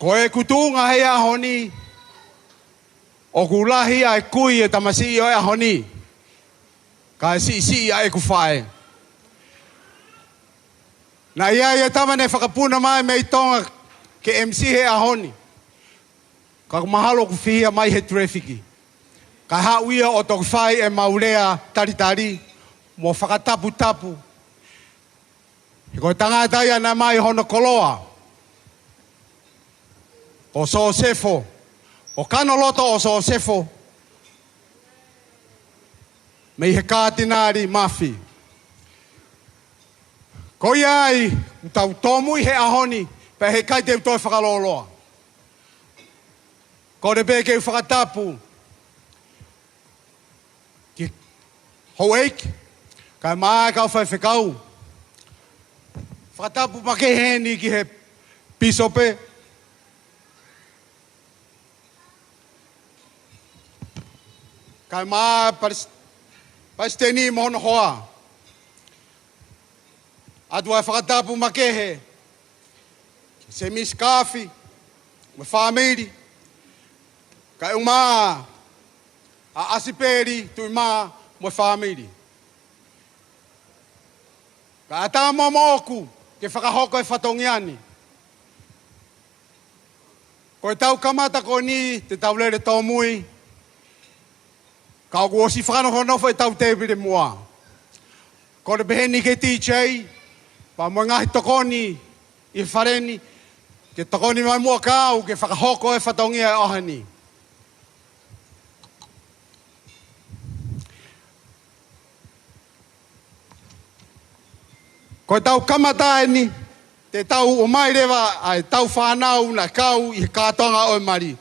Ko e kutunga he ahoni. O kulahi ai kui e tamasi o e ahoni. Ka si ai ku fae. Na ia tamane whakapuna mai me tonga ke MC he ahoni. Ka mahalo ku fihia mai he trafiki. Ka hauia o toku whai e maulea taritari. Mo whakatapu. Ko tangata ia na mai hono koloa. O so sefo. O kano loto o so sefo. Mei he kātinari mafi. Ko iai, tau tōmui he ahoni, pe he kai te utoi whakaloloa. Ko re pe kei whakatapu. Ki hou eik, kai maa kau whai whekau. Whakatapu ma ke heni ki he pisope. Kai maa Pasteni mohono hoa. Atua whakatapu makehe. Se mis Kaafi. Me whamiri. Kai uma. A asiperi Tuima me whamiri. Kai ata momoku. Ke whakahoko e whatongiani. Ko e tau kamata ko ni te tau lere tau mui. Ka o si whakano honofo e tau tebire mua. Ko re beheni ke TJ, pa mo ngahi tokoni i whareni, ke tokoni mai mua kau, ke whakahoko e whatongia e ohani. Ko e tau kamata ni, te tau o mai rewa, ai tau whanau na kau i kātonga o mari.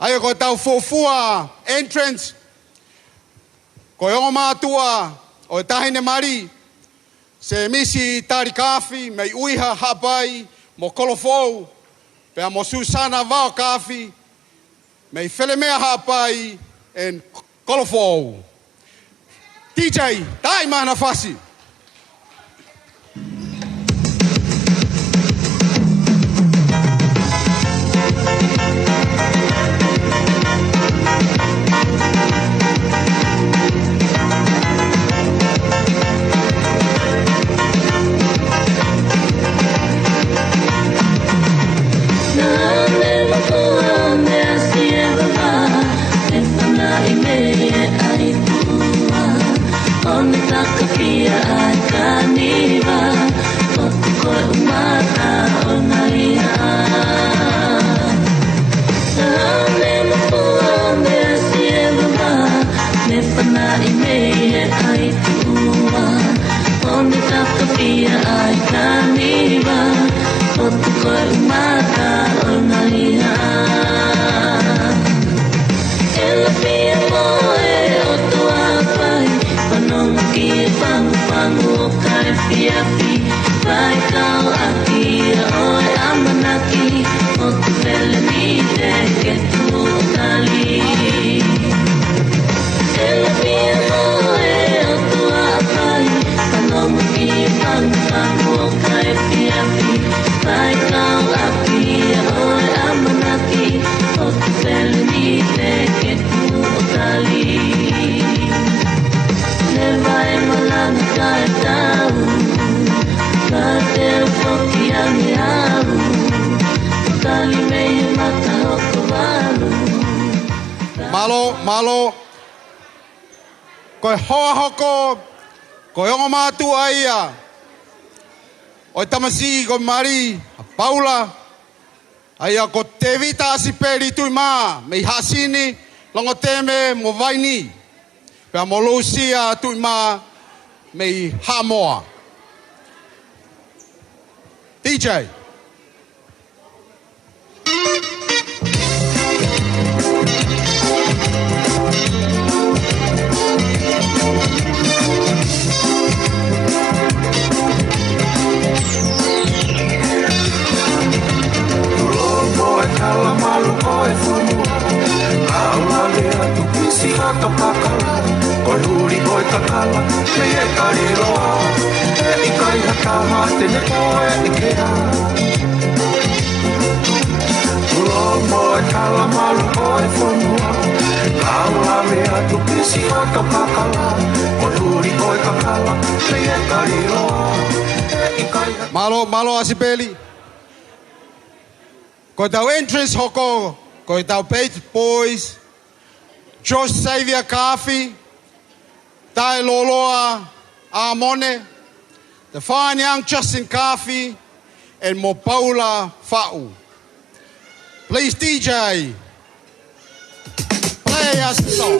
Ai ko tau fofua entrance. Ko o mātua o tahine mari. Se misi tari Kaafi, mei uiha hapai, mo kolofou. Pea mo Susana vao Kaafi, mei whelemea hapai, en kolofou. DJ, tai mana fasi. Malo, koe hoa hoko, koe ongo mātua ia. Oi tamasi ko mari, Paula, aia ko te vita asiperi Tuima, mei hasini, longo teme mo vaini. Pea mo lusia Tuima, mei hamoa. DJ. Koi huri koi takala, me e kariroa, e i kai aha te ne koe e kea. Ulomo e kala malu o e whanua. Kaua mea tu pisi o ka pakala. O huri o e kakala, me e kari loa. Malo asipeli. Ko tau entrance hoko, ko tau Page Boys, Josh Xavier Kaafi, Tai Loloa Amone, the fine young Justin Kaafi, and Mo Paula Fa'u. Please DJ, play us the song.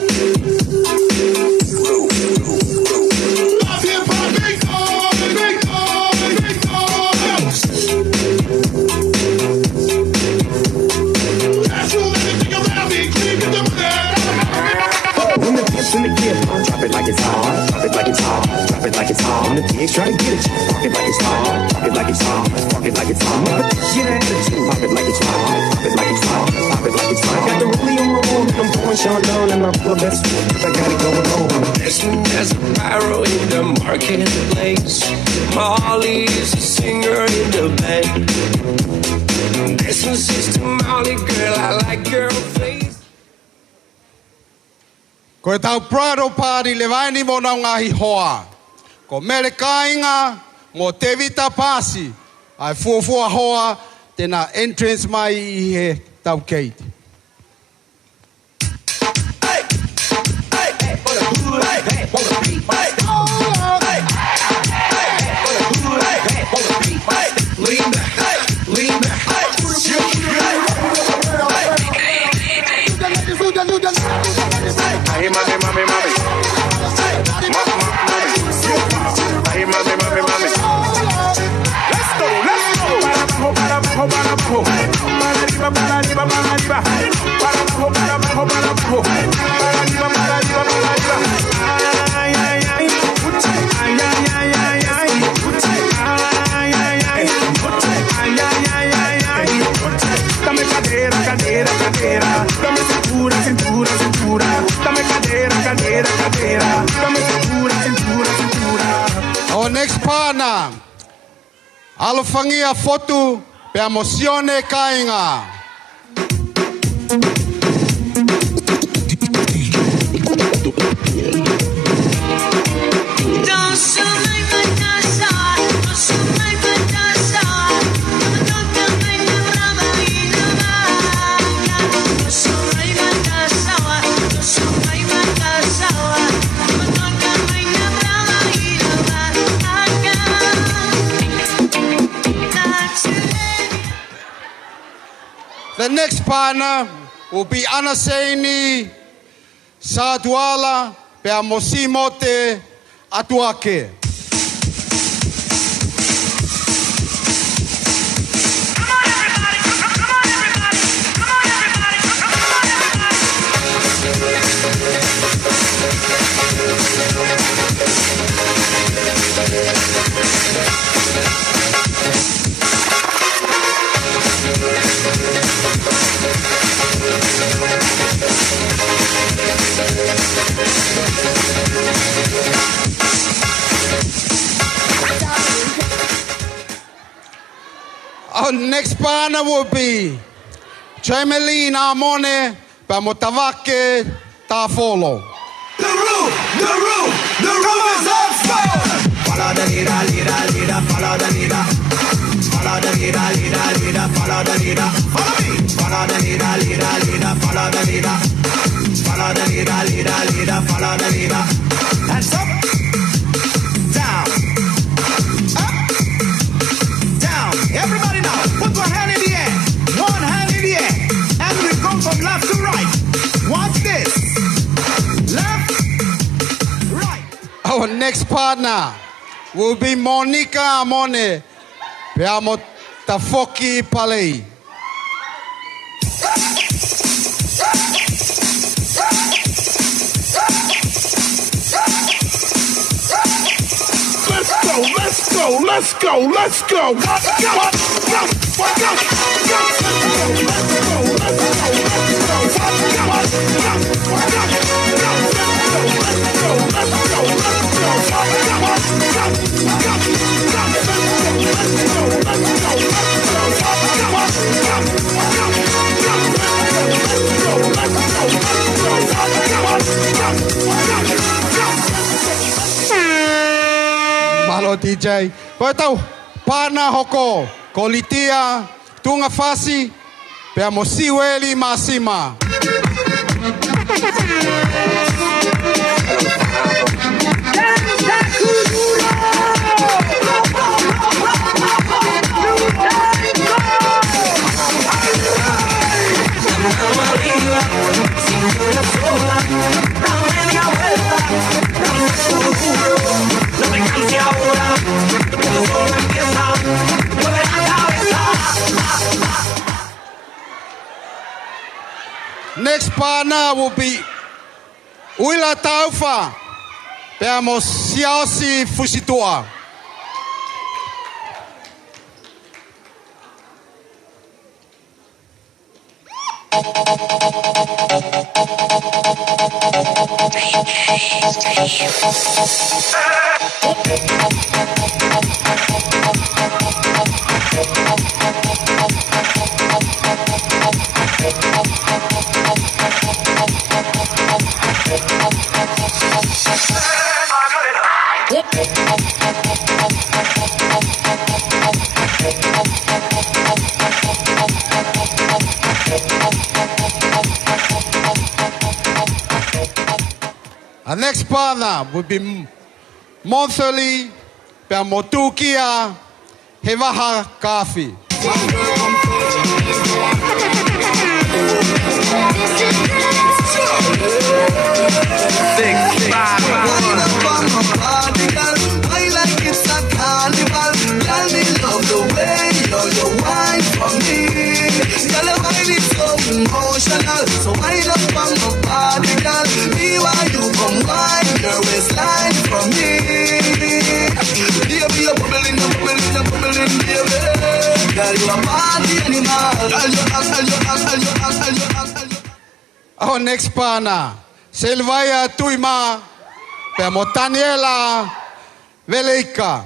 Drop it like it's hard, drop it like it's hard, drop it like it's hard. When the pigs try to get at you, rock it like it's hard, rock it like it's hard, rock it like it's hard. Never get an attitude, pop it like it's hard, pop it like it's hard, pop it like it's hard. I got the rollie on my arm, I'm pouring Sean down and I'm full of best food, I got it going on. Listen, there's a barrel in the marketplace. Molly is a singer in the band. This one's Sister Molly, girl, I like girl face. Ko e tau Prado Party le vaini mo na ngahi hoa. Ko mele kainga mo te vita pasi. Ai fuafua hoa tena entrance mai I he tau keiti. Hey, hey, hey, for the hood, hey, hey, for the beat, hey, oh, hey, hey, for the hood, hey, hey, for the beat, hey, lean back, hey, lean back, hey, hey, mami, mami, mami. Hey, mami, mami, mami. Let's go, let's go. Para abajo, para abajo, para abajo. Para arriba, para arriba, para arriba. Para abajo, para abajo, para abajo. Para arriba, para arriba, para arriba. Ay, ay, ay. Ay, ay, ay, ay, ay. Ay, ay, ay. Ay, ay, ay, ay, ay. Dame cadera, cadera, cadera. Dame cintura, cintura, cintura. Dame cadera, cadera, cadera. Dame cintura, cintura, cintura. Our next partner, Alofangia Fotu, pe emocione kainga. The next partner will be Ilaisaane Saduala pe Mosimote Atuake. Our next partner will be Chemelin Amone Pamotavake Tafolo. The room is on fire. Follow the leader, leader, leader, follow the leader. Follow the leader, leader, leader, follow the leader. Follow me. Follow the leader, leader, leader, follow the leader. Follow the leader, leader, leader, follow the leader. Hands up, down, up, down. Everybody now, put one hand in the air. One hand in the air. And we go from left to right. Watch this. Left, right. Our next partner will be Monica Amone Peamo Tafoki Palei. Let's go, let's go, let's go, let's go. Mahalo DJ. Koe tau, pāna hoko, ko litia, tunga fasi, pea mo siweli masima. Next partner will be Uila Taufa. Peamos Siausi Fusitua. Our next partner would be Monthly Peamotukia Hevaha Kaafi. I like it's a carnival. Girl, me love the way you wine for me. Girl, your wine is so emotional. So wind up on my body, girl. Me while you come wine your waistline for me. Baby, you're bubbling, baby. Girl, you a party animal. Our next partner, Silvia Tuima Peamotaniela Veleika.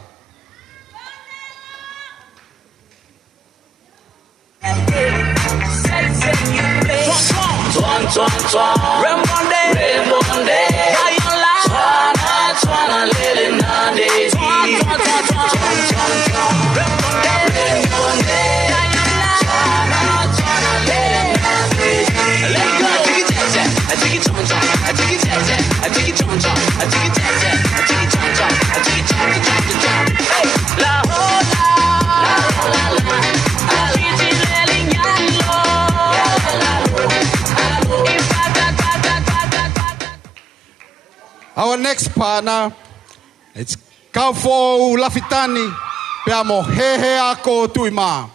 Our next partner, it's Kaufo Lafitani, Peamo Hehe Ako Tuima.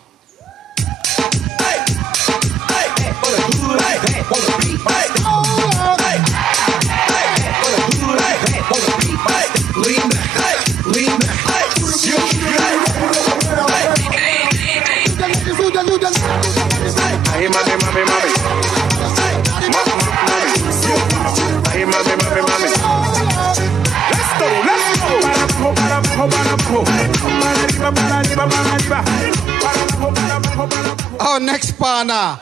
Our next partner,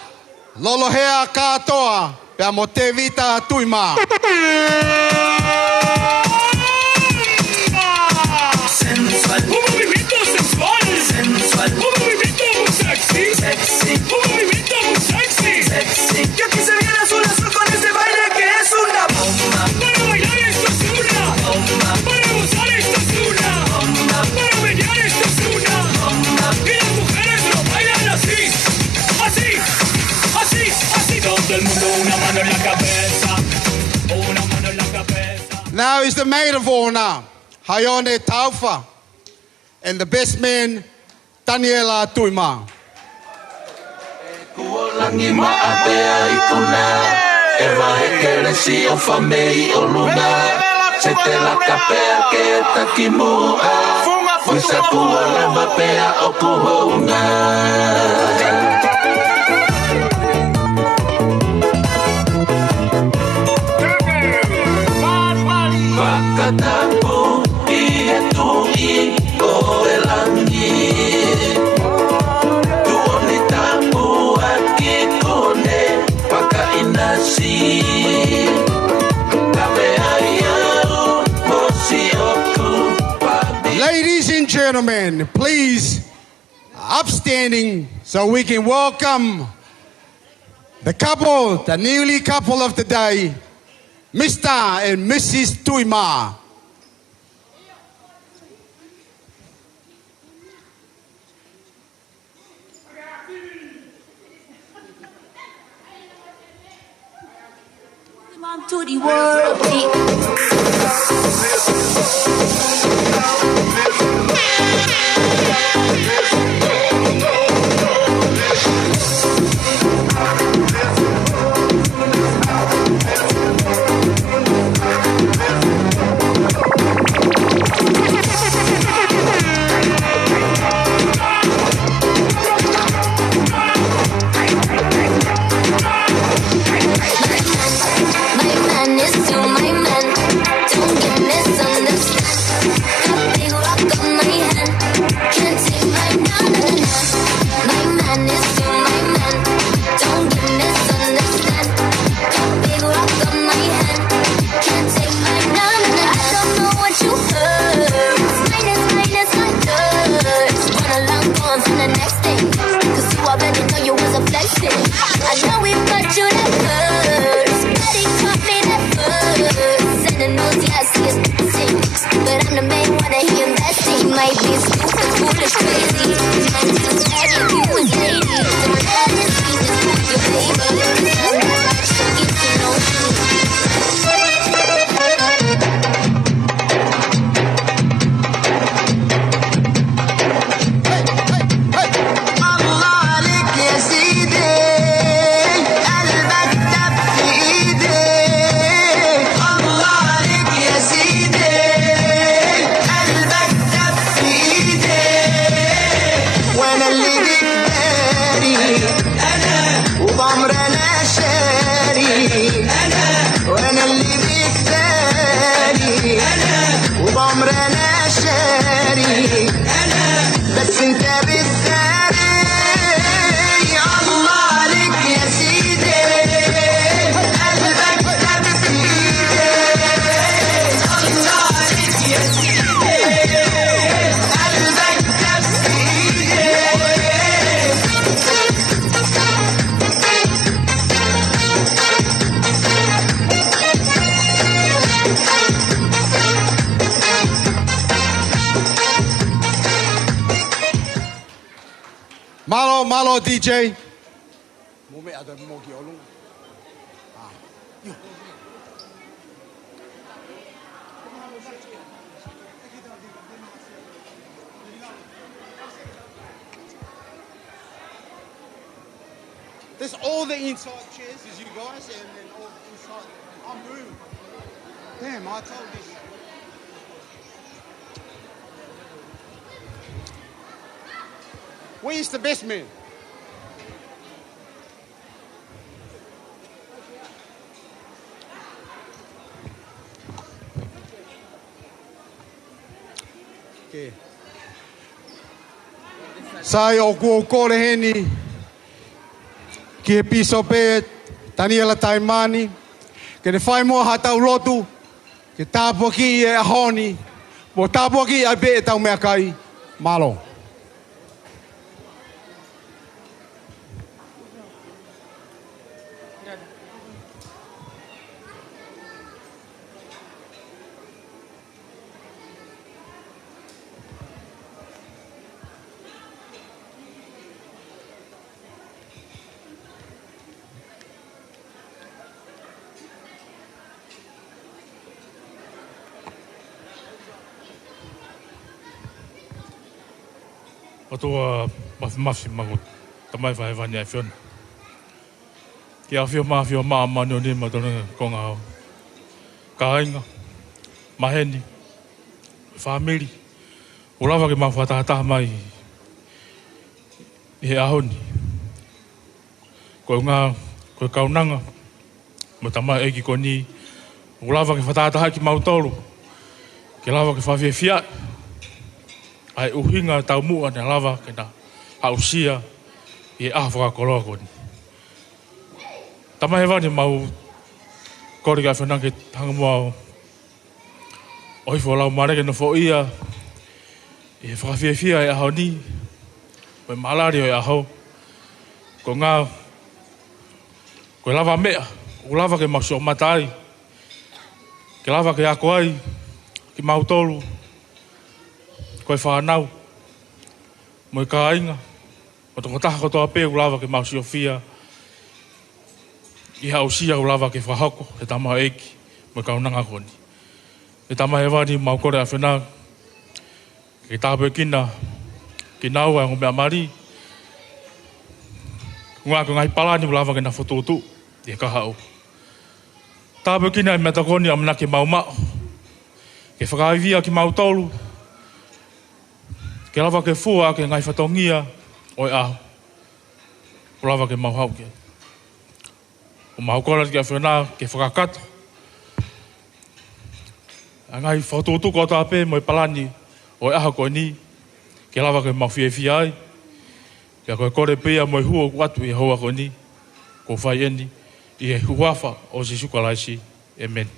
Lolohea Katoa, Peamotevita Tuima. Sensual, un movimiento sensual, sensual, un movimiento muy sexy, sexy, un movimiento muy sexy, sexy. Y aquí se viene azul azul con este baile que es una bomba. Para bailar esto es una bomba. Para gozar esto es una bomba. Para bailar esto es una bomba. Y las mujeres lo bailan así, así, así, así. Todo el mundo una mano en la cabeza, una mano en la cabeza. Now is the maid of honor, Hayone Taufa, and the best man, Daniela Tuima. Kuolangi maapea ikuna, eva hekeresi o famei o luna, se te la kapea ke takimua, fuisa kuola mapea o kuhona. Wakatapu i o elangi. Ladies and gentlemen, please, upstanding so we can welcome the couple, the newly couple of the day, Mr. and Mrs. Tuima. To the world. Malo DJ. There's all the inside chairs as you guys, and then all the inside. I'm room. Damn, I told you. Where's the best man? Okay. Sai o kore heni ki he piso pe tani ala taimani ke ne whai mua hatau lotu ke tāpua ki e ahoni mo tāpua ki ai pe e tau mea kai malo. Atua mafi mahu tamai vai vani ai fiona. Ki a fio ma mani ni ma tona konga ho. Ka inga maheni family. Ulawa ke mafata ta mai he ahoni. Ko nga ko kaunanga mo tamai e ki koni ulawa ke fatata ki mautolo. Ke lava ke fa fia ai uhinga tau mua na lava kena hausia e ahwaka koloa koni. Tama hewa ni mau kore ka whanang ke hanga mua oi fo lau mareke na fo ia E whakawhiawhia e aho ni. Koe malari o e aho. Ko ngā. Koe lava mea. Ko lava ke mausio matai. Ke lava ke ako ai. Ki mautolu. Koe whanau. Mo i ka ainga. O toko taha kotoa pē ulava ke mausio fia. I hausia ulava ke whahako. Ke tamaha eiki. Mo i ka unanga koni. Ke tamaha e wani maukore a whenau. Ke tāpue kina. Ki nau ai ngomea mari. Ngā ko ngai palani ulava ke na whototu. I ka hau. Tāpue kina e metakoni amana ke maumao. Ke whakaivia ki mautolu. Ke lava ke fua ke ngai whatongia. Oi aho. Ulava ke mauhau ke. O maukora ki a whenā ke whakakato. A ngai whaututu ko tāpē mo i palani. Oi aho koe ni. Ke lava ke mauwhiawhia ai. Ke koe kore pia mo i hua watu i hoa koe ni. Ko whai eni. I he huafa o si sukalaisi. Amen.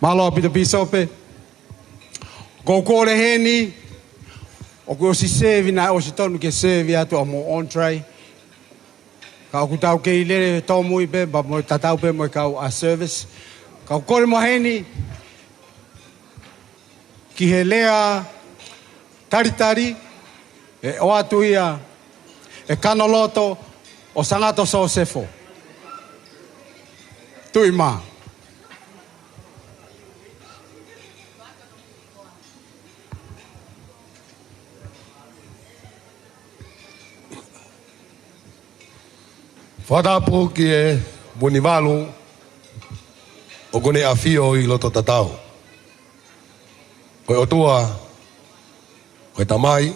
Malo pita pisope. Ko kore heni. O ko si sevi na o si tonu ke sevi atu o mo entree. Ka ku tau ke ilere to mui pe ba mo tatau pe mo ka a service. Ka kore mo heni. Ki he lea taritari e o atu ia e kanoloto o sangato so sefo. Tuima. Whatapu ki e muniwalu o kone awhio i loto tatau. Koe otua, koe tamai,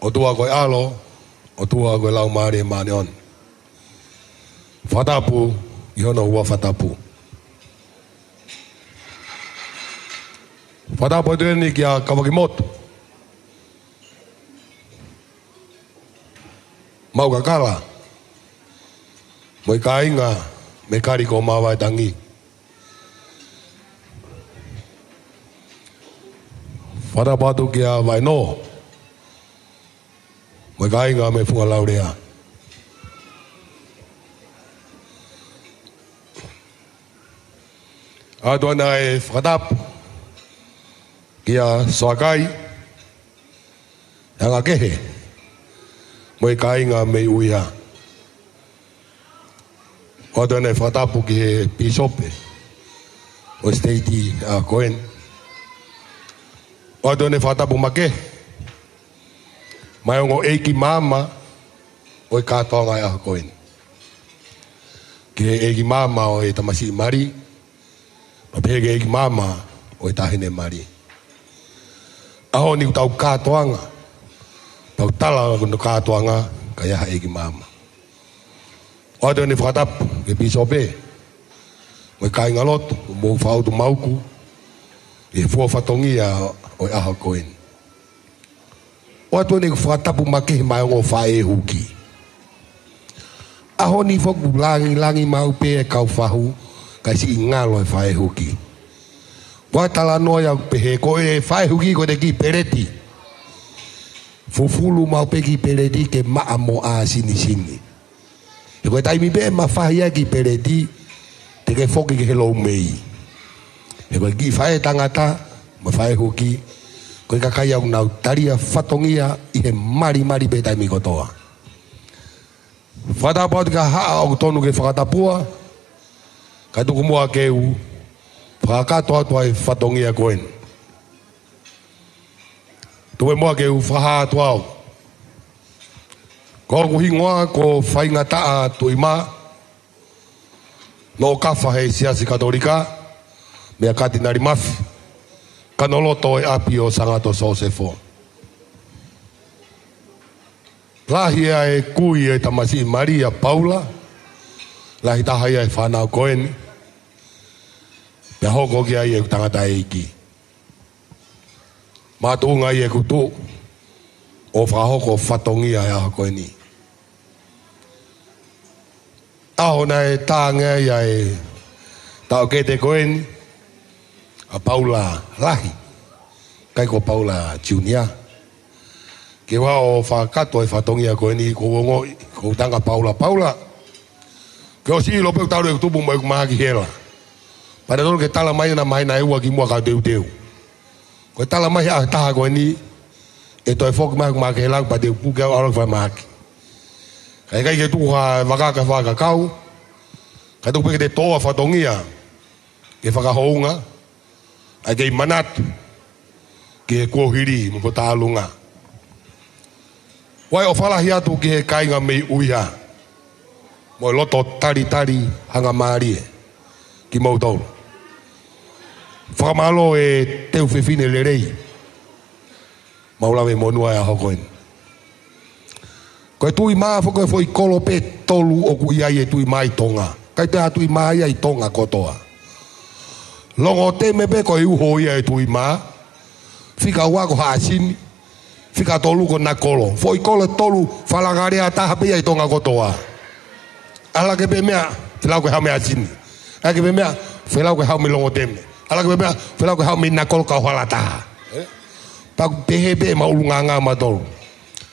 otua koe alo, otua koe lau maari e maane on. Whatapu i hono hua whatapu. Whatapu e tueni ki a kawakimoto. Mauka kala. Moi ka inga me kari ko mawa e tangi. Wharapatu ki a vai no. Moi ka inga me funga laurea. Aduana e whakatapu ki a soakai. Hanga kehe. Moi ka inga me uia. O tōne whatapu ki he pisope o steiti a koen. O tōne whatapu make. Mai ongo eiki mama o i kātonga a koen. Ki he eiki mama o i tamasi mari. Ma pēke eiki mama o i tahine mari. Aho ni tau kātoanga. Tau tala kundo kātoanga ka iaha eiki mama. O tōne whatapu ke pisope. Moi kai ngaloto, mo whautu mauku. E fua whatongia o i aha koen. O tōne whatapu make mai o whae huki. Aho ni whaku langi mau pe e kau whahu. Kai si ngalo e whae huki. Watala noia pehe ko e whae huki ko te ki pereti. Fufulu mau pe ki pereti ke maa mo a sini. E koe taimi pe ma whahia ki pereti te ke whoki ke hello mei. E koe ki whae tangata ma whae huki koe kakai au nau taria whatongia i he mari pe taimi kotoa. Whatapau te ka haa au tonu ke whakatapua kai tuku mua keu whakatoa tua e whatongia koen. Tue mua keu whahatua au. Ko kuhingoa ko whainga taa Tuima no kafa hei siasi katolika mea katinari mafi kanoloto e api o sangato sosefo. Lahia e kui e tamasi Maria Paula lahi tahaya e whanau koeni mea hoko ki ai e tangata eiki. Mātuunga i e kutu o whahoko whatongia e aha koeni. Aho na e tānga ia e tau ke te koeni. A Paula lahi. Kai ko Paula Junior. Ke wā o whakato e whatongi a koeni ko wongoi. Ko tanga Paula. Paula. Ke o si lope tau e tupu mo e kumaha ki hela. Pada tolu ke tala mai na mai na ewa ki mua ka teu teu. Ko tala mai a taha koeni. E toi fok mai kumaha ki hela pa te puke au arak whamaki. Kai kai ke tuha wakaka whakakau. Kai tuku peke te toa whatongia. Ke whakahounga. Ai kei manatu. Ke kuohiri mo po tālunga. Wai o whalahi atu ki he kainga mei uiha. Mo loto tari hanga maari e. Ki mautau. Whakamalo e teu whiwhine le rei. Maulawe monua e a hokoen. Koe tui maa whako e fwoi kolo pe tolu o ku iai e tui mai tonga. Kai te a tui maa ia i tonga kotoa. Longo te me pe koe uho ia e tui maa. Whika wako haasini. Whika tolu ko na kolo. Fwoi kolo tolu whalangarea taha pe ia i tonga kotoa. Ala ke pe mea whilau ke hau me asini. Ala ke pe mea whilau ke hau me longo te me. Ala ke pe mea whilau ke hau me na kolo ka whala taha. Paku pehe pe maulunga ngā matolu.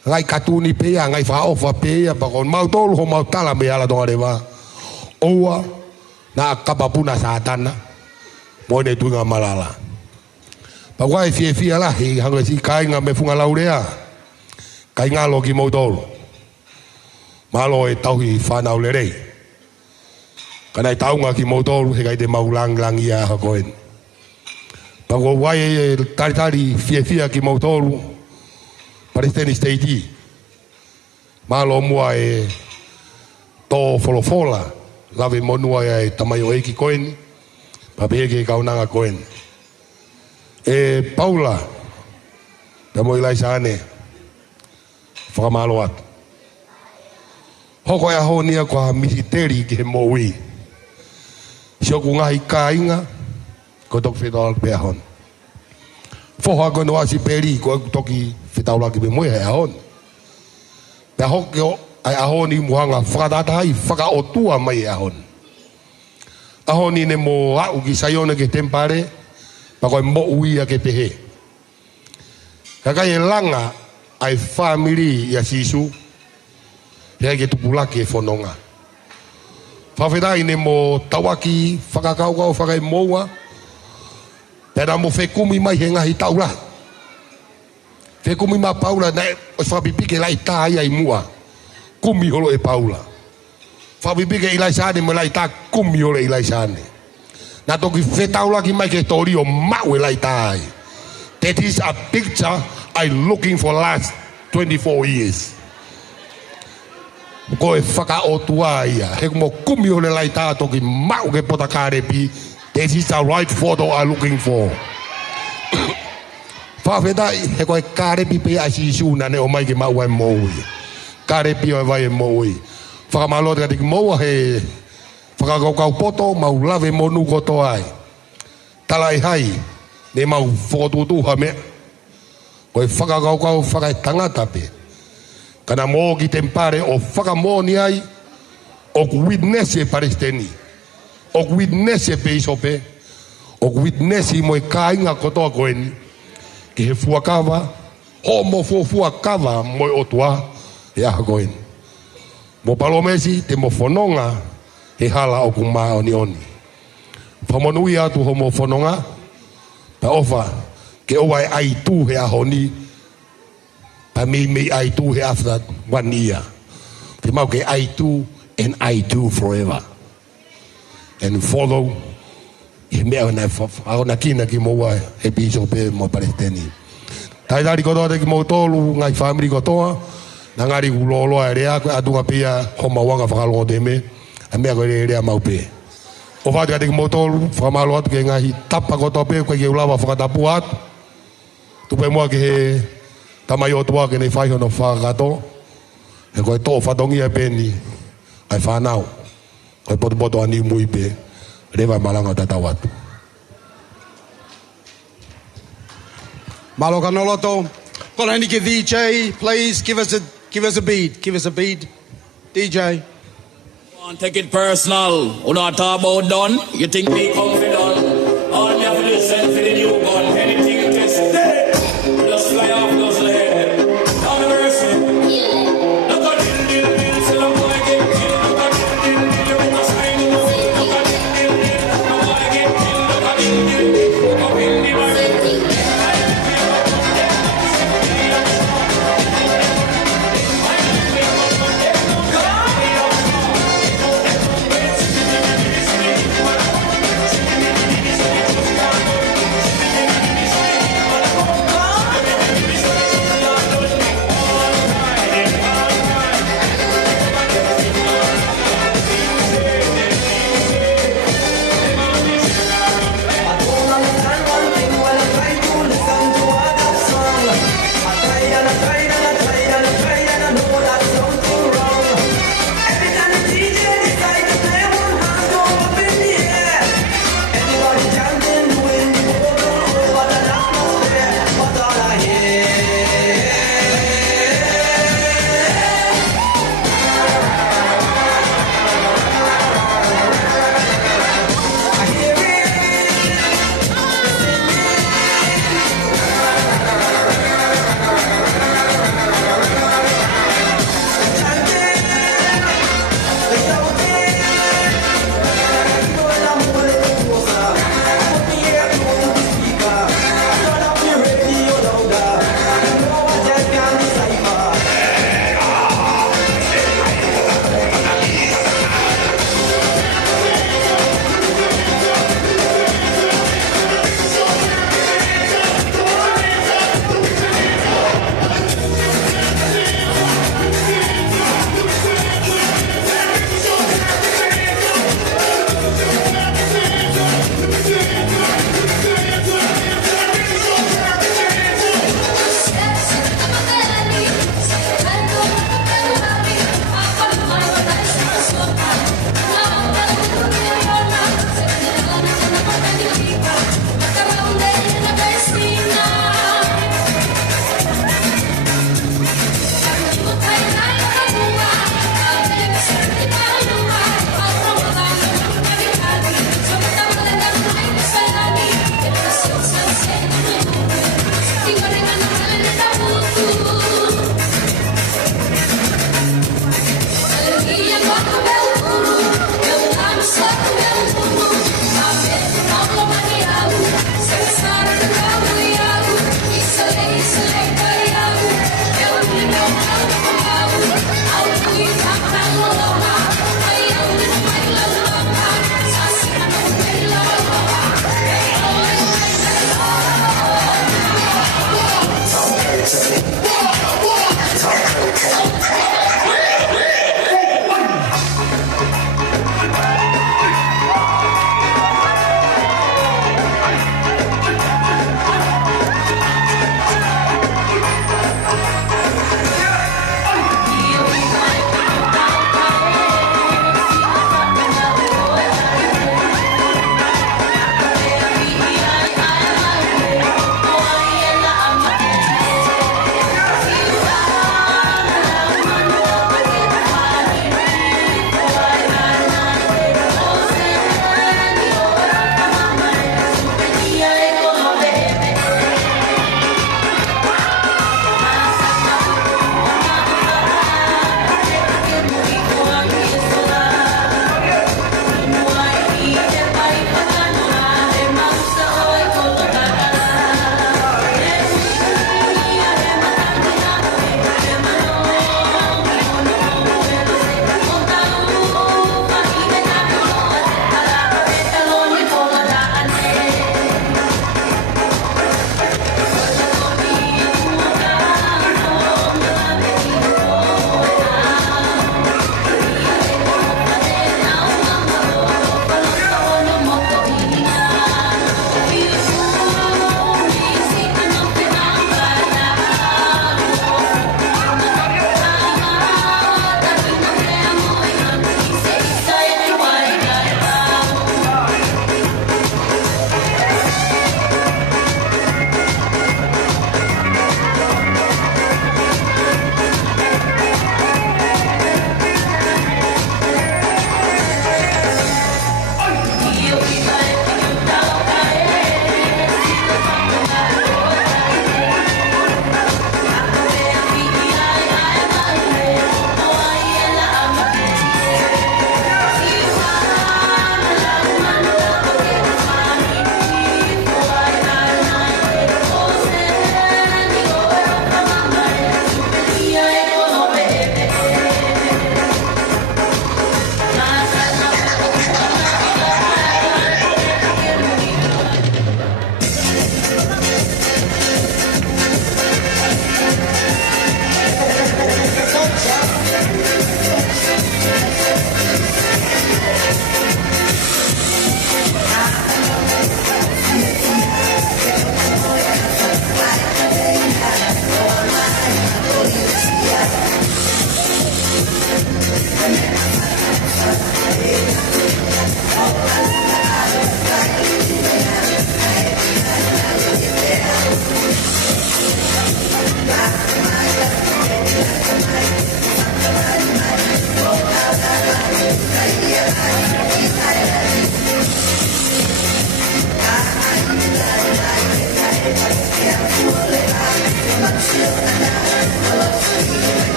Ngai katuni pea, ngai whaofa pea, pakon mau tolu ho mau tala me ala tonga rewa. Oua, na kapapuna sātana, moine tuinga malala. Pakua e fie lahi, hanga si kainga me funga laurea, kainga lo ki mau tolu. Malo e tauhi whanau le rei. Kanai taunga ki mau tolu, he kai te mau lang ia hakoen. Pakua wai e tari fie ki mau tolu, Palestine State. Malo mua e to folofola. Lave monua e tamayo eki koeni. Papeke kaunanga koeni. E Paula. Tamo Ilaisaane. Whakamalo atu. Hoko e aho nia kwa misiteri ki he moui. Sioku ngahi kāinga. Ko tok whetawal pe ahon. Foha kono asi peri ko toki whetawala ki pe moe he ahon. Pe hoke o ai ahoni muhanga whakatatai whakaotua mai ahon. Ahoni ne mo au ki sayona ke tempare pa koe mo uia ke pehe. Kakai e langa ai family ia sisu hea ke tupulake e whanonga. Whawhetai ne mo tawaki whakakaukau whakai moua pera mo whekumi mai he ngahi taura. Whekumi ma Paula na o whapipike lai tā ia i mua. Kumi holo e Paula. Whapipike Ilaisaane me lai tā kumi holo e Ilaisaane. Na toki whetaula ki mai ke tori o mau e lai tā ai. That is a picture I'm looking for last 24 years. Ko e whakaotua ia. He mo kumi holo e lai tā toki mau ke potakarepi. That is the right photo I'm looking for. Whawhetai, he koe kārepi pe a sisuna ne o mai ke mau e moui. Kārepi o e vai e moui. Whakamalo te katiki moua he whakakaukau poto, mau lave monu koto ai. Tala i hai, ne mau whokotutuha mea. Koe whakakaukau whakai tangata pe. Kana mō ki tempare o whakamoni ai, o witness e Palestini. O witness e peisope. O witness i moe kāinga kotoa koeni. Ki he fuakawa, homo fuakawa moi otua, he aha koeni. Mo palomesi, te mo whanonga, he hala o kumaa oni oni. Whamonui atu homo whanonga, pa ofa, ke owa e ai tū he ahoni, pa mei ai tū he after 1 year. Te mau ke ai tū, and I do forever. And follow, e mea na na kina ki moa e piso pe mo Palestini. Tai tari kotoa te ki mo tolu ngai family kotoa na ngari ulolo e rea koe atunga pia homa wanga whakalongo te me a mea koe rea mau pe. O whati te ki mo tolu whakamalo atu ke ngahi tapa kotoa pe koe ke ulawa whakatapu atu tupe mua ke he tamai o tua ke nei whaihono whakato e koe tō whatongi e peni ai whanau koe poto ani mui pe rewa malanga tatawatu. Malo kanoloto. Kona ni ke DJ, please give us a bead. Give us a bead. DJ. 1, Take it personal. You not talk about done. You think me come for done? All me have to do is send for the new gun. Anything you test, just fly off those head. Down the mercy. Look at the till I'm gonna get killed. Look at the you make us sign. Look at the I'm gonna get killed. Look at the look up in the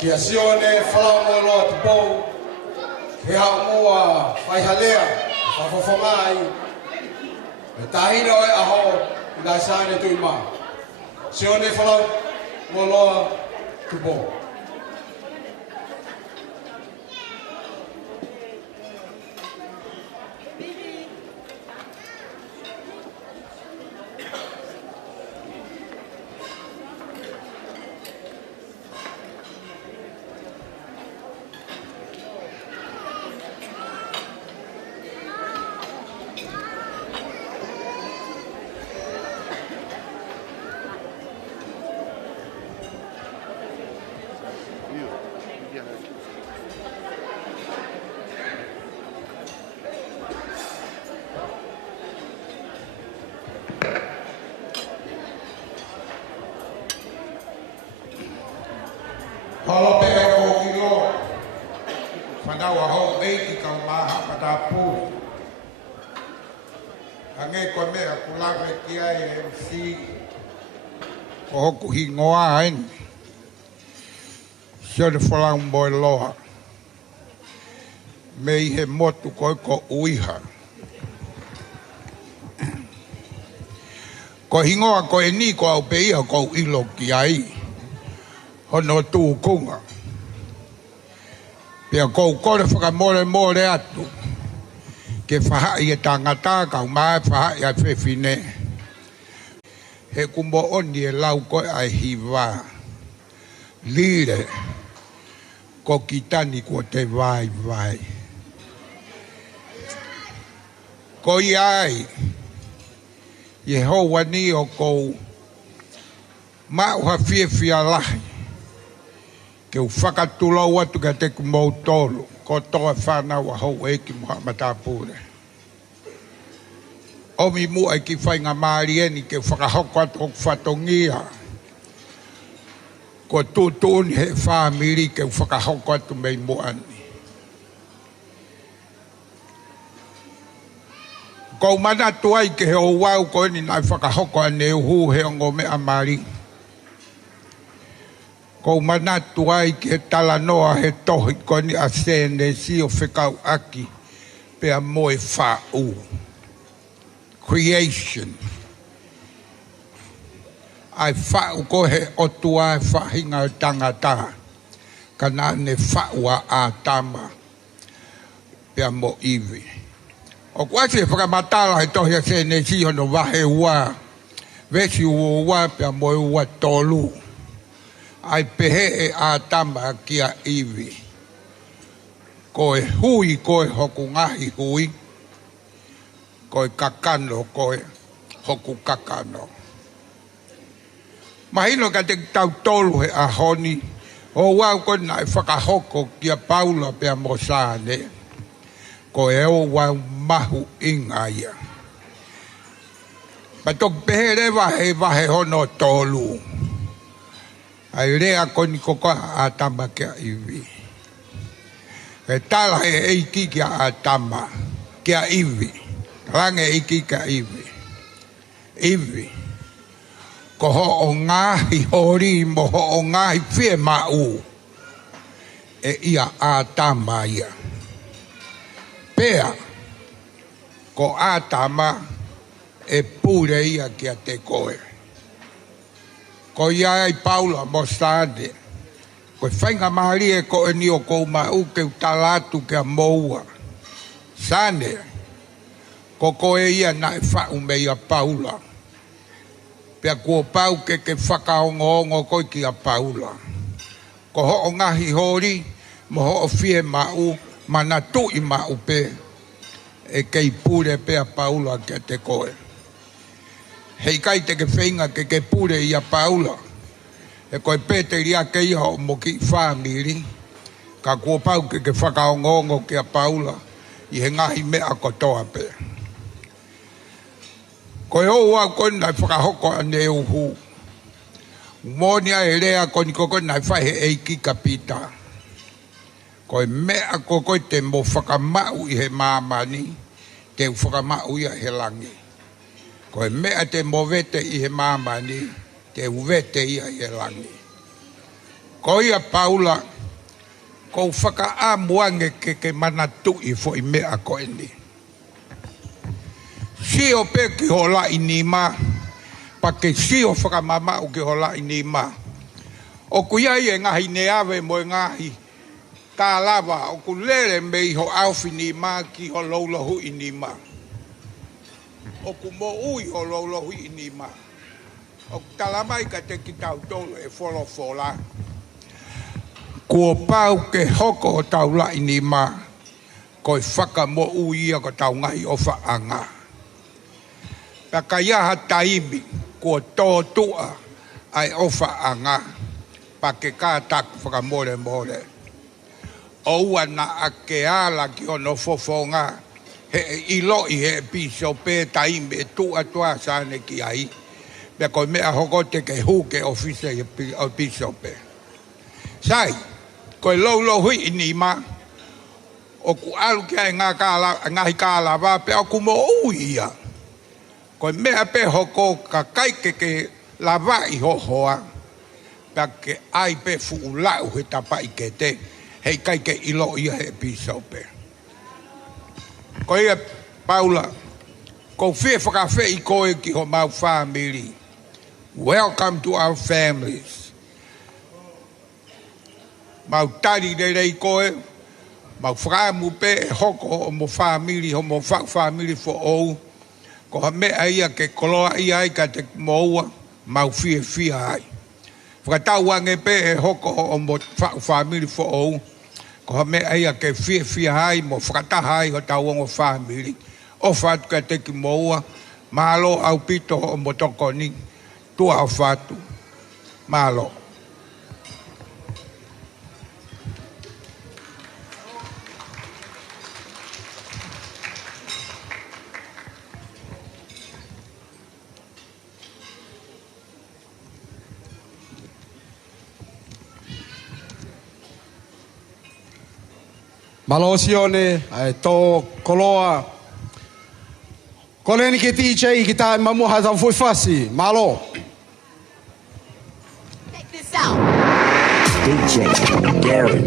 Kia sione whalau mo loa te pou. He hao mua whai halea, whawhawhangai. Me tahina oi aho, Ilaisaane Tuima. Sione whalau mo loa te pou. Paula pe o kilo. Whanau a hau eiki kau maha patapu. Hange koe mea kulawe ki ai MC. Ko hoku hi ngoa hain. Sio de whalau mboi loa. Me i he motu koe ko uiha. Ko hingoa ko e ni ko au pe ia ko ilo ki ai. Hono tū kunga. Pea kou kore whakamore more atu. Ke whahai e tangata kau mai whahai a whewhine. He kumbo oni e lau koe ai hiwa. Lire. Ko kitani ko te vai vai. Ko iai. Yehowa ni o kou. Mauha whiewhia lahi. Ke u whakatulau atu ka te kumau tolu. Ko toa whanau a hau eki muha matapure. Omi mua ki whainga maari eni ke whakahoko atu o whatongia. Ko tūtūni he whamiri ke whakahoko atu mei muani. Ko manatu ai ke he o wau ko ni nai whakahoko ane uhu he ongo mea maari. Ko manatu ai ke tala noa he tohi ko ni a sene si o whekau aki pea moe whau. Creation. Ai whau ko he otua e whahinga o tangata. Kana ne whaua a tama pea mo iwi. O kwasi e whakamatala he tohi a sene si o no wahe ua. Vesi ua pea moe ua tolu. Ai pehe e a tama kia iwi. Koe hui koe hoku ngahi hui. Koe kakano koe hoku kakano. Mahino ka te tau tolu he a honi. O wau koe na e whakahoko kia Paula pea Ilaisaane. Koe eo wau mahu ingaia. Patok pehe rewa he wahe hono tolu. Ai rea koni koko a tama kia iwi. E tala e eiki kia a tama kia iwi. Range eiki kia iwi. Iwi. Ko ho o ngahi hori mo ho o ngahi whie mau. E ia a tama ia. Pea. Ko a tama e pure ia kia te koe. Ko iai Paula Ilaisaane. Ko whainga maari e ko e ni o kou mau ke utalatu ke a moua. Sane. Ko koe ia na e whau mei a Paula. Pea kua pau ke whakaongo koi ki a Paula. Ko ho o ngahi hori mo ho o whie mau mana tui mau pe. E kei pure pe a Paula ke te koe. Hei kai te ke whainga ke pure i a Paula. E koe pete ria ke iha o mo ki whamiri. Ka kua pau ke whakaongongo ki a Paula. I he ngahi mea kotoa pe. Koe o wau koni nai whakahoko ane uhu. Monia e rea koni koko nai whahe eiki kapita. Koe mea koko te mo whakamau i he mamani. Te whakamau i a he langi. Koe mea te mo vete i he mamani, te uvete i a he langi. Ko ia Paula, ko whakaamuange ke manatu I fo I mea ko ni. Si o pe ki hola I ni ma, pa ke si o whakamama o ki hola I ni ma. O kuia I e ngahi ne ave mo ngahi, ka lava o ku lere me I ho aufi ni ma ki ho laulahu I ni ma. O ku mo ui ho laulahu I ni ma. O talamai ka te ki tau tolu e fola. Kua pau ke hoko o tau lai ni ma, ko I whaka mo uia ko tau ngai o whaanga. Paka iaha taimi, kua tō tua ai o whaanga, pa ke kātak whaka more. O ua na a ke ala ki ono fofonga, he iloi he piso pe taimi e tua sane ki ai. Pea koe mea hokote ke huke ofise o pisope. Sai, koe lau hui ni ma, o ku alu kia ngahi kāla wā, pea o ku mo uia. Koe mea pe hoko ka kaike ke la wā I hohoa, pea ke ai pe fuu lau he tapa I ke te, hei kaike ilo ia he pisope. Koe ia Paula, ko fie whakawhi I koe ki ho mau family. Welcome to our families. Mau tari rei koe, mau whakamu pe e hoko o mo family, ho mo family fo ou, ko ha mea ia ke koloa ia ai ka te moua, mau fie ai. Whakatau ange pe e hoko o mo family fo ou, ko ha mea ia ke fie ai, mo whakataha ai ho tau o family. O whatu ka te ki moua, malo au pito o mo tokoni, tua o whatu, malo. Malo sione, ai tō koloa. Koleni ke DJ ki tae mamu hatau fui fasi. Malo. Check this out. DJ Gary.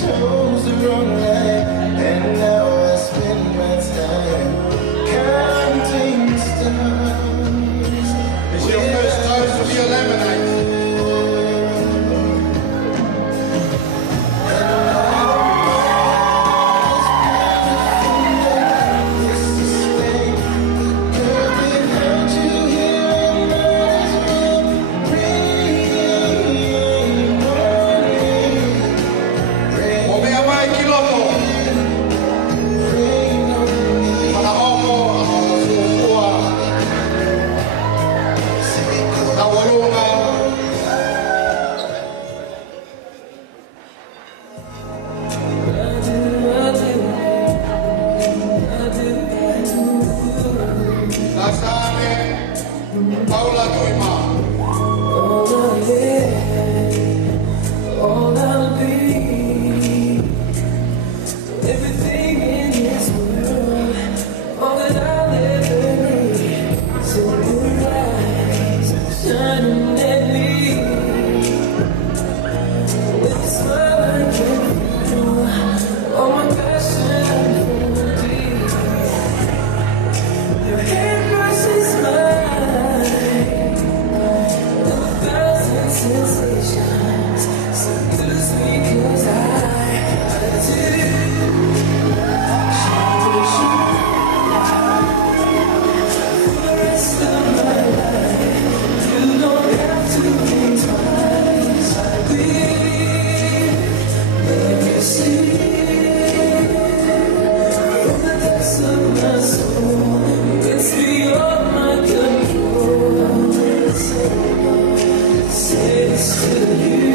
chose the wrong life, and now I spend my time counting stars. It's your first time to be eliminated. Ilaisaane, Paula, Tuima. All I'll be, everything in this world, all that I'll ever need. So your eyes shining at me with a smile I can feel. All my passion for deep. Your hand brushes mine, and a thousand sensations seduce me 'cause I do. Cherish you for the rest of my life. You don't have to think twice. I will let you see from the depths of my soul. It's beyond my control. Say this to you.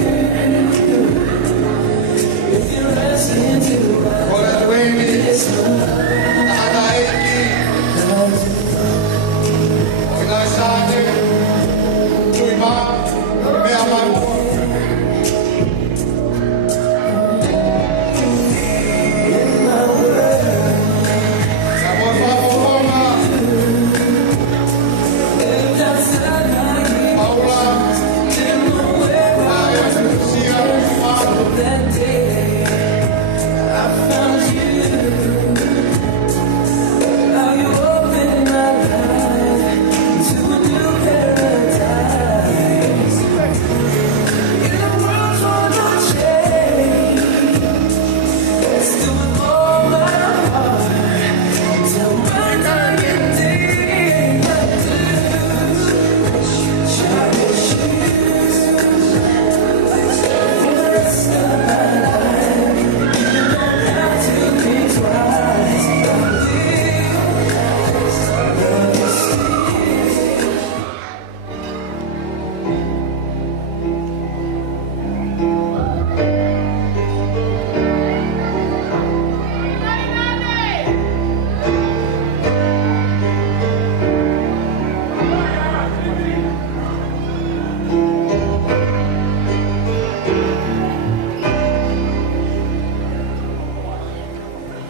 If you're asking to this Ilaisaane, Tuima, mea mai mua. Sa moi whaponga. Paula, Aya, Sia, Tuima. that day I found you. How you opened my life to a new paradise. In a world full of change, let's do it for my heart. Till my dying day, I do. Cherish you for the rest of my life. You don't have to think twice. I will love you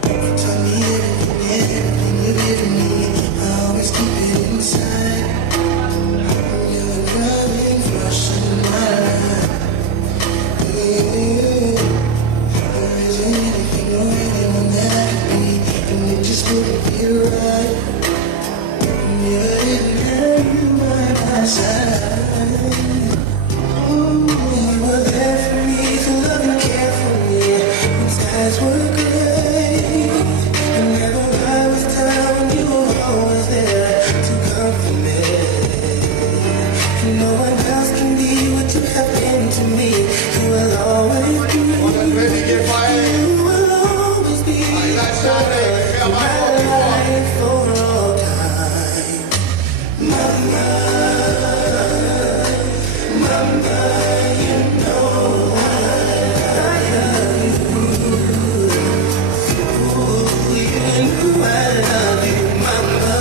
Tell me everything you've given me. I always keep it inside. You're a driving force in my life. There isn't anything or anyone that I could be, and it just wouldn't be right. You didn't have you by my side. You were there for me to love and care for me when times were great. And never I was down, you were always there to comfort me. No one else can be what you have been to me. You will always be. You will always be Ilaisaane, mea my mai mua. life for all time. Mama, Mama, you know I love you. Ooh, you know I love you, Mama.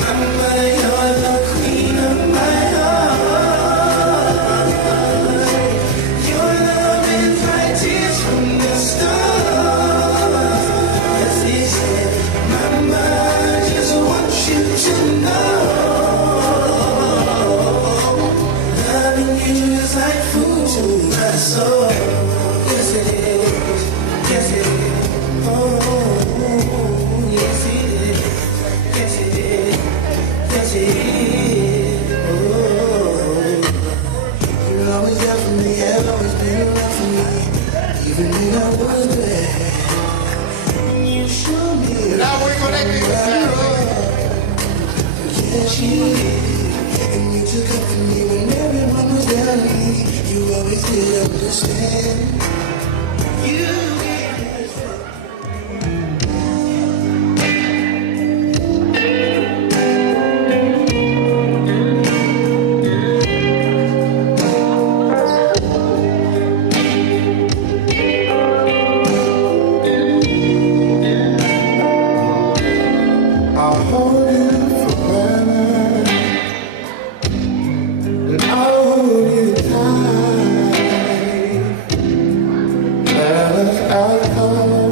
Mama, you're the queen of my heart. Your love my soul. Yes it is, yes it is. Oh, yes it is, yes it is, yes it is. Oh, you're always there for me, have always been around for me, even when I was bad. You showed me. Now we're connecting with Sarah. Yes, you did. And you took up for me when everyone was down on me. You always did understand. You gave me I'll hold you forever. And I'll hold you tight. Let us out color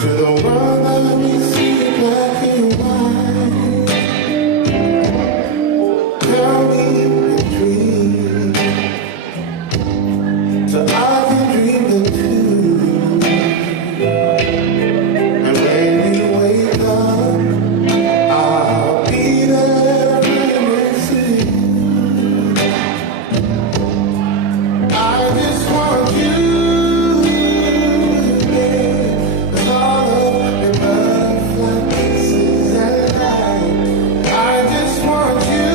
to the world that we see black and white. Tell me your dream, so I can dream them too. And when you wake up, I'll be there right next to you. I just want you, babe, with all of your butterfly kisses at night. I just want you,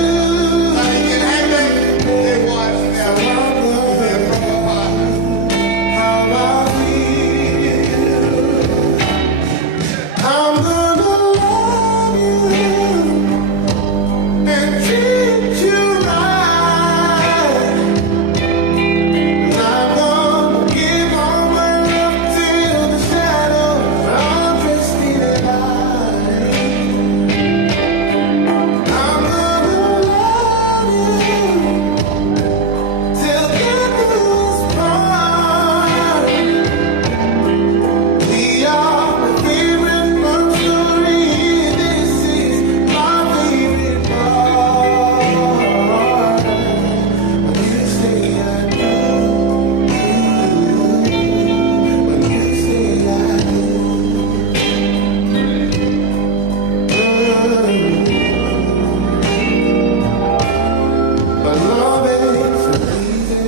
They watch so now. I'm gonna how I feel. I'm gonna love you and treat you right. And I'm gonna give all my love till the shadows are dressed in light. I'm gonna love you till death us part. We are my favorite love story. This is my favorite part. When you say I do, when you say I but love ain't so easy.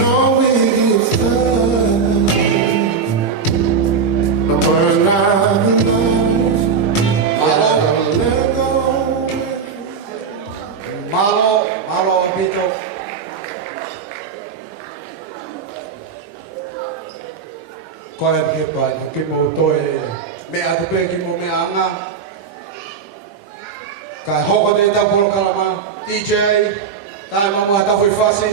No way gets done. But burn out the nights, I don't let go. Malo, Pito. Koe pia pai, ki mo toe, me atu pe ki mo me anga. Kai hoko te tau polo kalama, DJ, tai mamu hata fui fasi.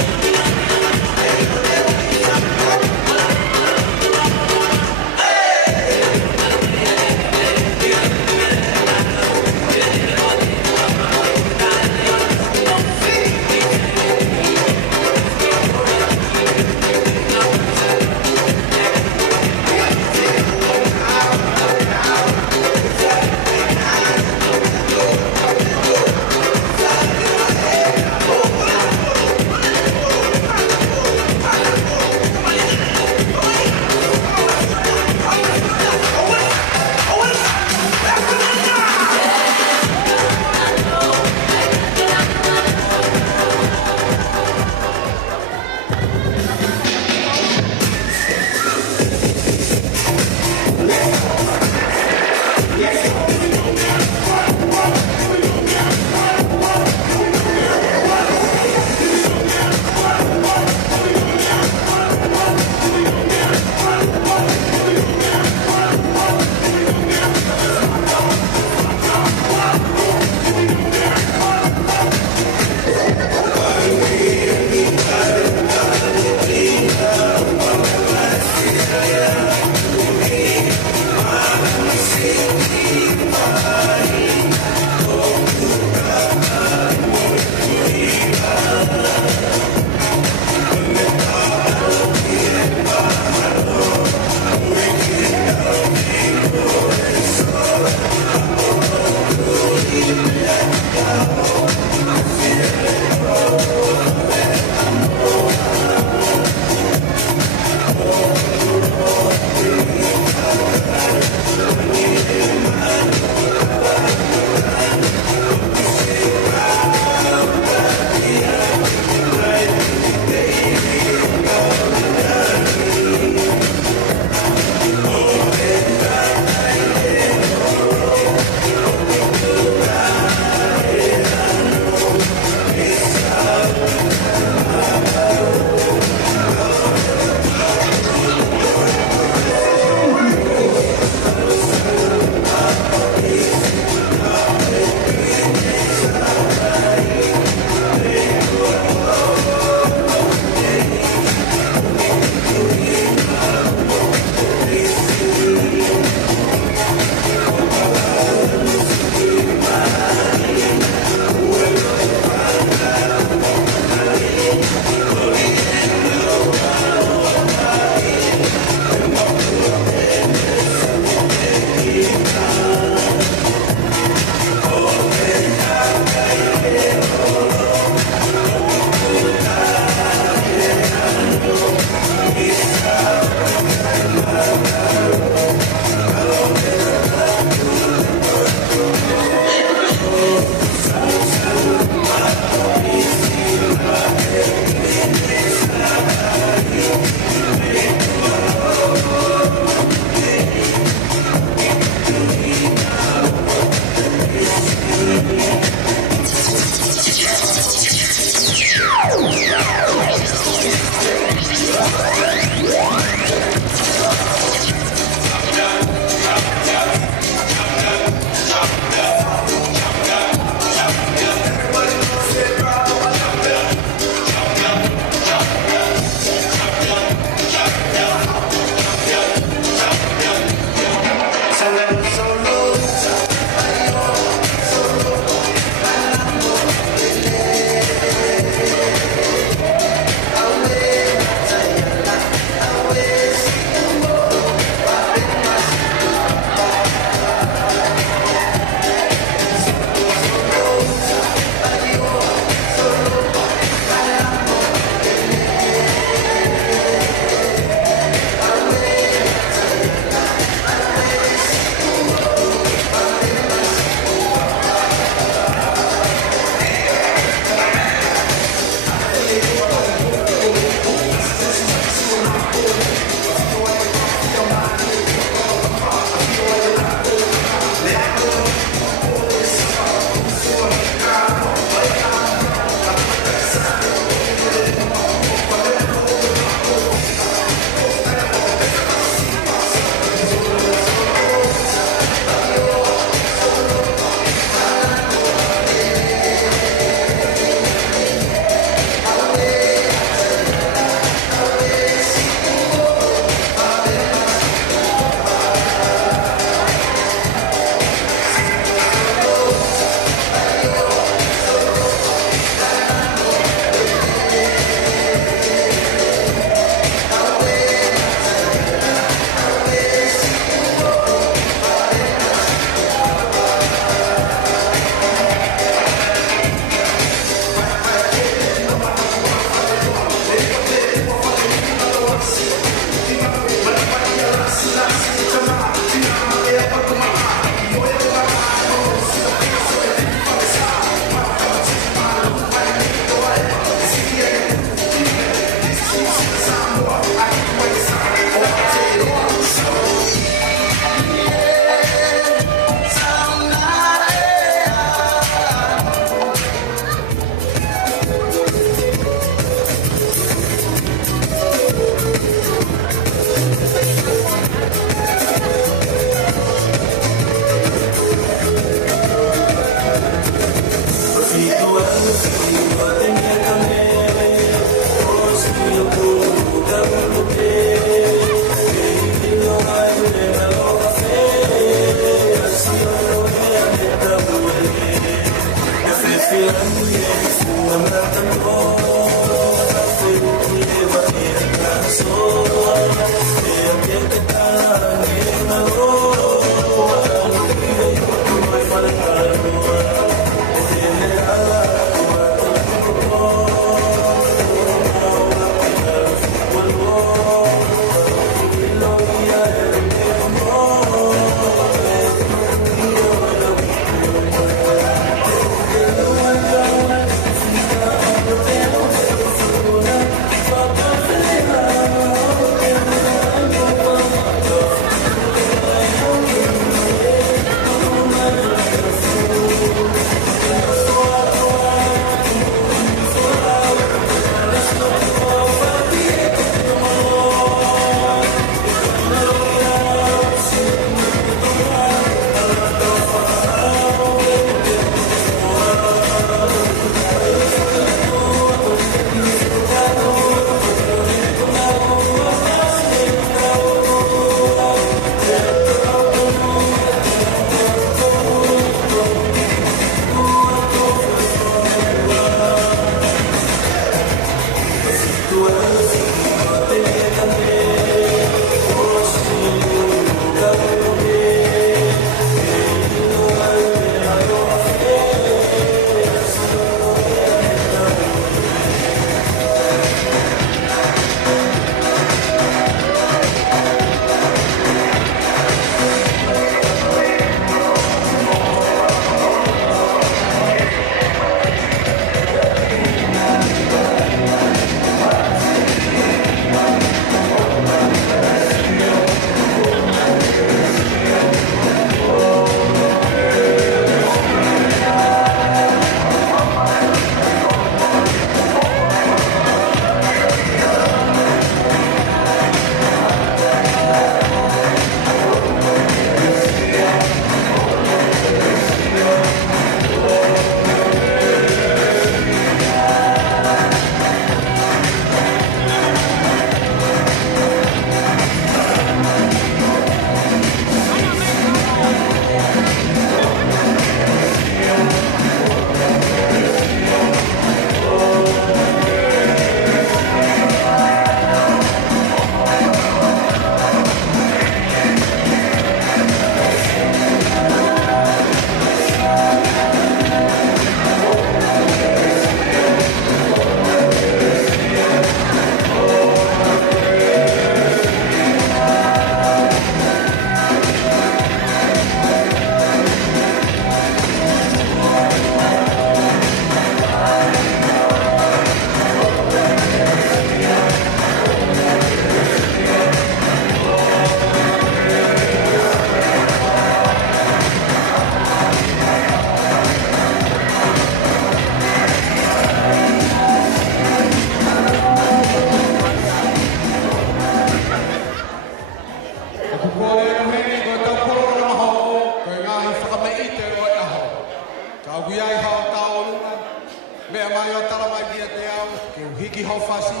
o tala mai kia te au, ke uhiki hofasi,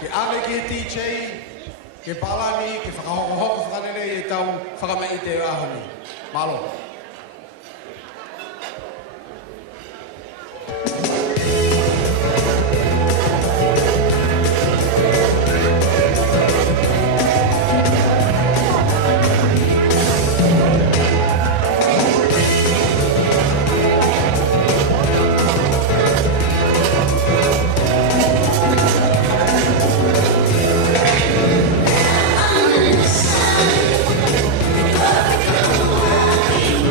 ke ame ki he TJ, ke palani, ke whakahoko whakanere e tau whakamai te ahoni. Malo. I'm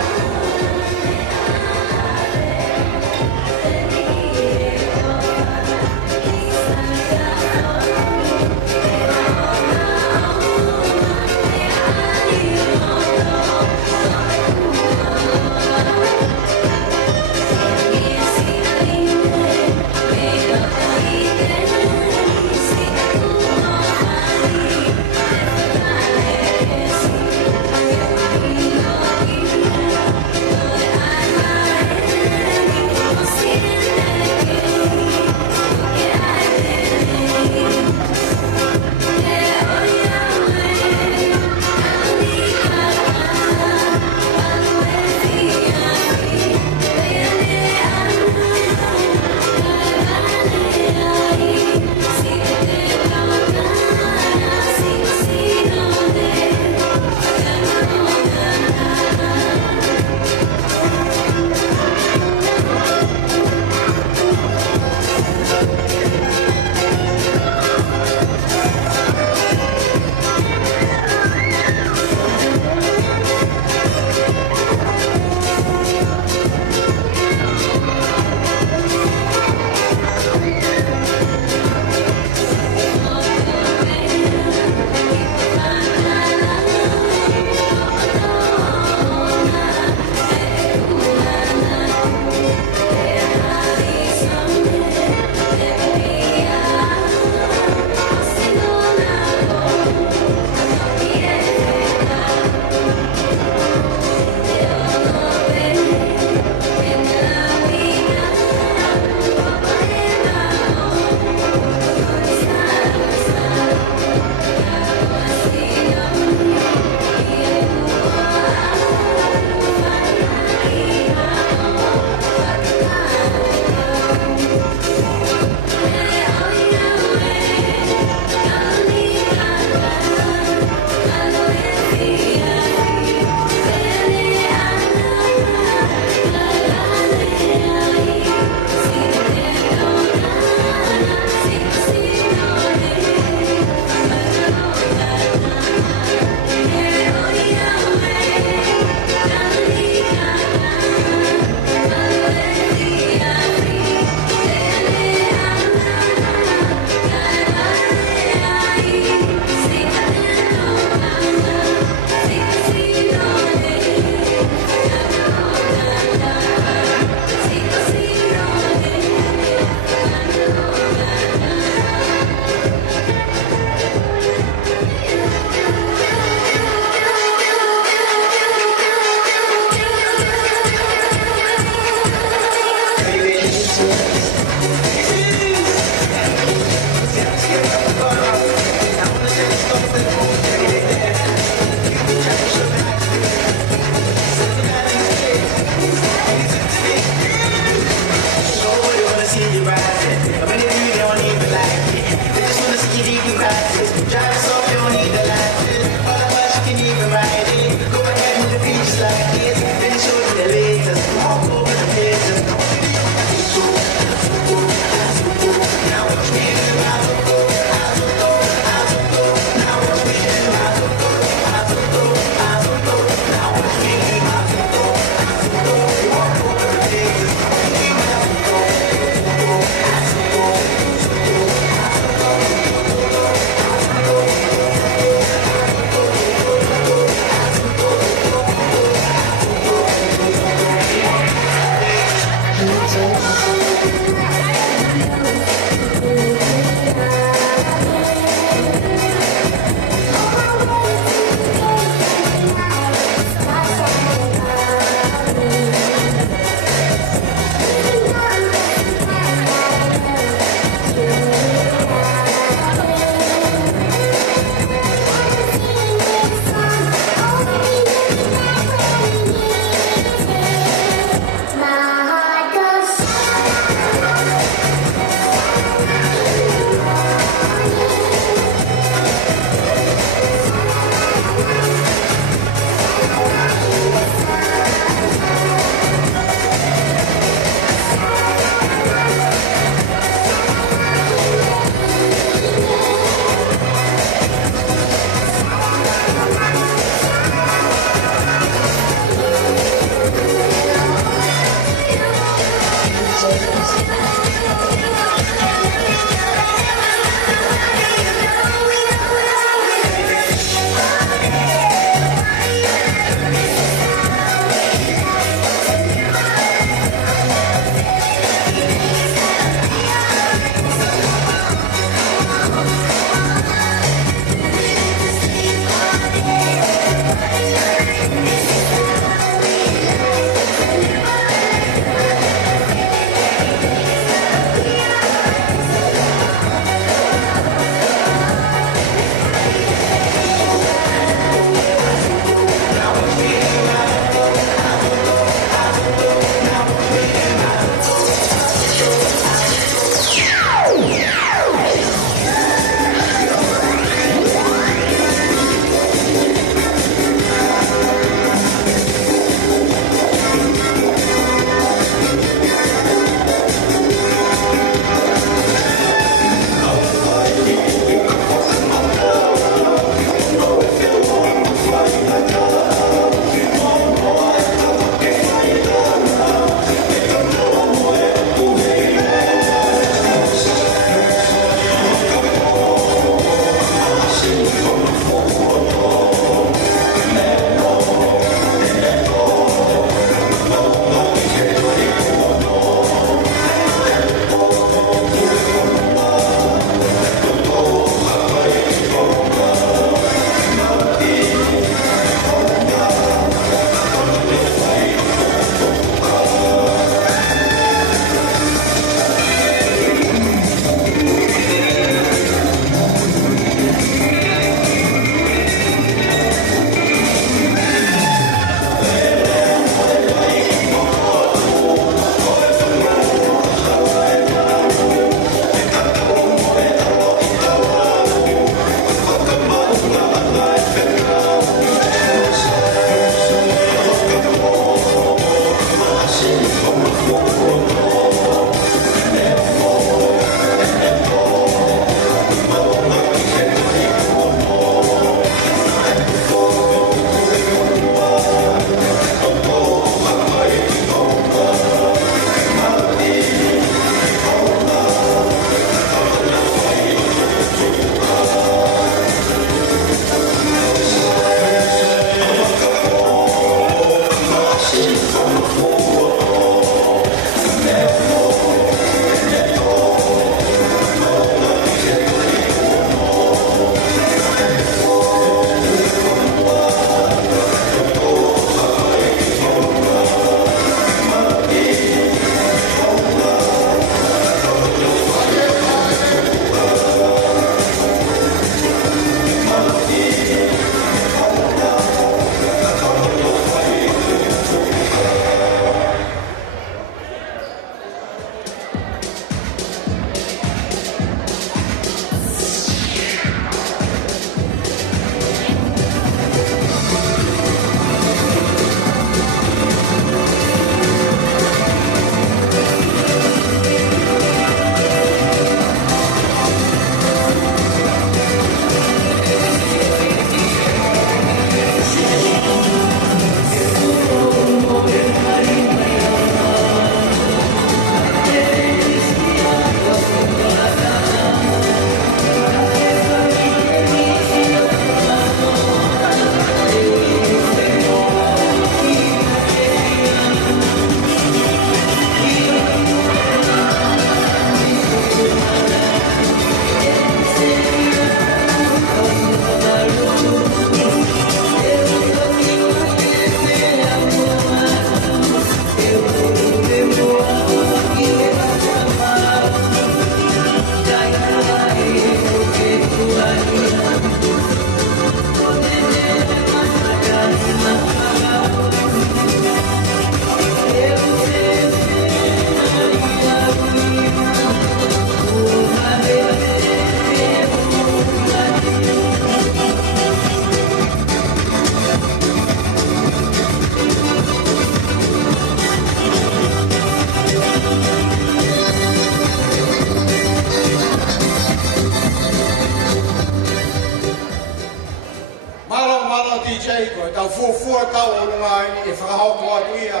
tau DJ ko, tau fua tau o lunga ini, e whakahoko atu ia.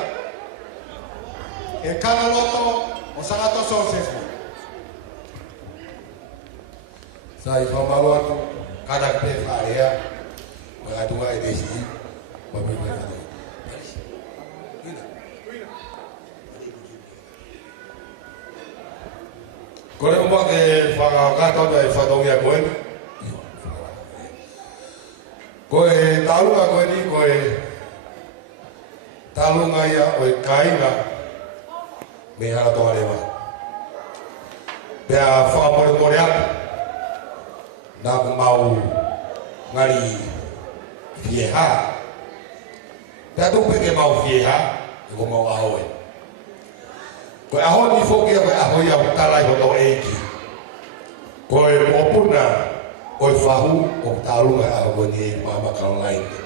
E kana loto, o sangato sosefu. Sai whamau atu, kana te wharea, mai atunga e desi, mai mai mai kana. Kore umba ke whakakata me whatongia koe. Koe talunga koe ni koe talunga ia oe kainga me hara toa rewa. Pea whakamore more atu nā ku mau ngari fieha. Pea tupe ke mau fieha e ko mau ahoe. Koe aho ni whokia koe aho ia talai ho tō eiki. Koe mōpuna koe whahu o tālunga a koe ni eiki mama Carolina.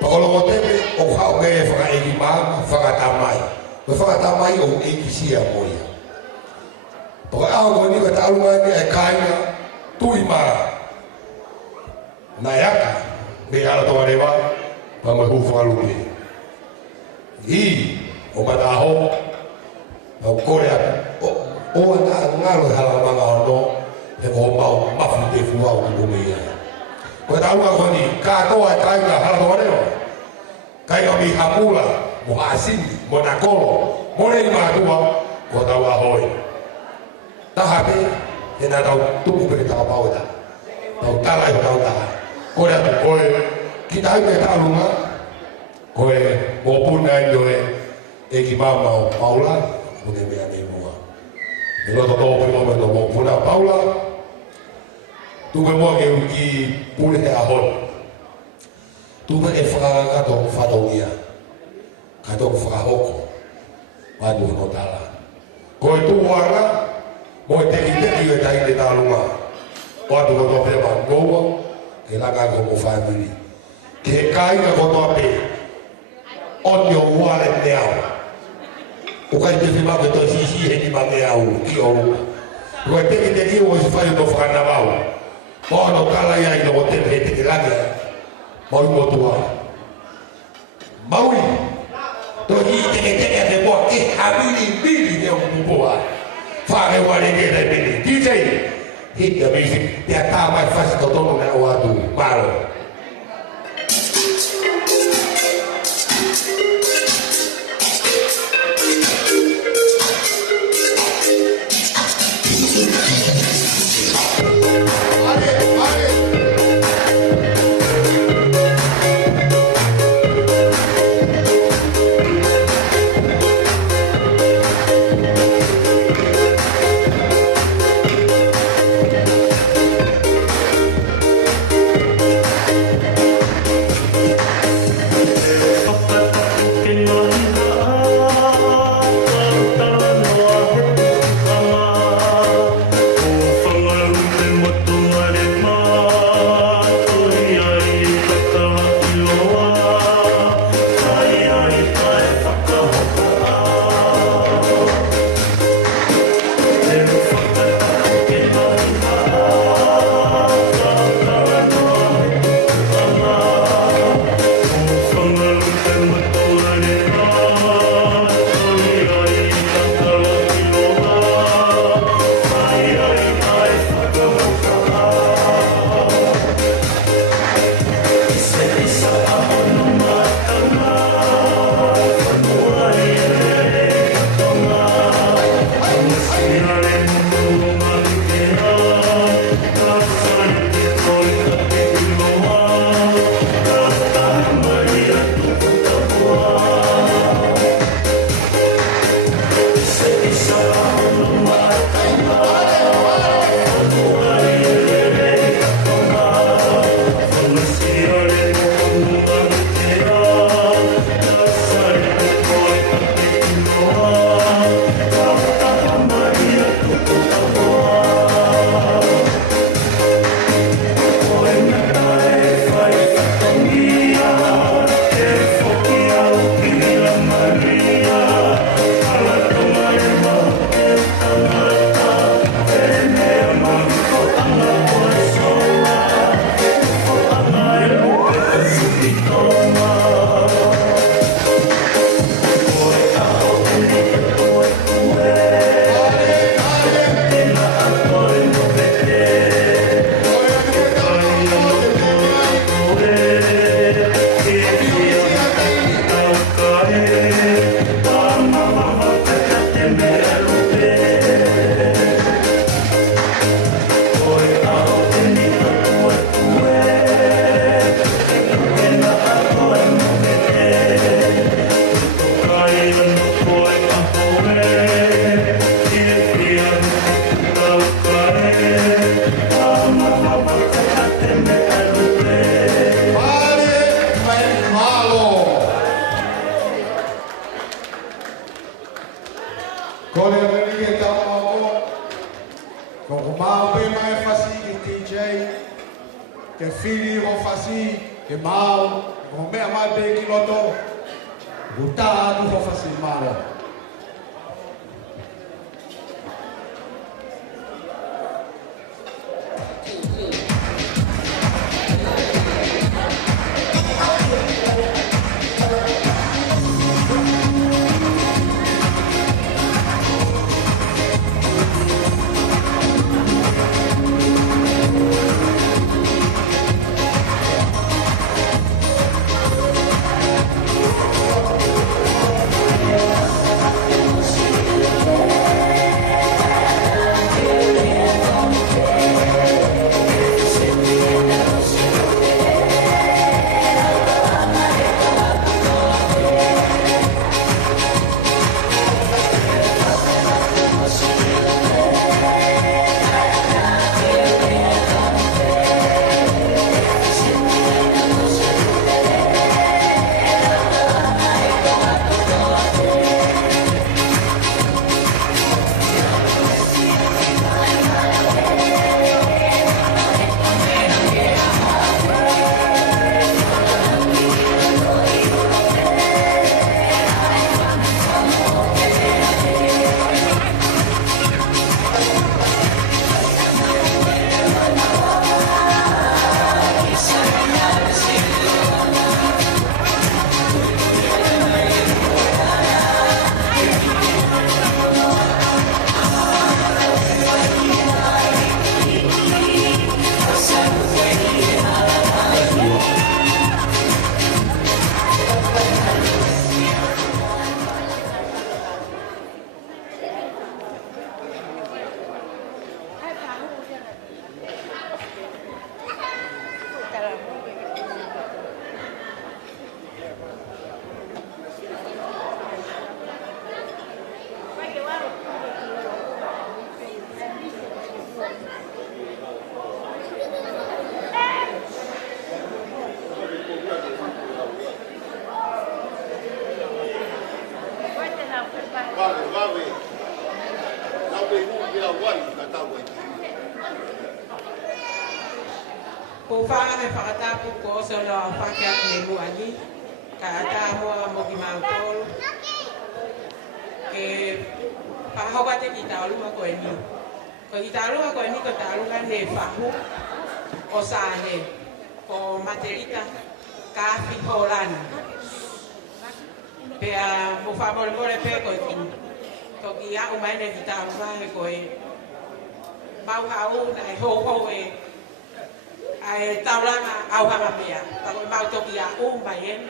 Pakolongo tepe o hao ngai e whaka eiki mama whakatamai. Koe whakatamai o eiki sia moia. Koe aho koe ni koe tālunga ni e kainga Tuima. Nā yaka me ala toa rewa pa mai hu whalume. I o mataho au kore atu, o ana ngaro hala manga ono, he ko mau mafu te fua o kume ia. Koe taunga koni, kātoa e kainga hala toa reo. Kainga mi hapula, mo asini, mo nakolo, mo rei mātua, ko tau ahoi. Taha te, he nā tau tupu peke taka pauta. Tau talai ho tau taha. Kore atu koe, ki tai me tālunga, koe mo puna indoe, e ki mama o Paula, o te mea nei mua. E roto tō pino me tō mo puna Paula, tupe mua ke uki pune te ahon. Tupe e whakakato whatongia, kato whakahoko, wadu no tala. Koe tūwanga, mo e teki e tai te tālunga, wadu no tō pema ngoua, ke langa ko mo whamiri. Ke kainga ko tō pe, onyo wale neau. O kai te whima ke tō sisi he ni mange au ki o runga. Koe teki te ki o si whai no whakanawau. Moano kala ia i no te he te lange. Mau mo tua. Maui. Tō hi teke teke te moa ke hamiri miri ne o kupoa. Whare wale ke rei miri. DJ, hit the music. Te a tā mai whasi tō tono ne o atu. Maro. ke mau, o mea mai pe ki loto, uta atu ho fasimara. Ko whanga me whakatapu ko so no whakia me muani, ka ata hoa mo ki mautolo, ke whahawa te ki tauruma ko e ni. Ko ki tauruma ko e ni ko tauruma ne whahu o sāne, ko materika Kaafi Paulani. Pea mo whamore pe ko e kini. Ko ki au mai ne ki tauruma he ko e mau hau na e ho e ai tauranga au hanga mea, tako mau toki a mai en.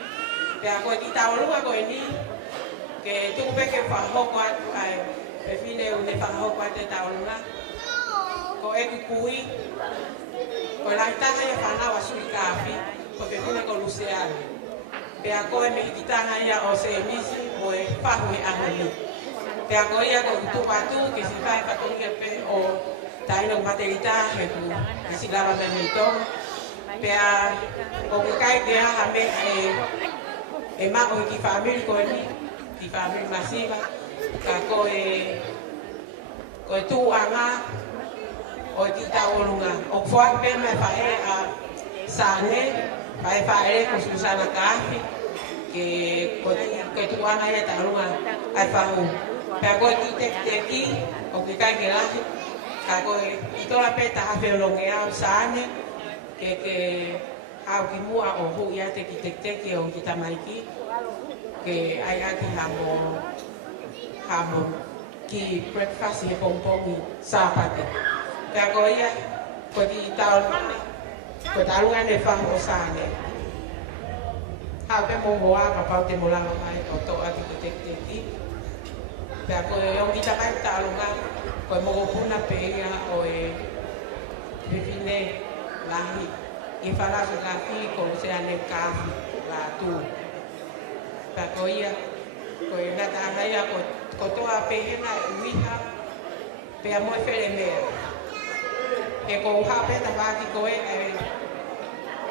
Pea koe ki taurua koe ni, ke tuku peke whahoko atu ai, e whine une whahoko atu e taurunga. Ko e kukui, koe laitanga ia whanau a sui Kaafi, ko pe whine ko luseane. Pea koe me ikitanga ia o se emisi, mo e whahu e angani. Pea koe ia ko kutupatu, ke si whae patongi pe o taino materita he ku isi lava me mito pea o ke kai ke ha me e ma o ki family ko ni ki family masiva ka ko tu anga o ki ta olunga o fo pe me fa a sane fa ko Susana Kaafi ke tu anga ya ta olunga ai fa u pea ko ki ki o ke kai ke la kako ito la peta ha felonge au sane ke au ki mua o hu ia te ki o ki tamaiki ke ai aki hamo ki breakfast he pompongi sapate kako ia ko ki taunga ne fa o sane ha pe mo hoa ka pau te molanga mai o to aki ki kako o ki tamaiki taunga koe mogopuna pēia o e whiwhine lahi. I whalasu lahi ko se ane Kaafi, Latu. Pea ko ia, koe nata angaia ko toa pēhena uiha, pea moe where mea. E ko uha pēta wāki koe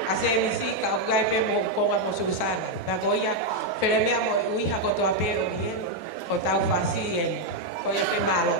a se nisi ka ukai pē mo konga mo Susana. Pea ko ia, where mea mo uiha ko toa pē o hienu, ko tau whasi e ko ia pē malo.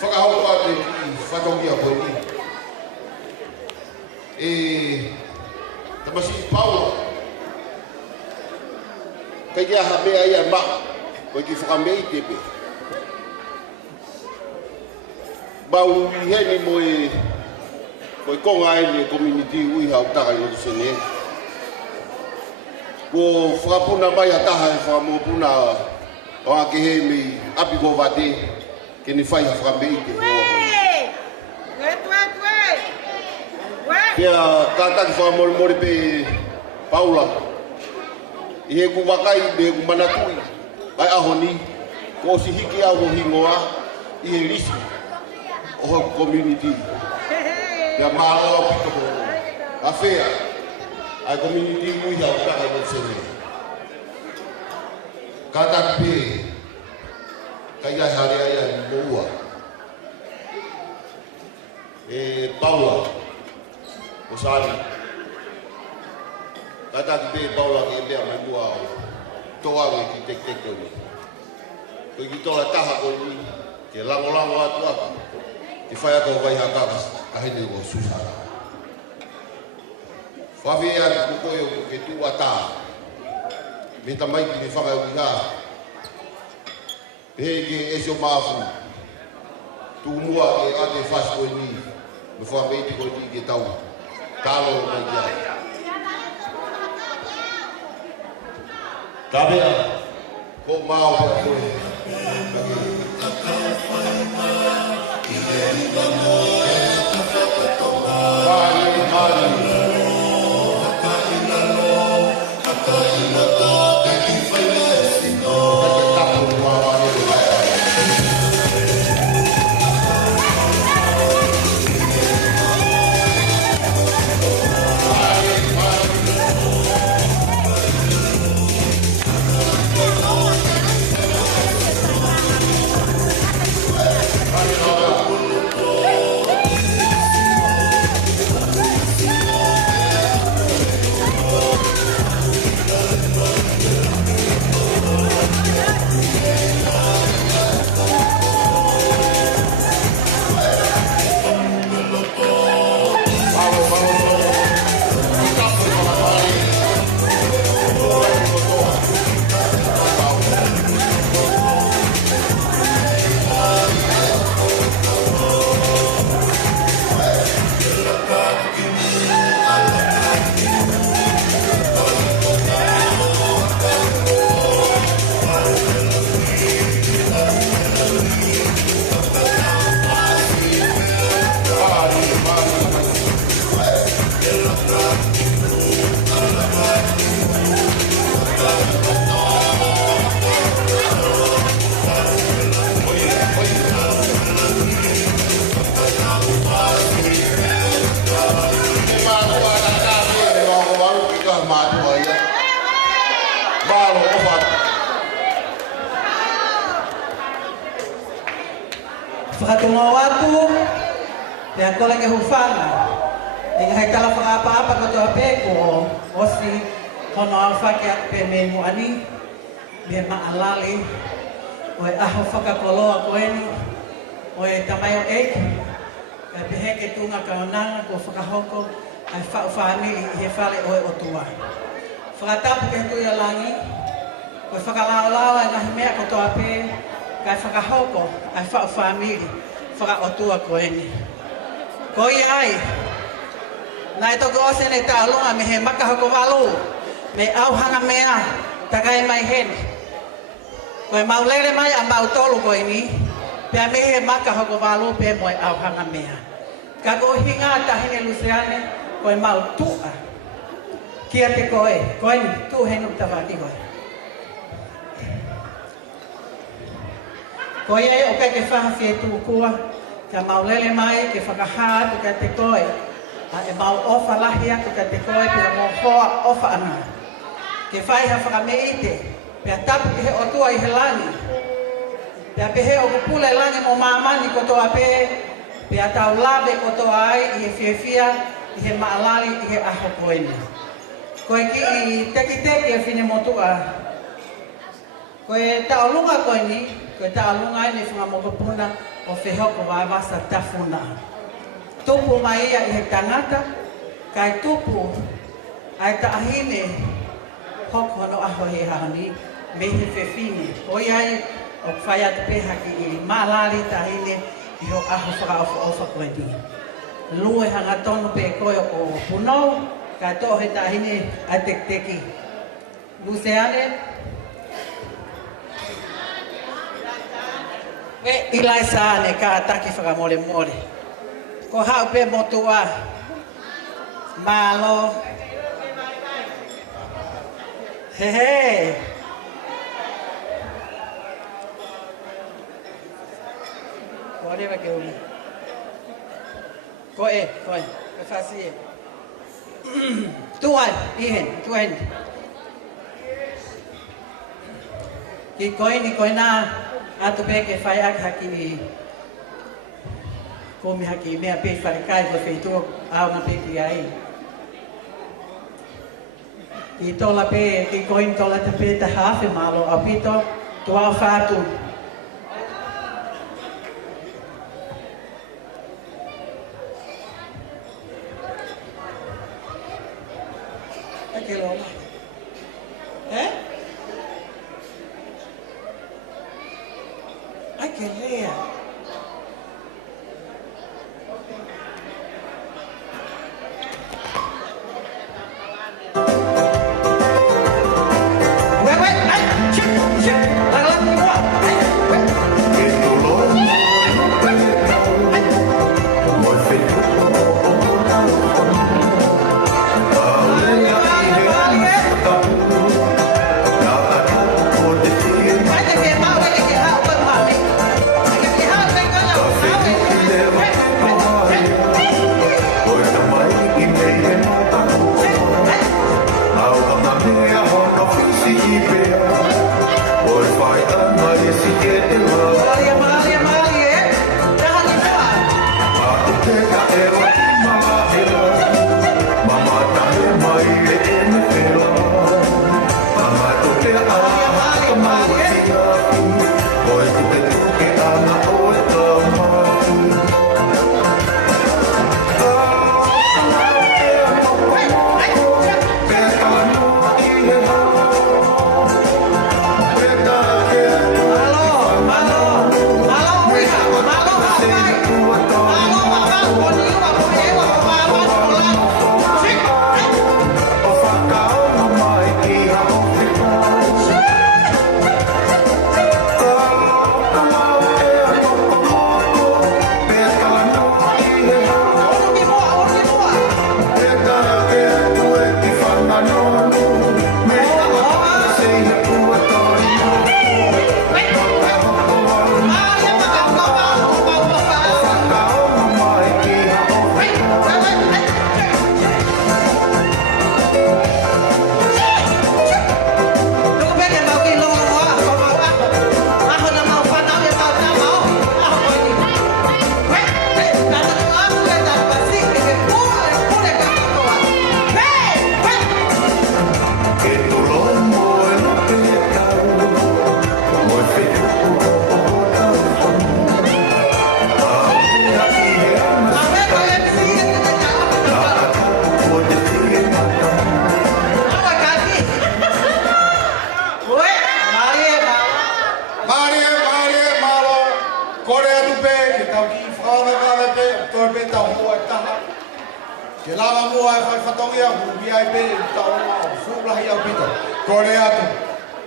whakahau ate ki whatongia koe ni. Tamasi Paula. Kai kia hapea ia ma. Koe ki whakamei tepe. Bau heni moe koe konga ele community ui hau taka i sene. Ko whakapuna mai ataha e whakamopuna o ake he mei api ko vate ke ni whai whakamei te pia kātaki whakamori pe Paula i he ku wakai me ku manatui ai ahoni ko si hiki au hingoa i he risi o community ya maa pito ko afea ai community ui hau taka i sene kātaki pe kai ai hare ai ai moua Paula o sari kātaki pe Paula ke mea mai mua o toa we ki tek tek o ni koe ki toa taha o ni ke lango atu apa ke whai aka o vai hakakas a hene o susara whawea ki kukoe o ke tu ata me tamai ki ne whaka o iha he ke esio maafu tu mua ke ate whas koe ni me whameiti koe ni ke tau tālo o mai kia Kabea, ko mau pa koe. Whakatunga watu, te a kola ke hufanga. E ka haitala whakaapa-apa katoa peko o si hono au whake a pe me muani, me maalali, o e aho whakakoloa koeni, o e tamai o eiki, ka peheke tunga kaonanga ko whakahoko, ai whau whamiri i he whale o e otua. Whakatapu ke tui a langi, o e whakalao-lao ai ngahi mea katoa pe, kai whakahoko ai whau whamiri, whakaotua koeni. Koi ai, nai toko ose ne tālunga me he makahoko walu, me auhanga mea, takai mai heni. Koe maulere mai a mautolu koeni, pea me he makahoko walu pe moe auhanga mea. Ka ko hinga tahine Luciane, koe mautua. Kia te koe, koeni, tu henu tawati koe. Koe ai o kai ke whahawhi e tūkua, ka maulele mai ke whakahā tuka te koe, a e mau ofa lahia tuka te koe pia mō hoa ofa ana. Ke whaiha whakameite, pia tapu ke he otua i he langi, pia pehe o kupule langi mō maamani kotoa pe, pia tau lawe kotoa ai i he whiawhia, i he maalali, i he aho koeni. Koe ki i teki teki e whine motua, koe taulunga koeni, Ko ta alunga ni whanga mokopuna o whehoko vai wasa tafuna. Tupu mai ia i he tangata, kai tupu ai ta ahine hoko no aho he hahani me he whewhine. Ko iai o whai atu pehaki i maalari ta ahine i ho aho whakaofa ofa koe ni. Lue hanga tono pe koe o punau, kai tō he ta ahine a tekteki. Luceane, Ilaisaane ka ataki whakamore more. Ko hau pe motua, malo, he. Whatever ke umi. Koe, ke whasie. Tuan, ihen. Ki koe ni koe nā, atu peke whai ak haki i komi haki mea pe wharikai ko whaitua au na peki ai. Ki tola pe, ki koe ni tola te pe te hawhi malo au pito, tu au whātu. Ake lola. Eh? Ai que lea.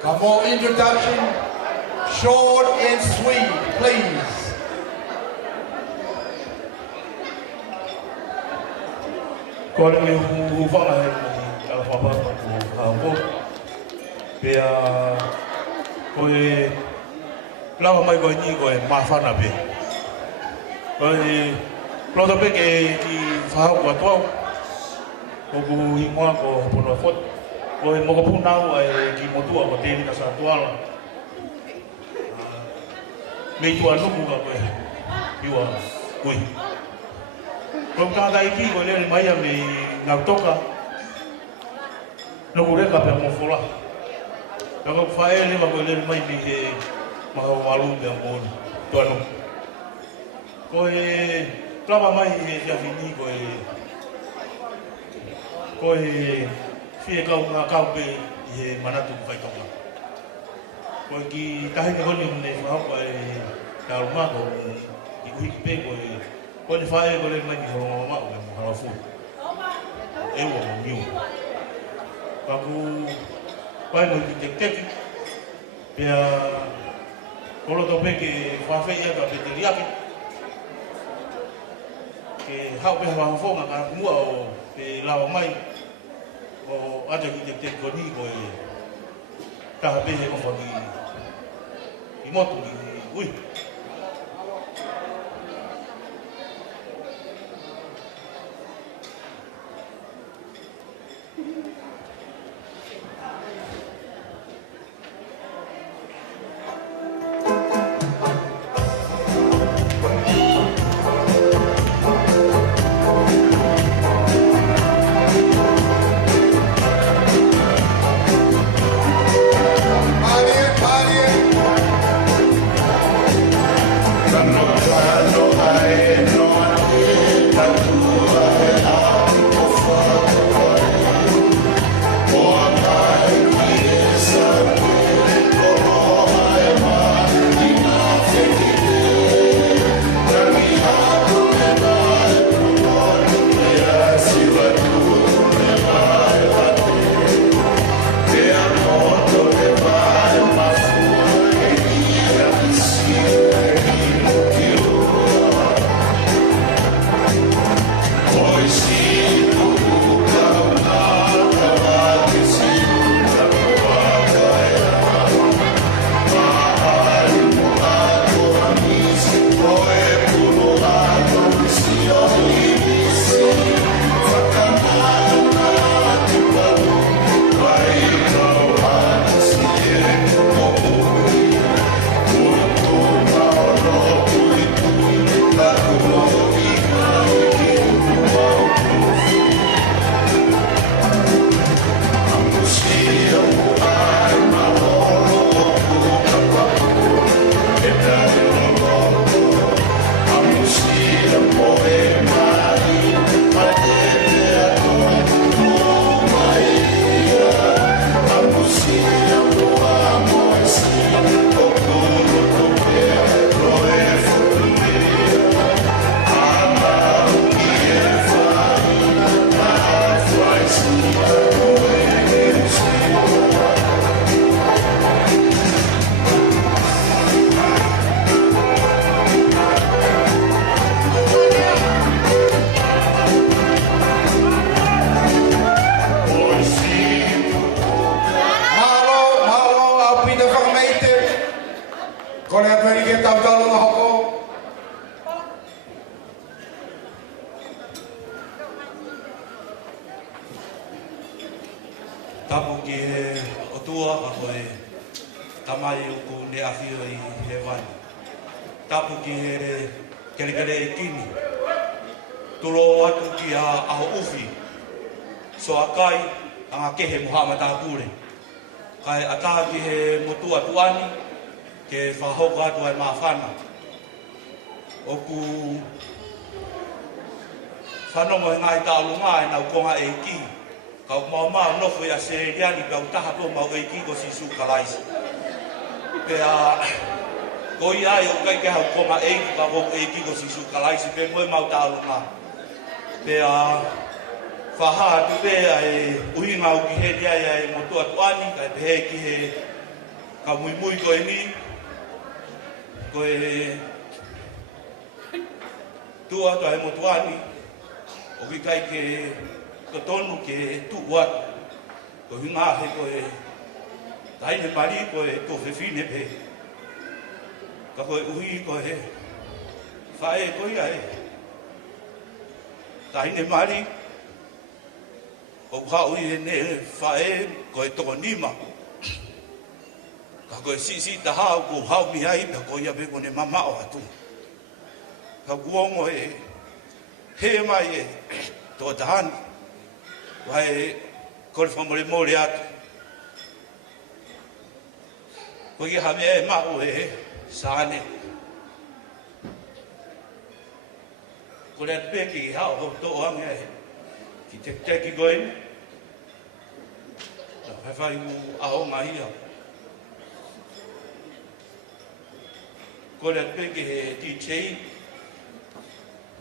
Come on, introduction, short and sweet, please. Kore me hu whaka he ka whapapa ko hauko. Pea koe lawa mai koe ni koe mawhana pe. Koe plota pe ke i whahau kua tuau. Koku hingoa ko pono whot. Koe moko punau ai ki motua ko tēni ka sa tuala. Mei tua nuku ka koe. Iwa kui. Kau kata iki koe lele mai me ngau toka. Nuku reka pe mo fola. Kau whae lema koe lele mai me he Mau malu dia pun tuan. Koe lava mai e ia vini koe fie kau ngā kau pe i manatu ku whaitonga. Koe ki tahi te honi mune whahaupa e tā runga ko i uhi ki pe koe ni whae ko le mai ki horonga mama o e mohara fu. E ua mo miu. Kaku pai mo ki tek teki pia kolo to pe ke whawhai ia ka pe te riake. Ke hau pe hawa whonga ka kumua o pe lawa mai o aja ki te koni ko e taha pe he kofa ki i motu ki ui. Tapu ki he otua a koe tamai uku ne awhio i he wani. Tapu ki he kerekere e kini. Tulo atu ki a aho uwhi. So a kai a ngā kehe muhama tā kure. Kai a tā ki he motu atuani ke whahoko atu ai mā whana. Oku whanongo he ngai tā lunga e nau konga e ki. Kau mau nofo ia se riani kau taha po mau e ki ko sisu kalaisi. Pea koi ai o kai ke hau koma e ki ka woko e ki ko sisu kalaisi pe moe mau tālunga. Pea whaha atu pea e uhinga o ki he ria e motu atuani kai pehe ki he ka muimui ko e ni ko e tu atu e motuani o ki kai ke ko tonu ke tu wat ko hinga he ko e tai ne pari ko e to fefine pe ka ko uhi ko e fae ko ia e tai ne mari o ha ui ne fae ko e to nima ka ko si ta ha ko ha mi ai ka ko ia be ko ne mama o atu ka guongo e he mai e to tahan Vai kol famole mole at. Ko ki ha me ma o e Ilaisaane. Ko le peki ki hao ho to ange ki te teki goin. Na whai mu ao ngahia. Ko le peki he DJ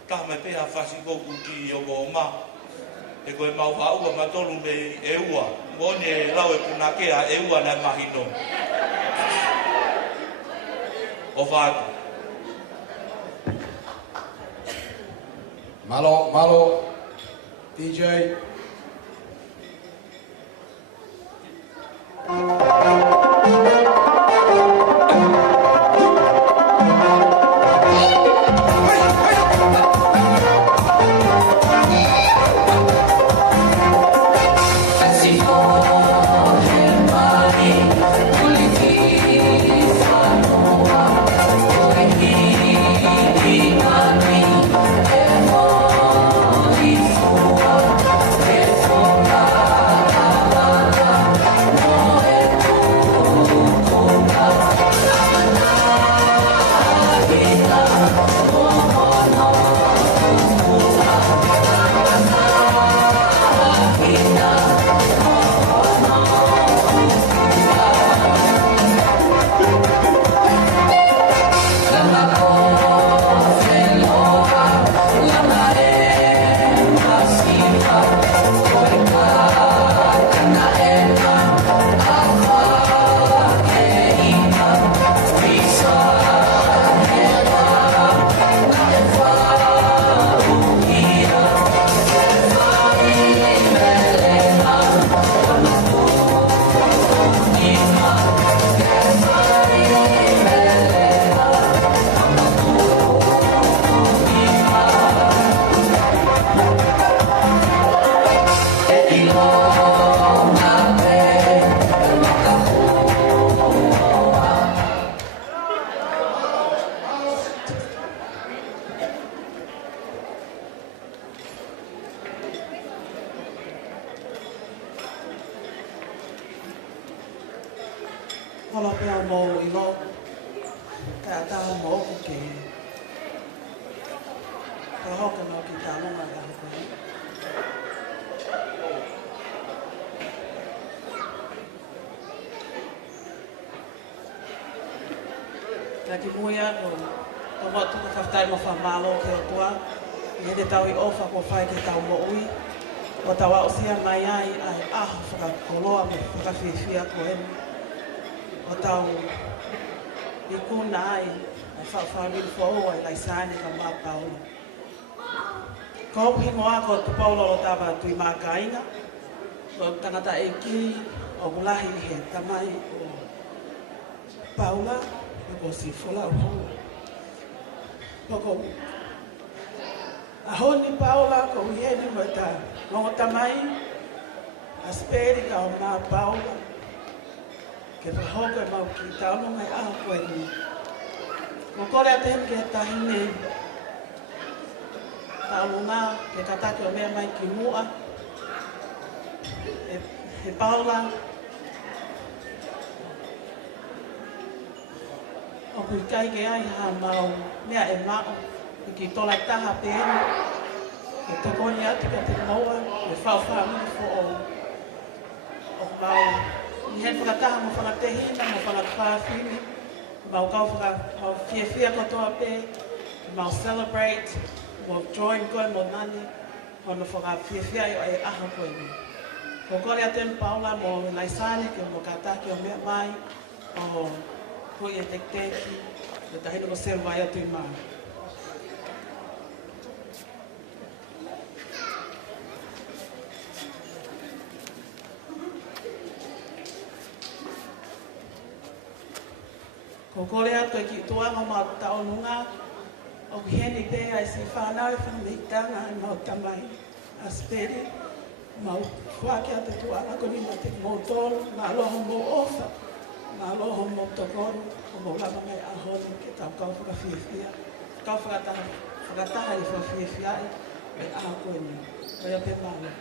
ta mai pe ha fasi ko ku ki o go ma. E koe mau haua matolu me e ua. Mone e lau e punakea e ua na mahino. O whātu. Malo, DJ. Hola pia mo i lo ka ta mo ku ke ka ho ka no ki ta no ma ya ko ka ki mo ya ko to mo tu ka ta mo fa malo ke tua ni de tau i ofa ko fa ke tau mo ui o tawa o sia mai ai ai fa ko lo a me fa fi ko en o tau i kuna ai whawhawiri whao ai Ilaisaane ka mā Paula. Ko hi moa ko tu Paula o taba Tuima kainga, ko tangata e ki o mulahi he tamai o Paula, ko si fola o hou. Ko a honi Paula ko hieni mo ta ngongo tamai, a speri ka o mā Paula, ke whahoka e mau ki tauno mai aho koe ni. Ko kore a tehem ke tahine tauno ngā ke katake o mea mai ki mua. He Paula o kui kai ke ai ha mau mea e mao ki tola taha pēne. Ke tokoni atu ka te maua e whawhawiri fo o mau ni hen whakataha mo whakatehina, mo whakatawhawhini, mau kau whiawhia katoa pē, mau celebrate, mo join koe mo nani, hono whakawhiawhia o e aha koe ni. Ko kore a tēnu Paula mo Ilaisaane, ke mo kataki o mea mai, o koe e tekteki, e tahina mo seru vai atu i maa. Ko kore atu e ki tuanga ma taonunga, o ki heni te ai si whanau e whanamitanga e mau tamai a speri, mau whake atu tuanga ko ni ma te mōtoro, ma aloha mō ofa, ma aloha mō tokoro, o mō lama mai ahoni ke tau kau whakawhiawhia, kau whakataha i whawhiawhia e aha koe ni, o ia pe maua.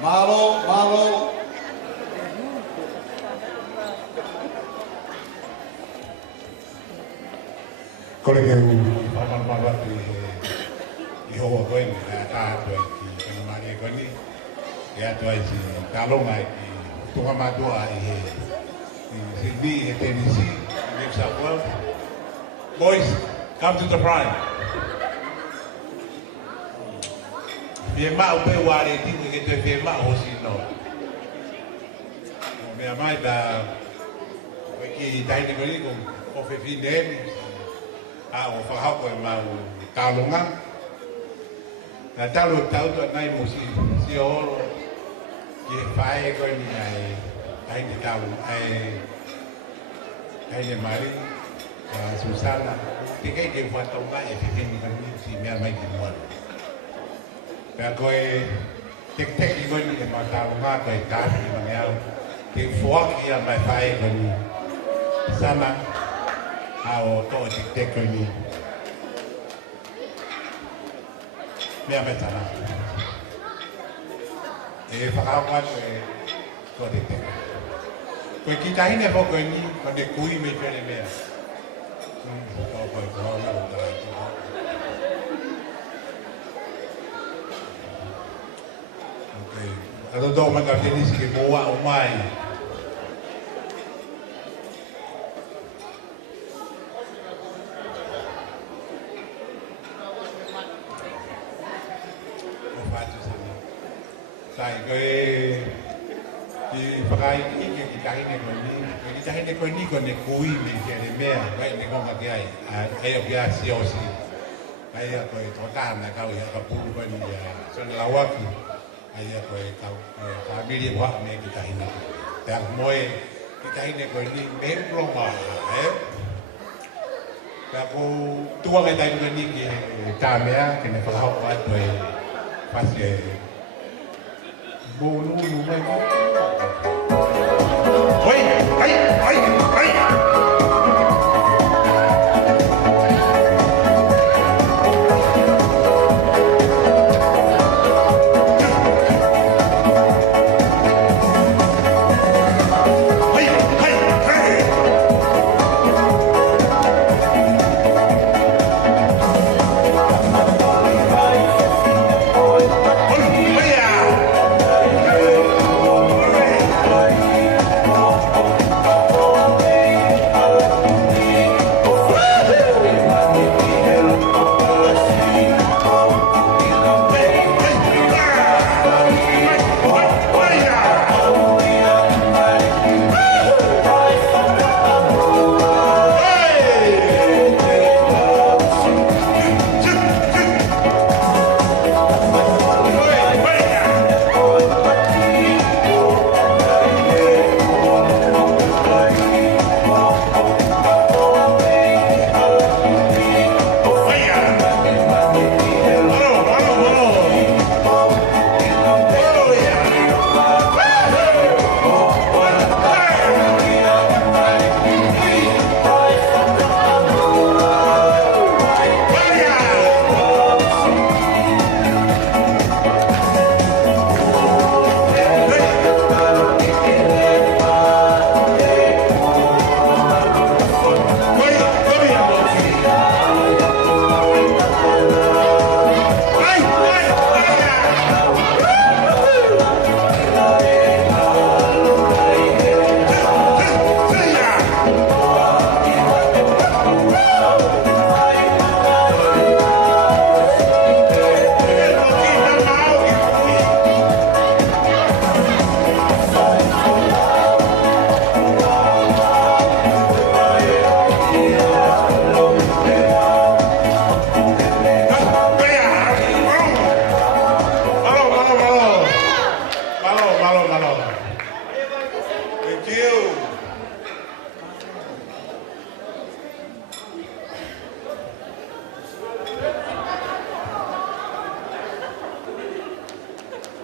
Malo, malo. Kore ke u pamamala i hoa koe ni a tātua ki kanamare koe ni e atua i si talonga i tunga matua i he Sydney, he Tennessee, New South Wales. Boys, come to the prime. Pie mau pe ware tingu ke te pie mau hosi no. Mea mai da ki taine koe ni ko fe fi nemi. A o whakahako e mau tālonga. Nā talo tau tua nai mo si oro ki e whae koe ni ai taine tau, taine mari, Susana. Te kei te whatonga e whiwheni kani si mea mai ki moana. Pea koe teki koe ni e mau tālonga koe Kaafi ma mea te whuaki a mai whae koe ni Sama. Ao toa te koe ni. Mea me tana. E whakao koe toa te koe. Koe ki tahine po koe ni, ko te kui me pere mea. Toa koe koe na o tara toa. Ok. Ato toa maka whinisi ke moa o mai. Sai koe ki whakai ki tahine koe ni. Ki tahine koe ni koe ne kui me kia ne mea. Kai ne konga ki ai. Ai o kia si o si. Ai a koe tō tāna kau i a ka pūru koe ni sona lawaki. Ai a koe kau whamiri e wak me ki tahine. Te aku moe ki tahine koe ni me plonga. Te aku tuanga i tahine koe ni ki tā mea. Ke ne whakahau atu e whasi e bolu lumai. Oi, ai, ai, ai.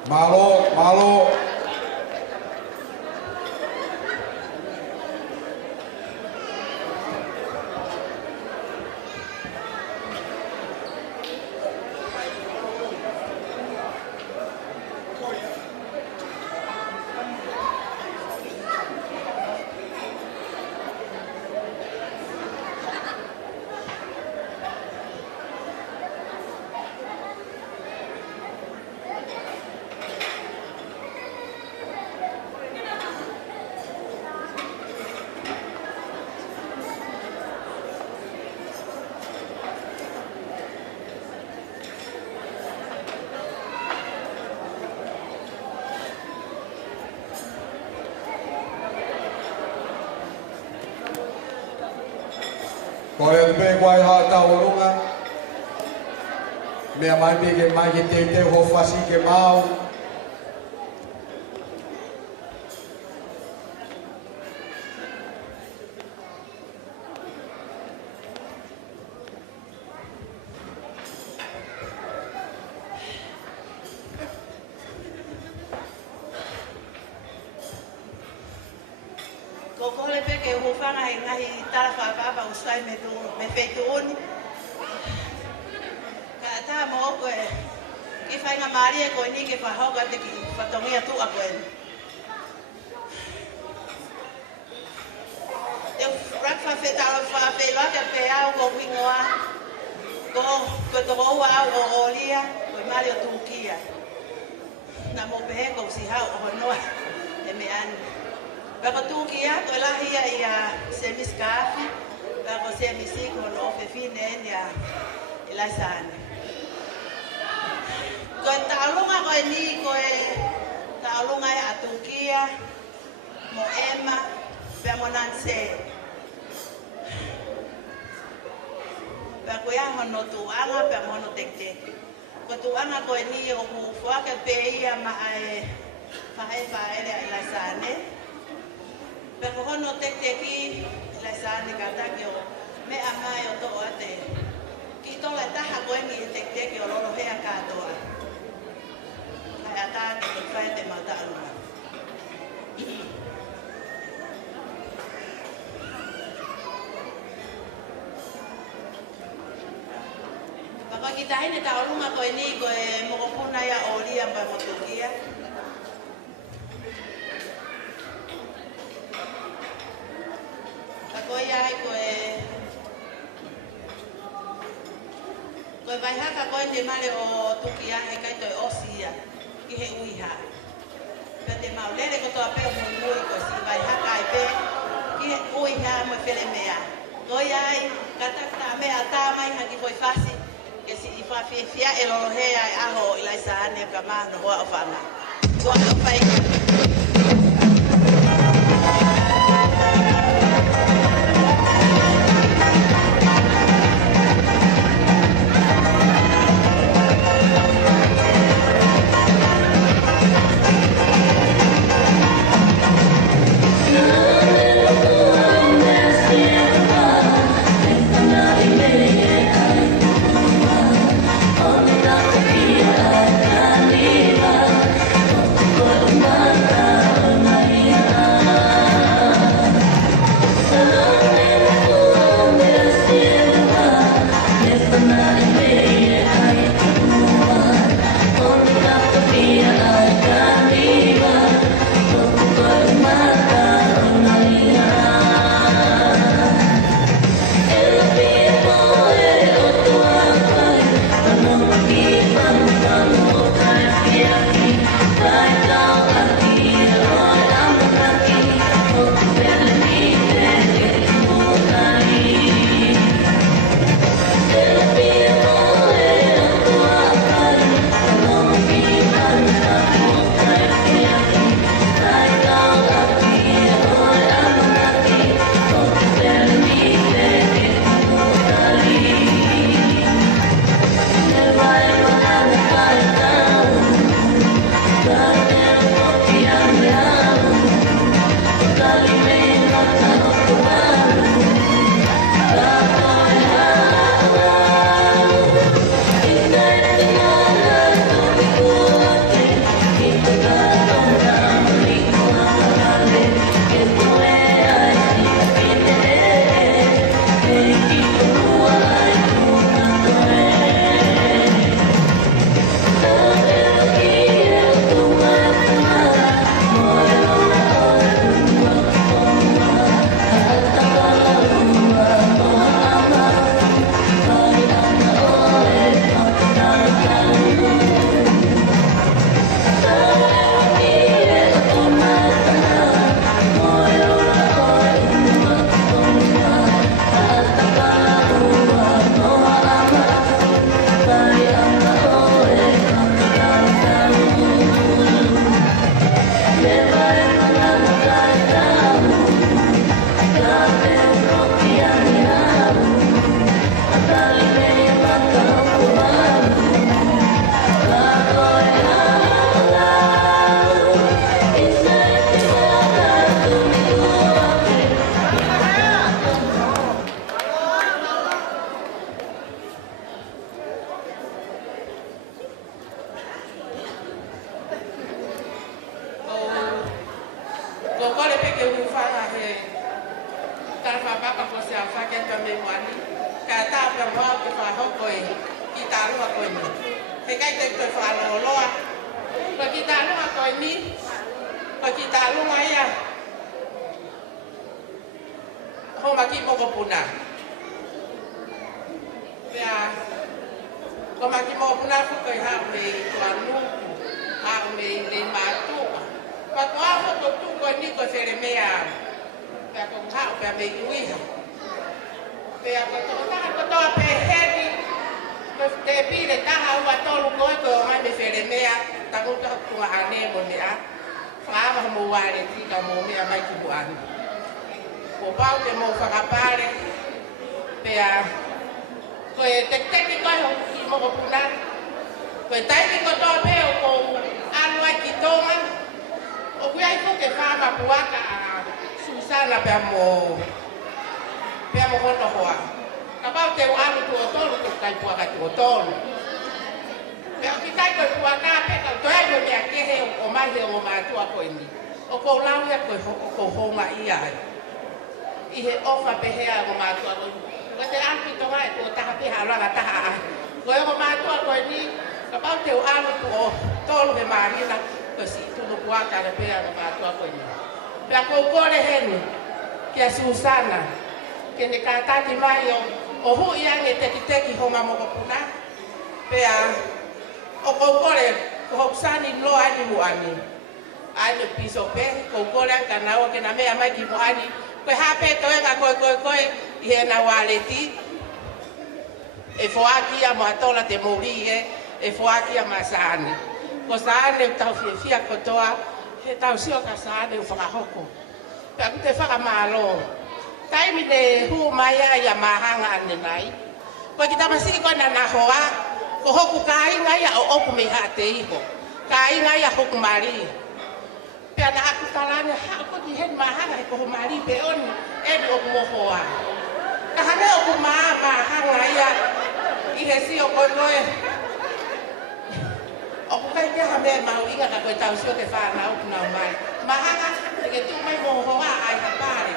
Malo, malo. Ko e pe kwai ha ta olunga. Me mai pe ke mai ke te ho fasi ke mau. Kokole pe ke hufanga e ngahi tala whakapa usai me fetu oni. Ka ta mo ko e ki whainga maari e ko ni ke whahoka te ki whatongia tu a koe. Te rakwa whetala whapela ke pe au ko wingoa. Ko to au au o olia ko mari o Turkia. Na mo pehe ko si hau o noa e me anu. Bako Turkia ko lahia ia semis Kaafi, bako semis ko no fefine ia Ilaisaane. Ko taulunga ko ni ko taulunga ia Turkia mo ema pe mo nanse. Bako ia hono tuanga pe mo no tekte. Ko tuanga ko ni o fuaka ke pe ia ma ai fae Ilaisaane. Pero hono teki Ilaisaane kata ke o me amai o to ate. Ki to la taha ko ni teki o lolo hea katoa. Kai ata ke fai te mata aluna. Baka kita hine ta olunga ko ni ko mo puna ya olia pa mo Turkia. Koe ai koe vai haka koe te mare o Turkia he kai toi osia ki he uiha. Pe te maulele ko toa peo Moimoi ko si vai haka ai pe ki he uiha mo pele mea. Koe ai katakta mea tā mai haki foi fasi ke si i whawhiwhia e lolohe ai aho Ilaisaane ka mahano hoa o whanga. Kua o whaika. Kokole peke ufanga he. Tarfa papa ko se afake to me wani. Ka ta pe wa ke fa hoko e. Ki ta lu ko ni. He kai te to fa lo loa. Ko ki ta lu ko ni. Ko ki ta lu mai ya. Ho ma ki mo ko puna. Ya. Ko ma ki mo puna ko ko ha me to anu. Ha me le ma tu. Pakwa ko tu ko ni ko se le mea. Pe ko ha pe me ui. Pe ko to pe hedi. Ko te pile ta ha wa to lu ko mai me se le mea. Ta ko ta ko ane mo ni a. Fa ma mo wa le ti ka mo me mai ki bu an. Ko ba te mo fa ka pare. Pe a ko te ki ko ho ki mo ko puna. Ko tai ki ko to pe ko anu ai ki to man. O kui ai ke whāma puaka a Susana pe amo hono hoa. Ka pau te anu tu o tonu tu kai puaka tu o tonu. Pe o ki kai koe puaka pe ka toi koe mea kehe o mai he o mātua koe ni. O kou lau ia koe ko honga ia ai. I he ofa pe hea o mātua koe ni. Ko te anu tonga e ko taha pe halanga taha ai. Koe o mātua koe ni, ka pau te anu tu o tonu he marina. Kasi tunu kuaka na pea na mātua koe ni. Pea kou kore henu, kia Susana, ke ne kātati mai o hui ange teki honga moko puna. Pea o kou kore, ko hoksani lo ani muani. Ai me piso pe, kou kore anka nao ke na mea mai ki muani. Koe hape toe ka koe, i he na waleti. E foaki a moatola te mori e foaki a masani. Ko saane tau fia kotoa, he tau sio ka saane whakahoko. Pea ku te whakamalo. Taimi ne hu mai ia mahanga ane nai. Ko ki tamasiki koe na nahoa, ko hoku ka inga ia o oku me ha te iho. Ka inga ia hoku mari. Pea na aku talane, hako ki hen mahanga he koho mari pe oni, eni oku mohoa. Ka hane oku mahanga ia, i he sio koe koe. O ku kai keha mea mau inga ka koe tau sio ke whanau kuna o mai. Mahanga, te ke tu mai mo hoa ai ka pare.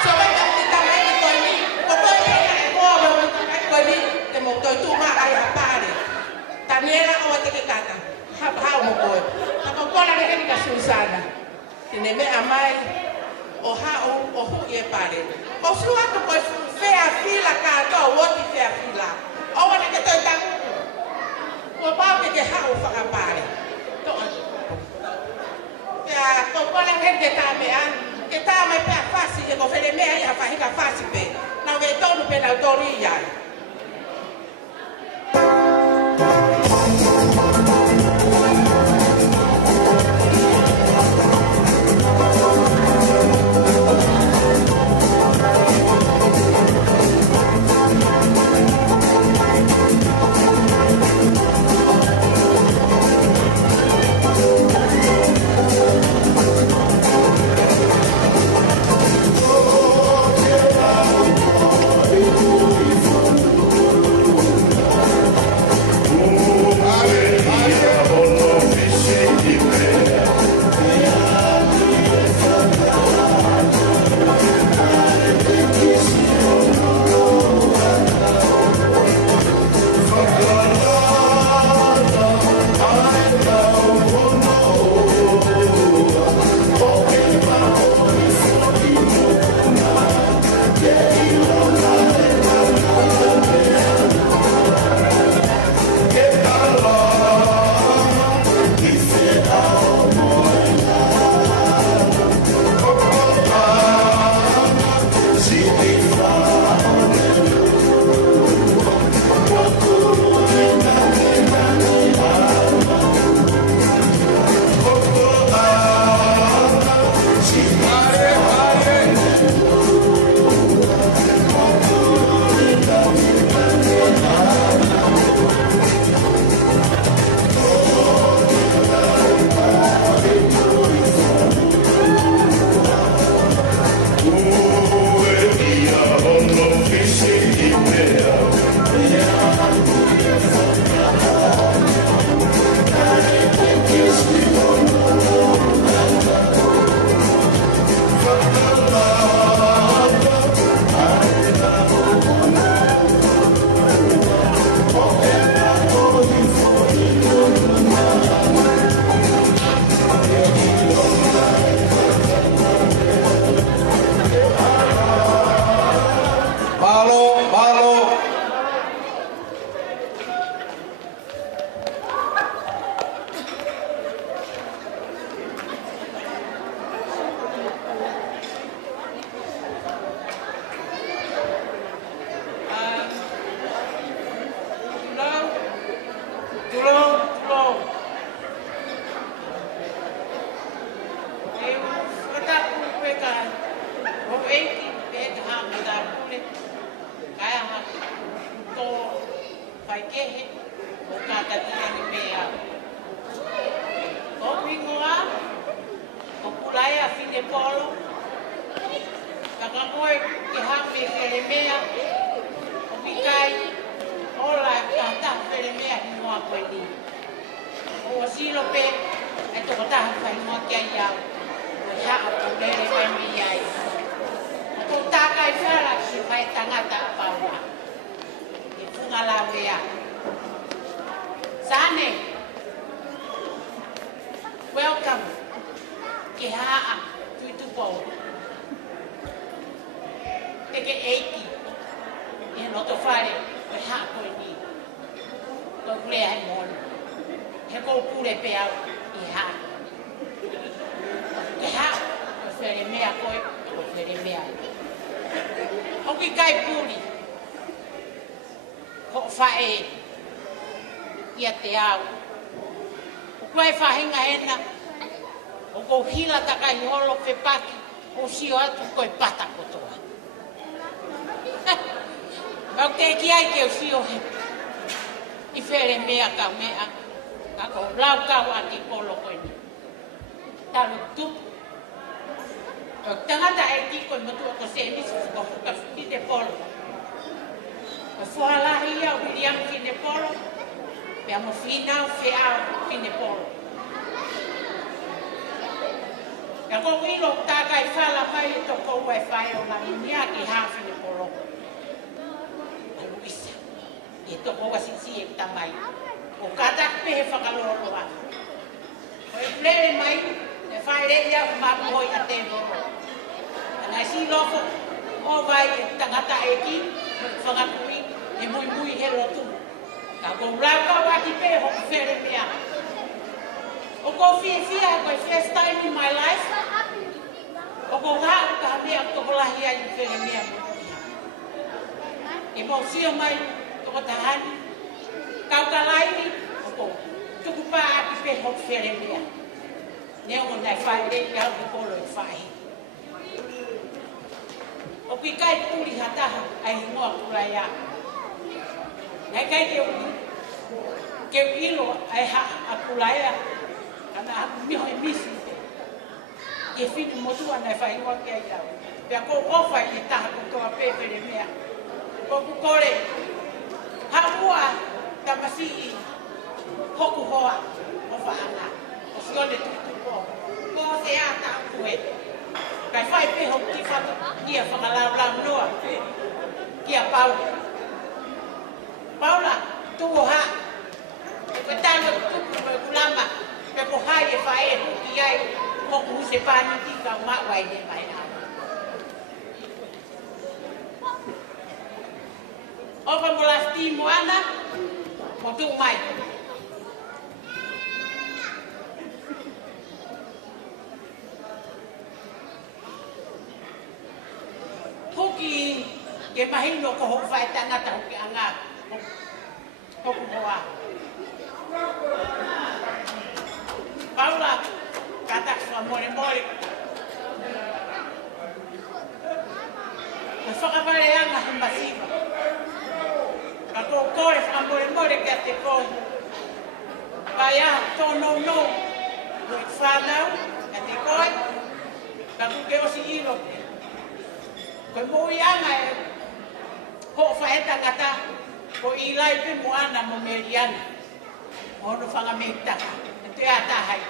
So mai ka ti tamai ki koe ni, ko koe pena e hoa mo kai koe ni, te mo toi tu ma ai ka pare. Taniera o te ke kata, hau mo koe. Ka ko kola ne heni ka Susana. Tene mea mai, o hau o hu i e pare. O sua tu koe fea fila kato, woti fea fila. O wana ke toi tangu. Ko pau ke hau whakapare. Toa. Pea, ko kola hen ke tā mea, ke tā mai pea whasi, ke ko where mea ia whahika whasi pe. Nau ke tonu pe nau tori iai. Oh, polo. Kaka koe ke hape kere mea. O mikai. Ola ka ta kere mea ki noa koe ni. O silo pe. E toko taha kai noa kia iau. O haa o lere kai mi iai. O takai whara ki mai tangata a Paula. E funga la wea. Sane. Welcome. Ke haa tuitu pou. Teke eiki. E noto whare. E haa koe ni. Koe kulea he mona. He kou kure pe au. I haa. Ke haa. Koe where mea koe. Koe where mea. Oki kai puri. Ho whae. Ia te au. O koe whahinga hena. O kou hila takai holo pe paki. O sio atu koe pata kotoa. Au te ki ai ke o sio he. I where mea ka mea. Ka kou lau kau ati polo koe ni. Taru tupu. O tangata e ki koe matua ko se nisi ko huka ki te polo. O whalahi au hiriam ki te polo. Pea mo whinau whiau ki te polo. Ka kou ilo tākai whala pai e to kou e whai o la minia ki hawhi te polo. A Luisa. E to kou asisi e tamai. O katak pehe whakaloro wa. O e plere mai. E whai rehia mapuhoi a te moro. Nai si loko o vai e tangata e ki, whakakui e Moimoi he rotu. Ka kou rauka waki pe ho where mea. O kou fia koe first time in my life. O kou hau ka mea toko lahi ai where mea. E mo sio mai toko tahani. Kau ka laini o kou tuku pā aki pe ho where mea. Neo mo nai whai re ki au ki polo e whai. O ki kai puri hataha ai hingoa kura ia. Nai kai ke ilo ai ha a kura ia. Ana haku miho e misi. Ke whini motua nai whai hingoa ki ai au. Pea kou ofa i taha kutoa pepere mea. Kou kukore. Haua tamasi i hoku hoa o whaanga. O sione tukupo. Ko se ata kue. Kai whai peho ki whatu kia whakalau noa. Kia Paula. Paula, tuho ha. E koe tāna tuku koe kulama. Pe ko hai e whae e huki ai. Hoku huse pāni ki ka mawai ne mai nā. Opa mo lasti mo ana. Mo tu mai. Hoki ke mahino ko hou whae tangata hoki anga hoku hoa. Paula, kata kua more. Ko whakaware anga humbasiva. Ka kou kore whakamore kia te koe. Kai aha tono no. Koe whanau kia te koe. Ka kuke osi ilo. Koe moi anga e ho whaeta ngata ko ilai pe moana mo meriana. Ono whanga meitaka. E te atahai.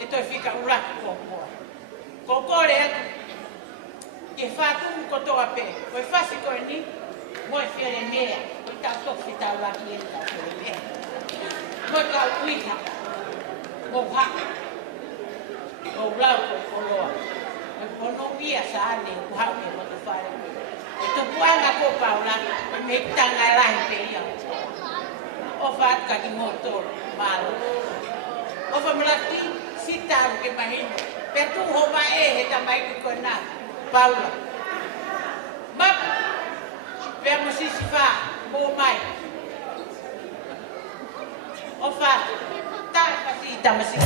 E toi whika uraki ko moa. Ko kore atu. Ke whātumu kotoa pe. Koe whasi koe ni. Moe whiere mea. Koe tau toki tau laki e tau whiere mea. Moe kau uita. Mo haka. Mo lau koe koloa. Ono ia saane ku hau e mo te whare. E tu puanga ko Paula, me tanga lahi pe ia. O whatka ki motor, malo. O whamlaki, sitau ke mahino. Pe tu ho mai e he tamai ki koe nā, Paula. Map, pe mo sisi wha, mo mai. O whatka, tai pasi tamasi.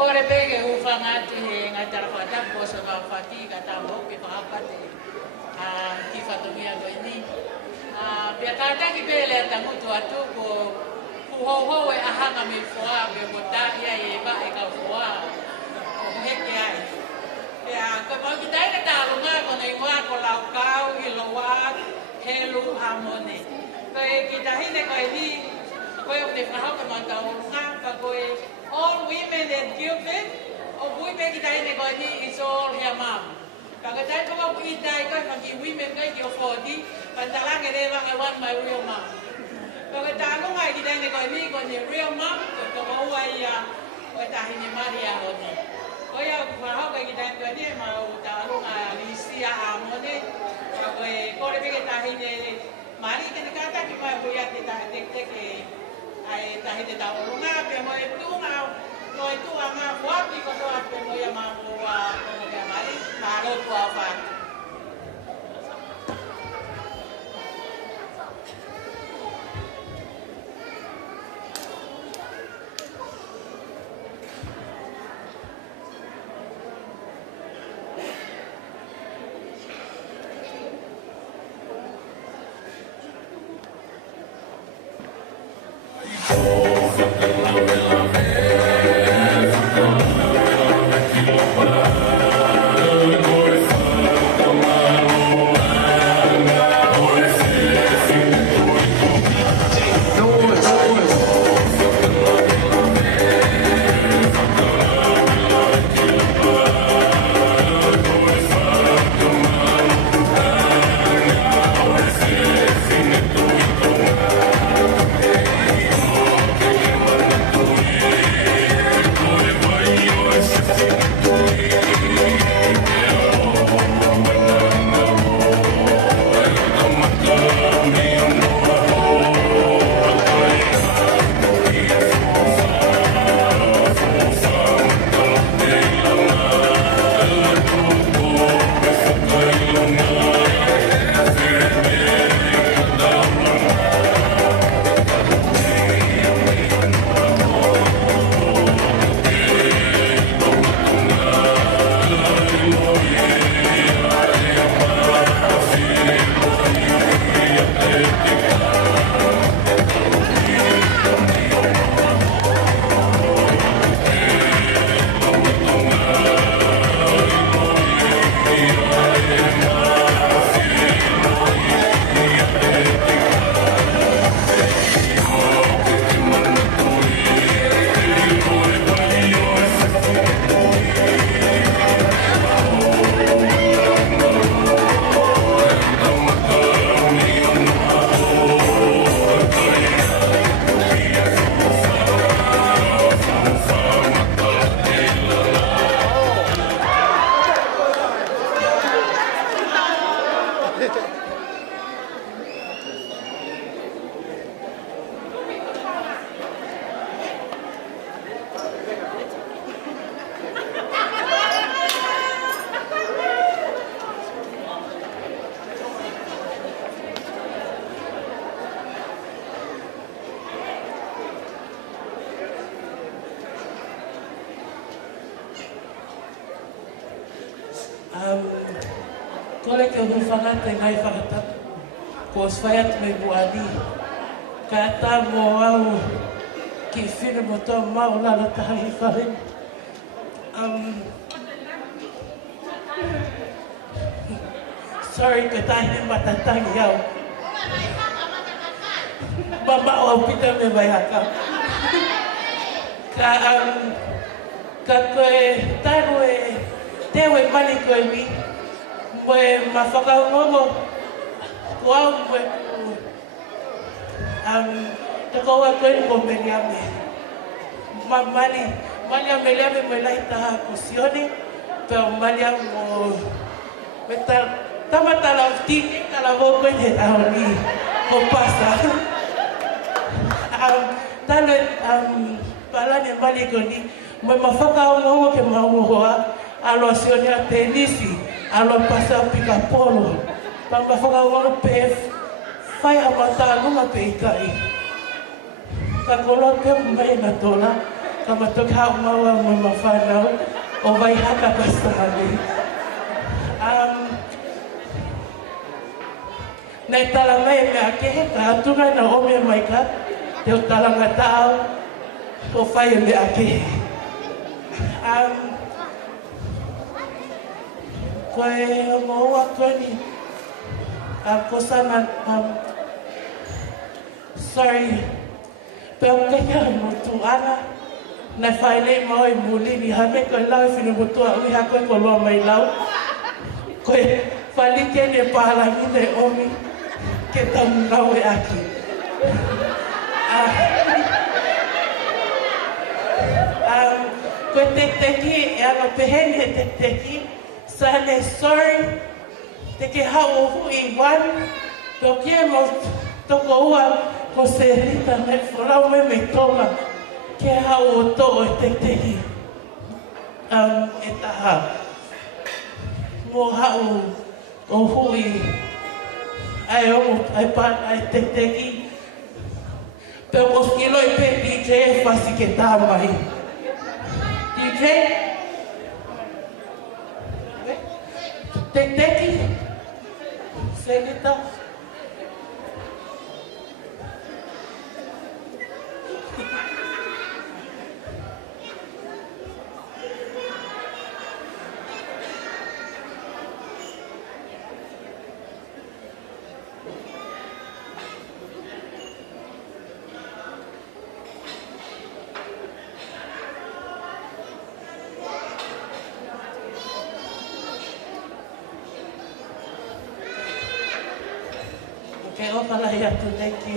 kore pege ufangati he ngatarapata boso ka fatiga tambo ke paapate ki fatomia goini pia kata ki pele tamutu atu ko kuhoho we ahanga me foa be bota ya ye ba e ka foa o heke ai ya ko mo ki dai ta lunga ko nei wa ko lau kau i loa helu amone ko e ki dai ne ko ni ko e ne fa ko man ka lunga ka ko e all women that give it o women ki dai ne ko ni is all her mom ka dai ko ki dai ko fa ki women ka ki for di pantalang ere ba I want my real mom Pag tago nga, kita ni ko ni real mom, ko uway ko tahin ni Maria ho ni. Kaya maho kay kita ni mau tago nga Alicia amo ni. Ko rin tahin ni Mari kini kata ki mau buya kita tek ay tahin ni tawo nga pe mo itu nga ko itu nga buat ko to ape mo ya mau ko ya Mari maro to apa. Kole ke hufangate ngai whakatap, ko swayat me buadi, kata mo au ki whine mo tō mau lala tahi whahin. Sorry ke tahi matatangi au. Mama o pita me vai haka. Ka koe tanu e tewe mani koe mi. Moe mawhakaungongo ko au moe te koua koe ko meliame mani a meliame moe lai taha kusioni peo mani a mo me tamatala o tiki tala mo koe he aoni ko pasa talo palane mani ko ni moe mawhakaungongo ke maungoa alo sioni a tenisi alo pasa pika polo pamba foga wala pe fai amata lunga pe ikai ka kolo pe mai na tola ka Kamatok hau maua mo mawhanau o vai haka pastahani. Nei tala mai me ake ka atunga na ome mai ka te o talanga tau o whai me ake. Koe o moa koni kosana sorry pero kaya mo tuana na whai nei maoi mulini hame koe lau whinu mutua ui ha koe ko loa mai lau koe whalike ne pālangi nei omi ke tamu nau e aki. Koe te teki e anga pehene te teki sane sorry te ke hau o hui wan tau kia mo toko ua ko se rita me whanau me me tonga ke hau o to o te teki e taha mo hau o hui ai omo ai pan ai te teki pe o skilo i pe DJ fasi ke tamai DJ te teki senita ke o kala ia tu teki.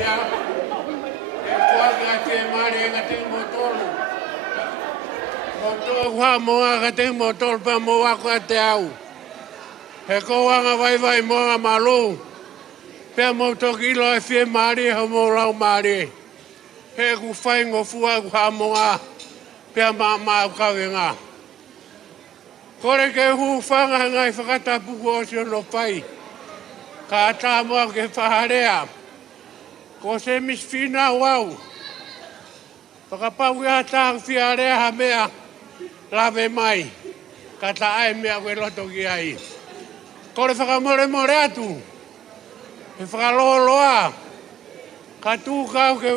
sia. E kua ka te mare ka te motolo. Motolo kua moa ka te motolo pa moa kua te au. He koanga vai moa malu. Pea motoki ilo e fie mare ho mo rau mare. He ku whai ngofua kua moa. Pea maa ukawenga. Kore ke hu whanga ngai whakatapuku o si ono pai. Ka ata moa ke whaharea. Ko se misfina wau. Whakapau ia tā whiarea ha mea. Lawe mai. Ka ta ai mea koe loto ki ai. Kore whakamore more atu. He whakaloloa. Ka tū kau ke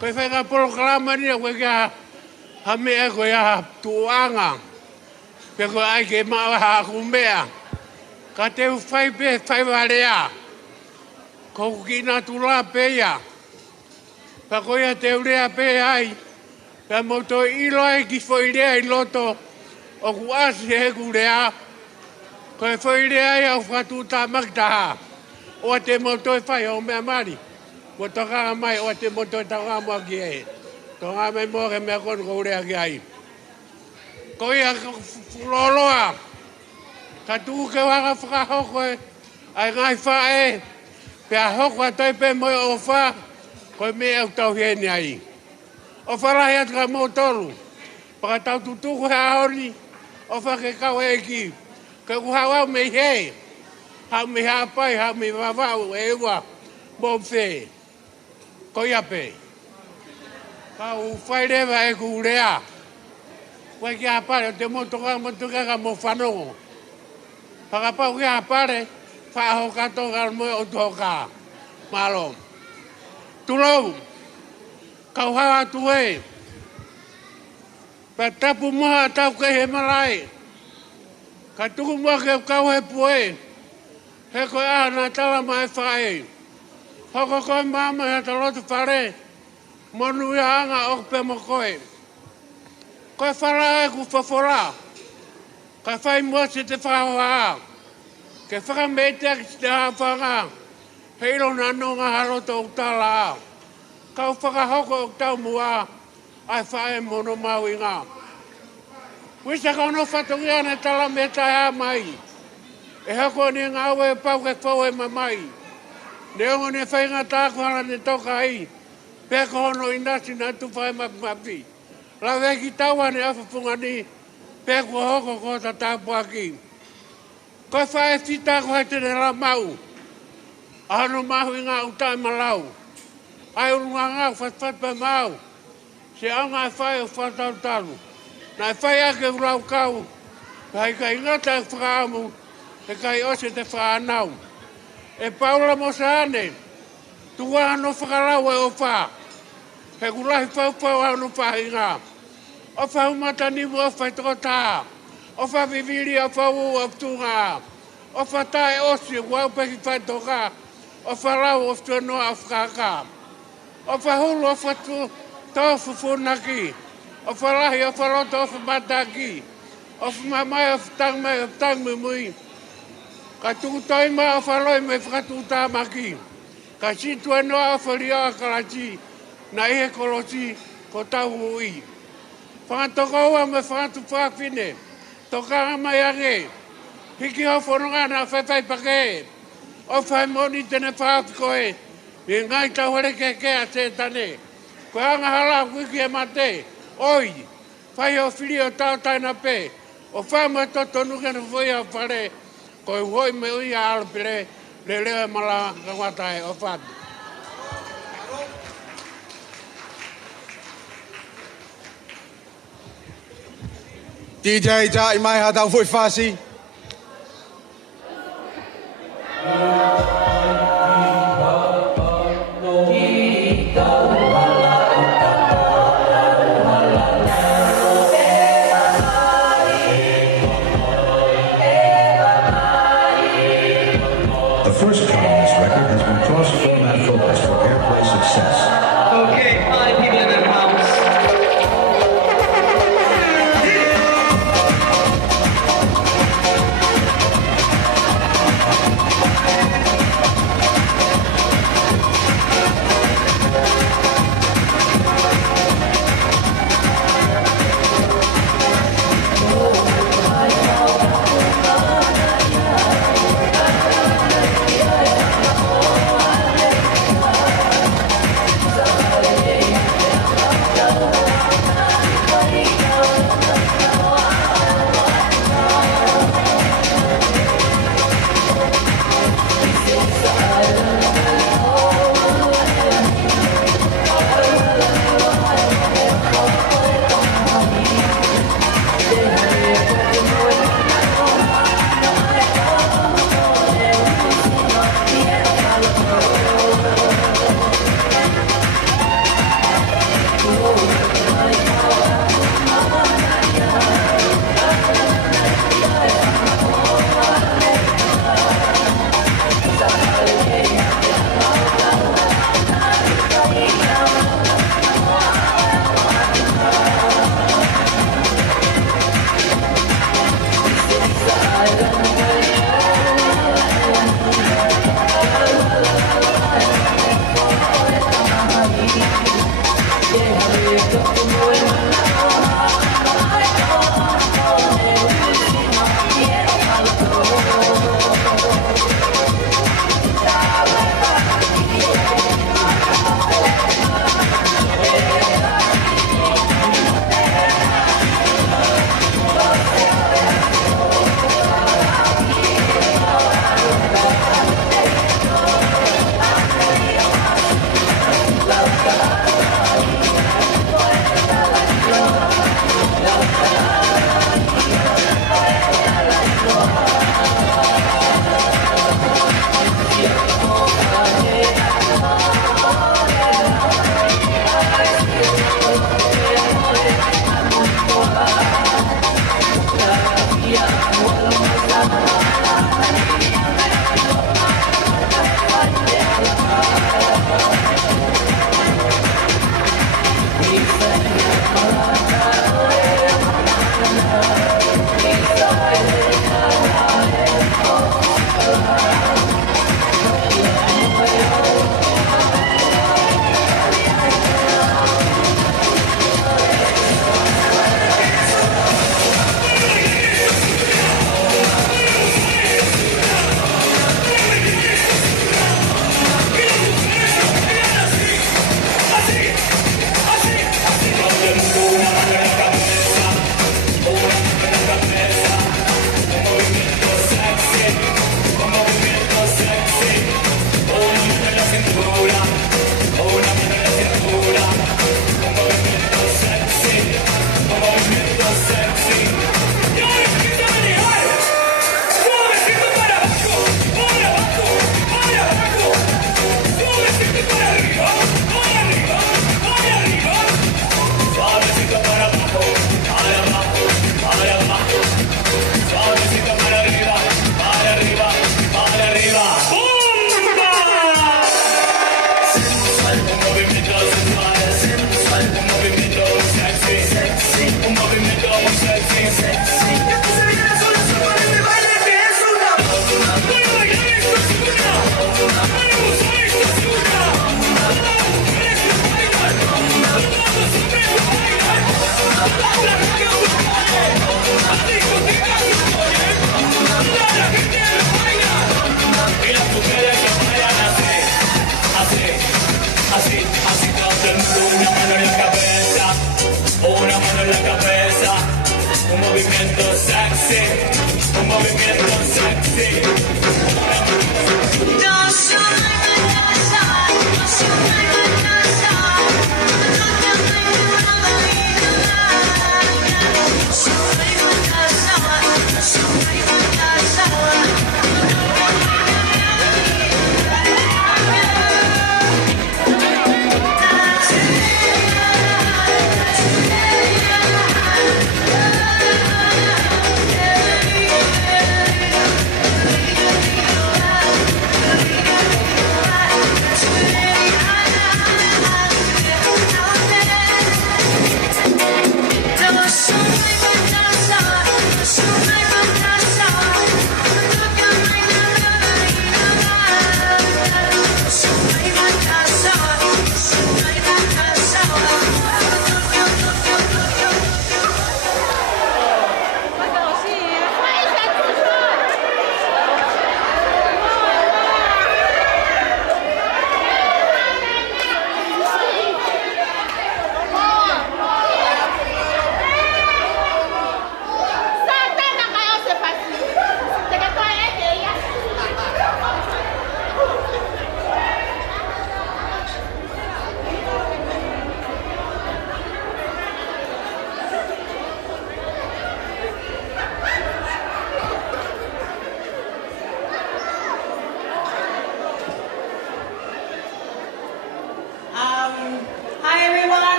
koe whainga programa nia koe kia ha mea koe ha tuanga. Pe koe ai ke maa ha ku mea. Ka te whai pe whai warea. Ko kina tula pe ia. Pa koe ia te urea pe ai. Pa moto ilo e ki whoirea i loto. O ku asi he ku rea. Koe whoirea i au whatu ta maktaha. O te moto e whai o mea mari. Mo toka mai o te moto e tau amua ki e. Tonga mai mo ke mea kono ko urea ki ai. Ko ia loloa. Ka tu ke wanga whakahoko e. Ai ngai whae. Pea hoko a toi pe moe o wha. Koe me au tau hene ai. O wharahi atu ka mō tolu. Paka tau tutuku he aoni. O wha ke kau e ki. Ke ku hawau me he. Hau me hapai, hau me wawau e ua. Mō whe. Ko ia pe. Kau whairewa e ku rea. Koe ki hapare, o te motoka ka mō whanongo. Whakapau ki hapare, whaaho katonga moe o toka. Malo. Tulou. Kau hawa tu e. Pa tapu moha tau ke he marai. Ka tuku moha ke kau he pue. He koe ahana tala mai whae. Hoko koe mama he talotu whare. Monu ia anga o pe mo koe. Koe whara e ku whawhora. Ka whai mua se te whahoa. Ke whakametea ki te hawhanga. He ilo na nonga haroto o tala. Kau whakahoko o tau mua. Ai whae mono mau i ngā. Wisa ka ono whatongi ana tala me tai ha mai. E hako ni ngā ue pau ke whau e mamai. Ne ongo ne whai ngā tākuara ne toka ai. Peka ono inasi na tu whae makumapi. La weki taua ne awhapunga ni. Peku hoko ko ta tāpua ki. Koe whae whita ko hei tene la mau. Ahano mahu i ngā utai malau. Ai urunga ngā whatwhat pa mau. Se au ngā whae o whatau talu. Nai whae ake urau kau. Kai kai ngata e whakaamu. E kai ose te whaanau. E Paula Mosaane. Tua ano whakalau e o wha. He kulahi whau ano whahi ngā. O whau matani mo o whaitoko tā. O whawiviri o whau o tunga. O whatae osi wau peki whaitoka. O wharau o whanoa o whakaka. O whahulu o whatu tofu whunaki. O wharahi o wharoto o whamataki. O whamamai o whtangmai o whtangmumui. Ka tuku Tuima o wharoi me whakatu tāmaki. Ka situ noa o wharia o karachi. Na ihe kolosi ko tau hui. Whakatoko ua me whakatu whakawhine. Tokanga mai ange. Hiki ho whanonga na whaiwhai pake. O whai moni tene whakatikoe. I ngai tau hare keke a se tane. Koe anga hala wiki e mate. Oi. Whai o whiri o tau taina pe. O whai me toto nuke na whai a whare. Koe hoi me ui a alpire. Le leo e mala kawatae o whatu. DJ Jai mai ha tau fui fasi. The first cut on this record has been cross-format focused for airplay success. Okay, fine people in the house.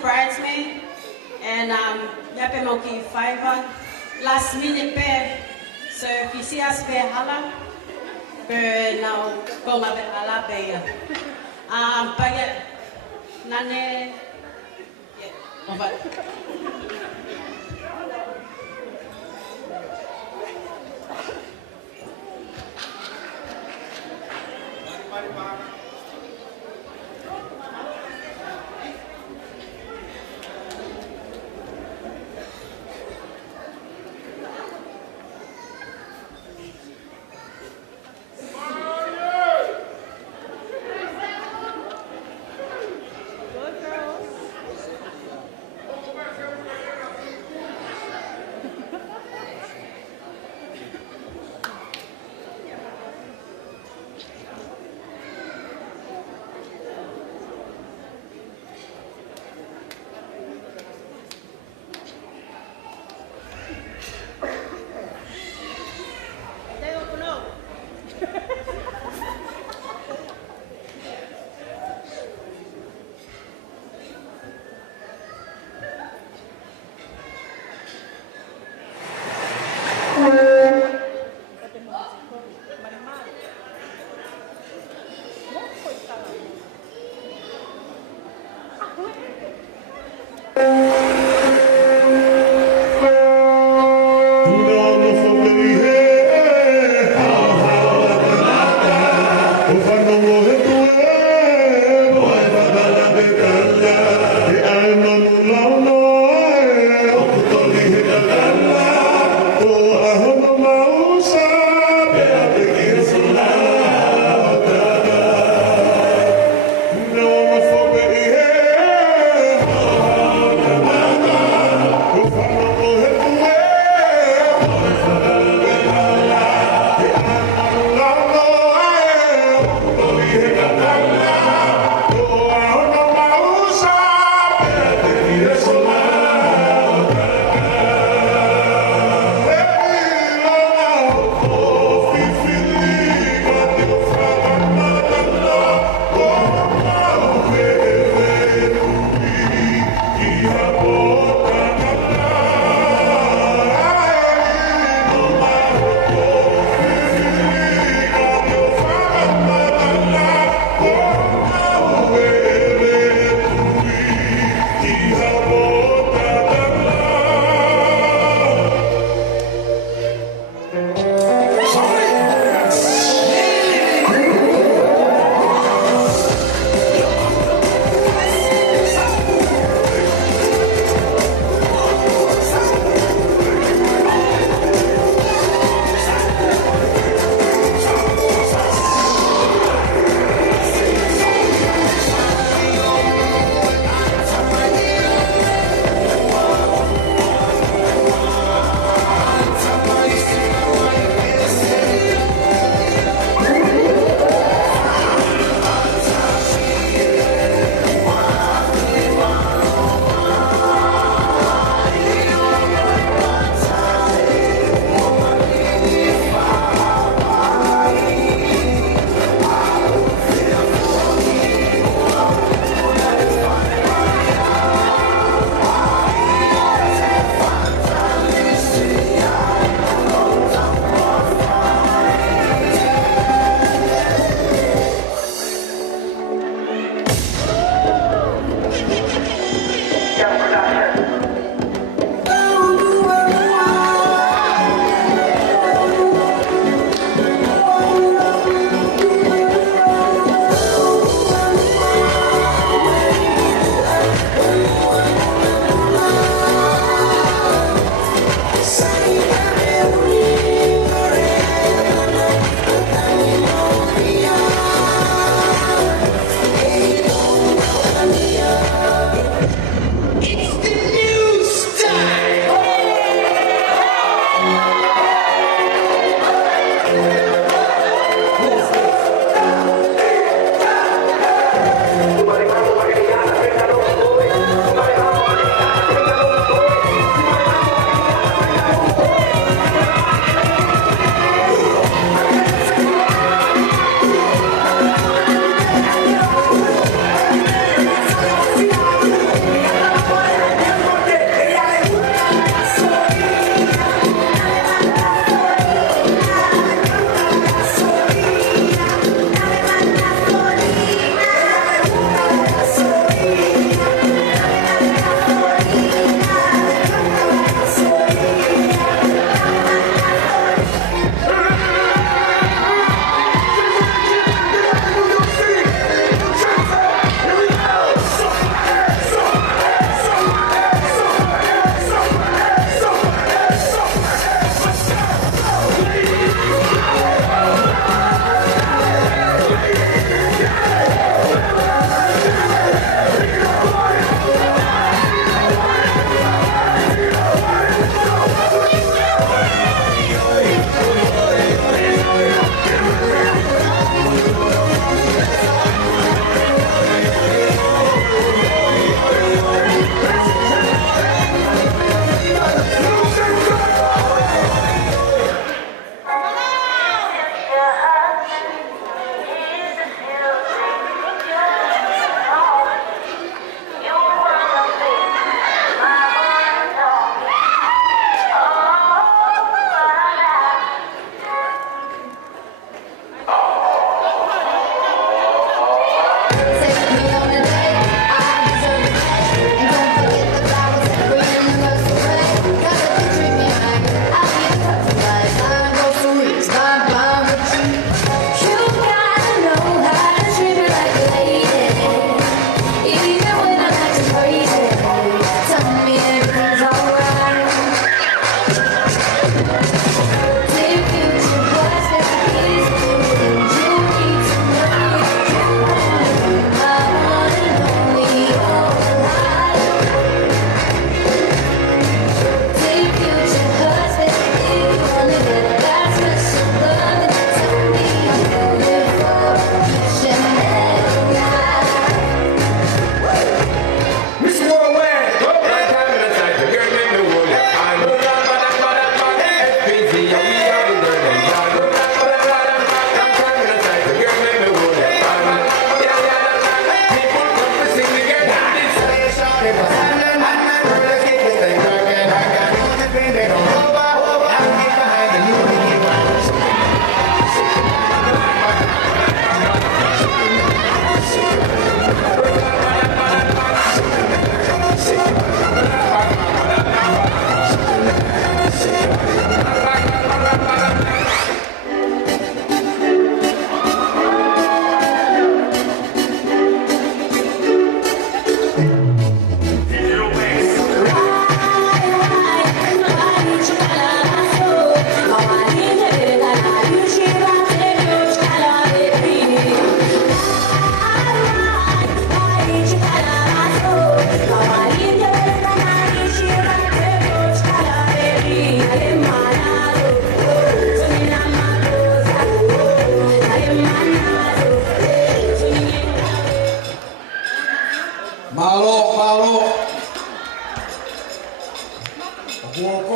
bridesmaid, and yape moki 5 last minute pair. So if you see us pair hala, now go ma pair hala pair. But nane,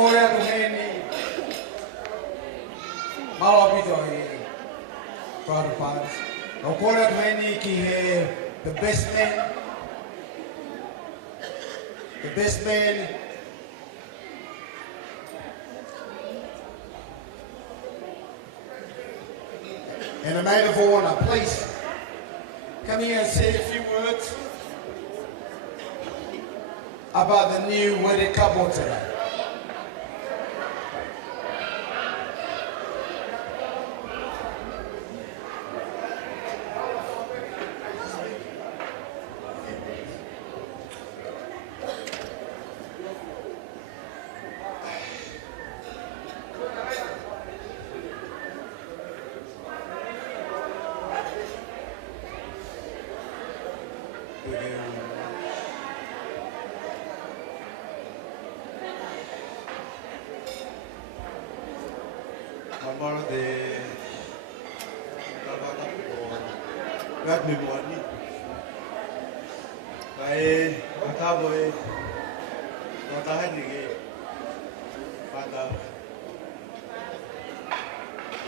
kore atu heni. Maua pito he. Proud of fathers. No kore atu heni ki he the best man. The best man. And a metaphor and a place. Come here and say a few words about the new wedded couple today. Mamara de Gat mi moni. Kai ata boy. Ata hai ni ge. Ata.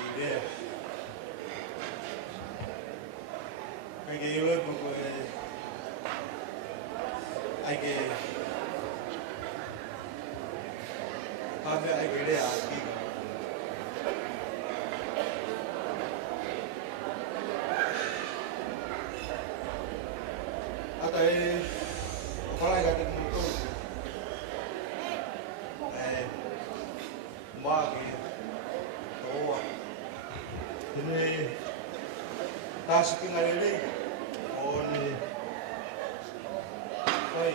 Ide. Kai ge yo ko ai ge. Ave ai ge de a ki. Tại có lại cái tôi mà cái tôi ini ta speaking ngày đi on thôi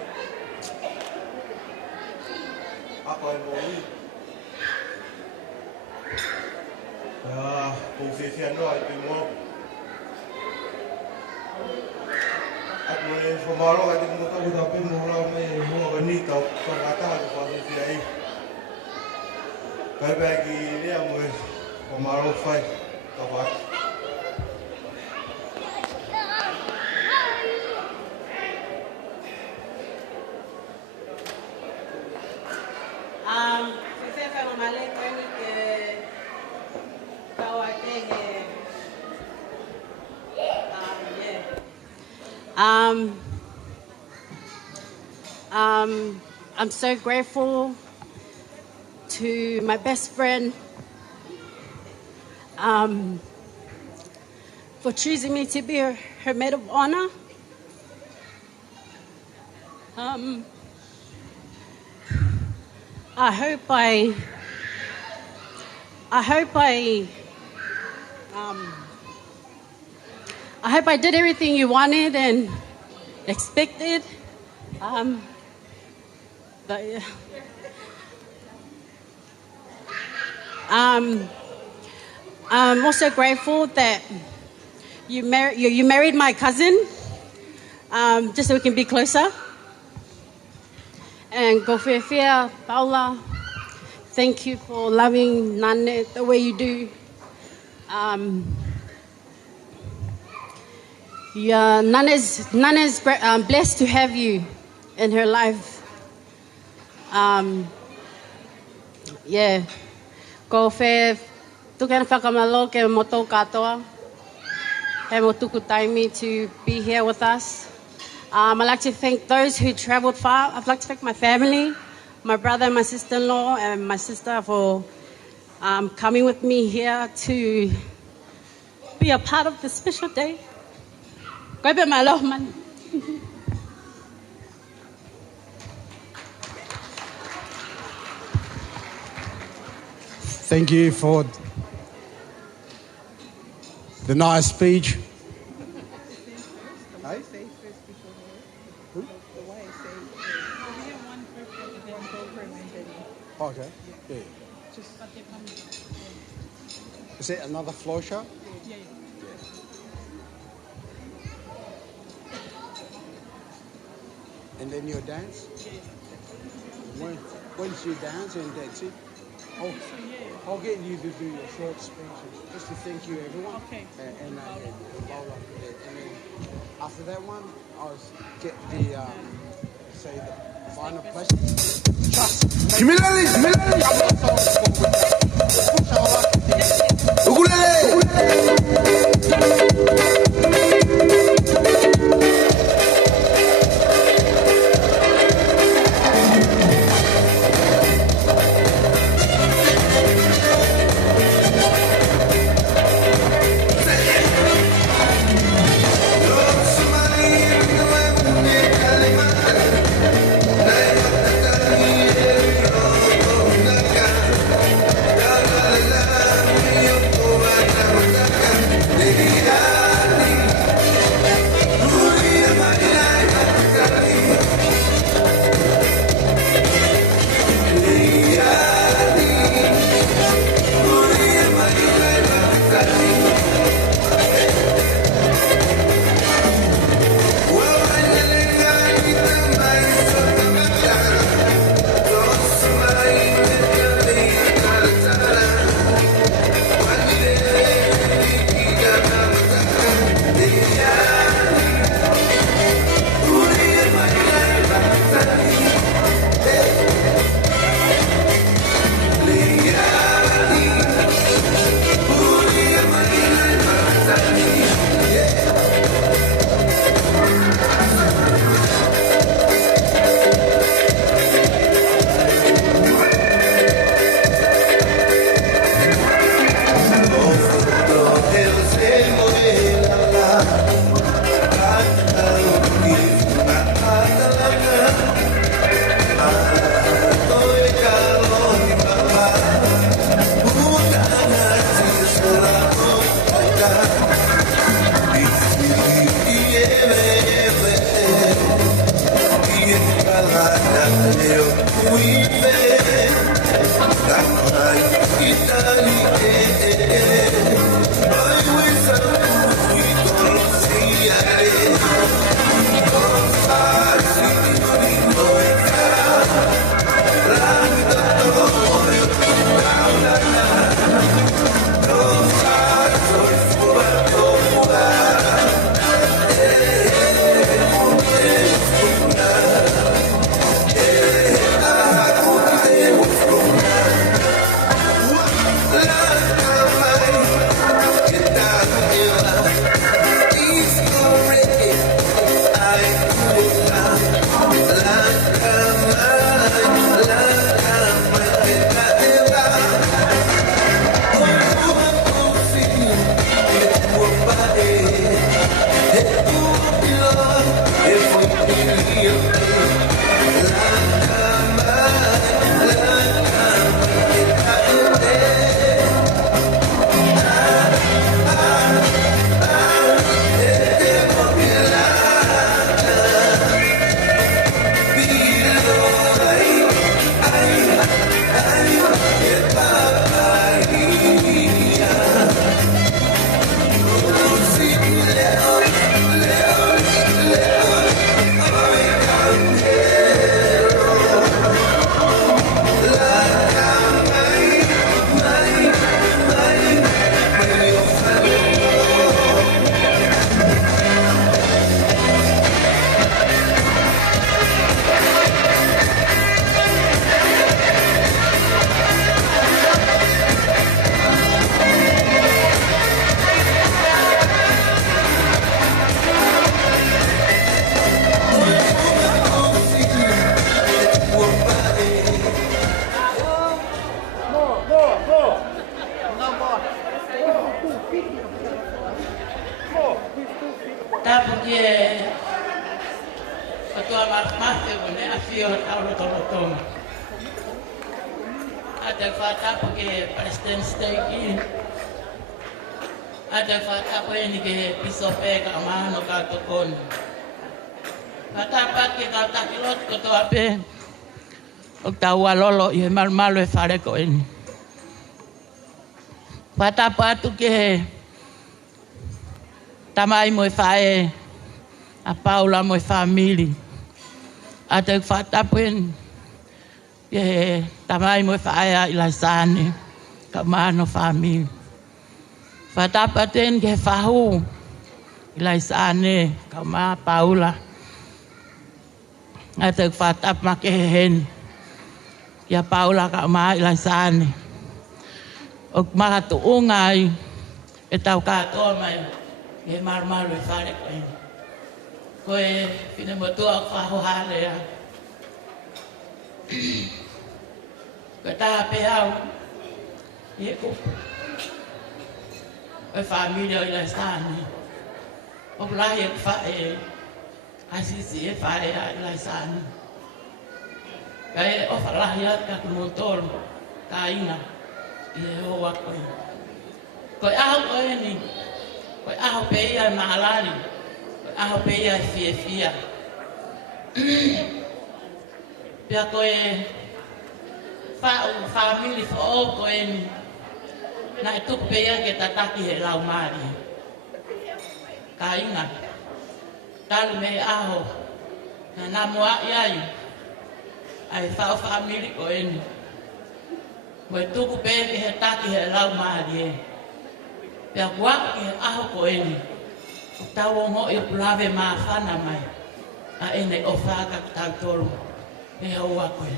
apa yang mau cô phi phiền rồi bị mua Aku pemaro kat muka aku tapi mula mai ni tau kata aku pada dia. Kai bagi dia mau pemaro fai kapat. Saya akan memalaikan ke kawan I'm so grateful to my best friend for choosing me to be her maid of honor. I hope I did everything you wanted and expected. But yeah. I'm also grateful that you married my cousin, just so we can be closer. And Gofefia, Paula, thank you for loving Nane the way you do. Nana's blessed to have you in her life. Yeah. Ko fe tukana whakamalo ke moto katoa. He mo tuku taimi to be here with us. I'd like to thank those who traveled far. I'd like to thank my family, my brother, my sister-in-law, and my sister for coming with me here to be a part of this special day. Go be my love, man. Thank you for the nice speech. Okay. Yeah. Is it another floor show? Yeah. And then your dance? Once you dance and that's it? I'll get you to do your short speeches just to thank you everyone. Okay. And Paula. And then after that one, I'll get the say Kimilali. Ukulele. Lolo y mal malo es fare con pata patu que tamai mo fae a Paula mo família até fata pen que tamai mo fae a Ilaisaane kamano família fata paten que fahu Ilaisaane kama Paula Ai te whatap ma ke hen. Ia Paula ka maa Ilaisaane. O mara tu ungai. E tau katoa mai. E marumaru e whare koe. Koe whine motua o whahohare a. Koe taha pe au. Ie kupu. Koe whamiri o Ilaisaane. O blahi e whae. Asisi e whae a Ilaisaane. Kai o whalahi a ka kumotoro. Ka inga. Ie hoa koe. Koe aho koe ni. Koe aho pe ia e mahalari. Koe aho pe ia e fie fia. Pea koe whamiri whao koe ni. Na e tuku pe ia ke tataki he lau maari. Ka inga. Talu me aho. Na namua iai. Ai whao whamiri koe ni. Koe tuku pe ke he taki he lau maari e. Pea kua ke he aho koe ni. O tau o mo i o pulave maa whana mai. A ene o whaka tau tolu. He haua koe.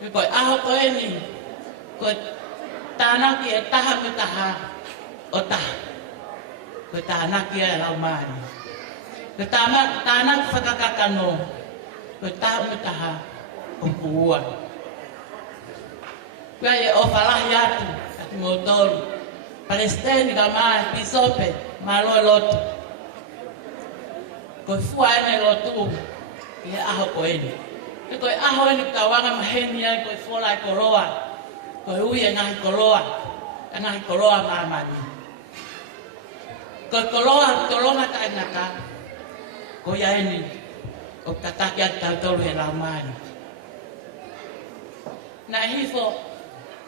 Ke koe aho koe ni. Koe tānaki e taha me taha o taha. Koe tānaki e lau maari. Koe tānaki whakakakano. Koe taha me taha o kuua. Koe e o whalahi atu. Ati mo tolu. Palestini ka maa pisope. Maa loe lotu. Koe fua ene lotu. Ie aho koe ni. Ke koe aho ene kawanga maheni ai koe fola e koroa. Koe ui e ngahi koroa. Ka ngahi koroa maa mani. Koe koroa ta inaka. Koe ia ene. O tataki ati tau tolu he lau maani. Na hifo.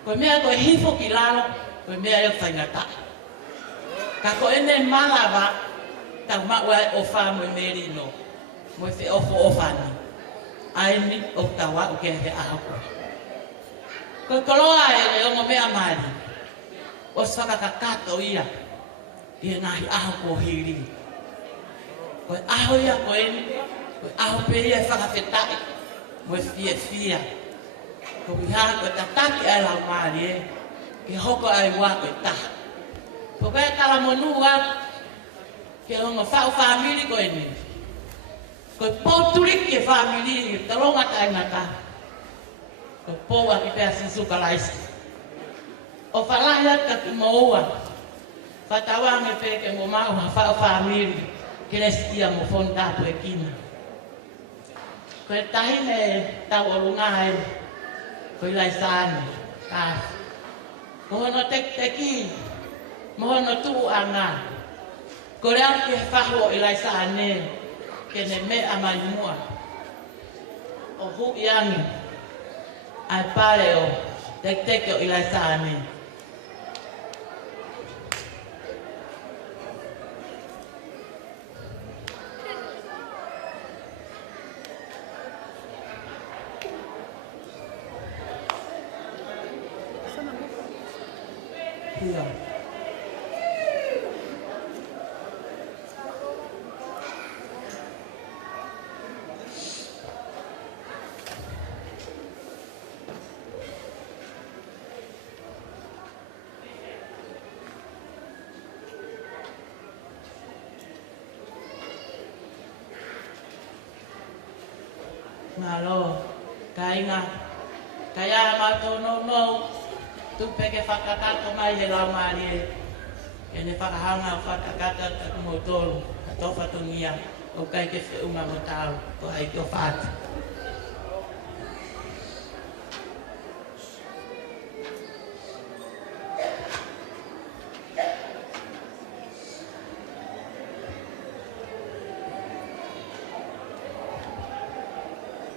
Koe mea koe hifo ki lalo. Koe mea e whaingata. Ka ko ene malawa. Tau maua e ofa mo merino. Mo e ofo ofani. Aini o tawa o ke he aho koe. Koe koloa e ongo mea maari. O whakakakato ia. Ia ngahi aho ko hiri. Koe aho ia koe ni. Koe aho pe ia e whakawhetai. Mo e fia fia. Koe iha koe tataki ai lau maari e. Ke hoko ai wā koe taha. Koe koe kala monua. Ke hongo whao whamiri koe ni. Koe pōturiki e whamiri. Talonga tai ngata. Koe pōwa ki pēa sisuka laisi. O whalahi ata ki moua. Whatawange pēke mo mau ha whao whamiri. Ke restia mo whondatu e kina. Koe tahine tau o lunga e. Koe Ilaisaane. Kaafi. Mohono teki. Mohono tuu anga. Kore ake whaho Ilaisaane. Kene me amaimua. O hu iangi. Ai pare o teki o Ilaisaane. Yeah. Malo, kainga, kaya mato no. Tu peke whakakato mai he lau maari e. E ne whakahanga whakakata taku motoro. A tofa tongia. O kai ke whiunga mo tau. Ko ai ki o whata.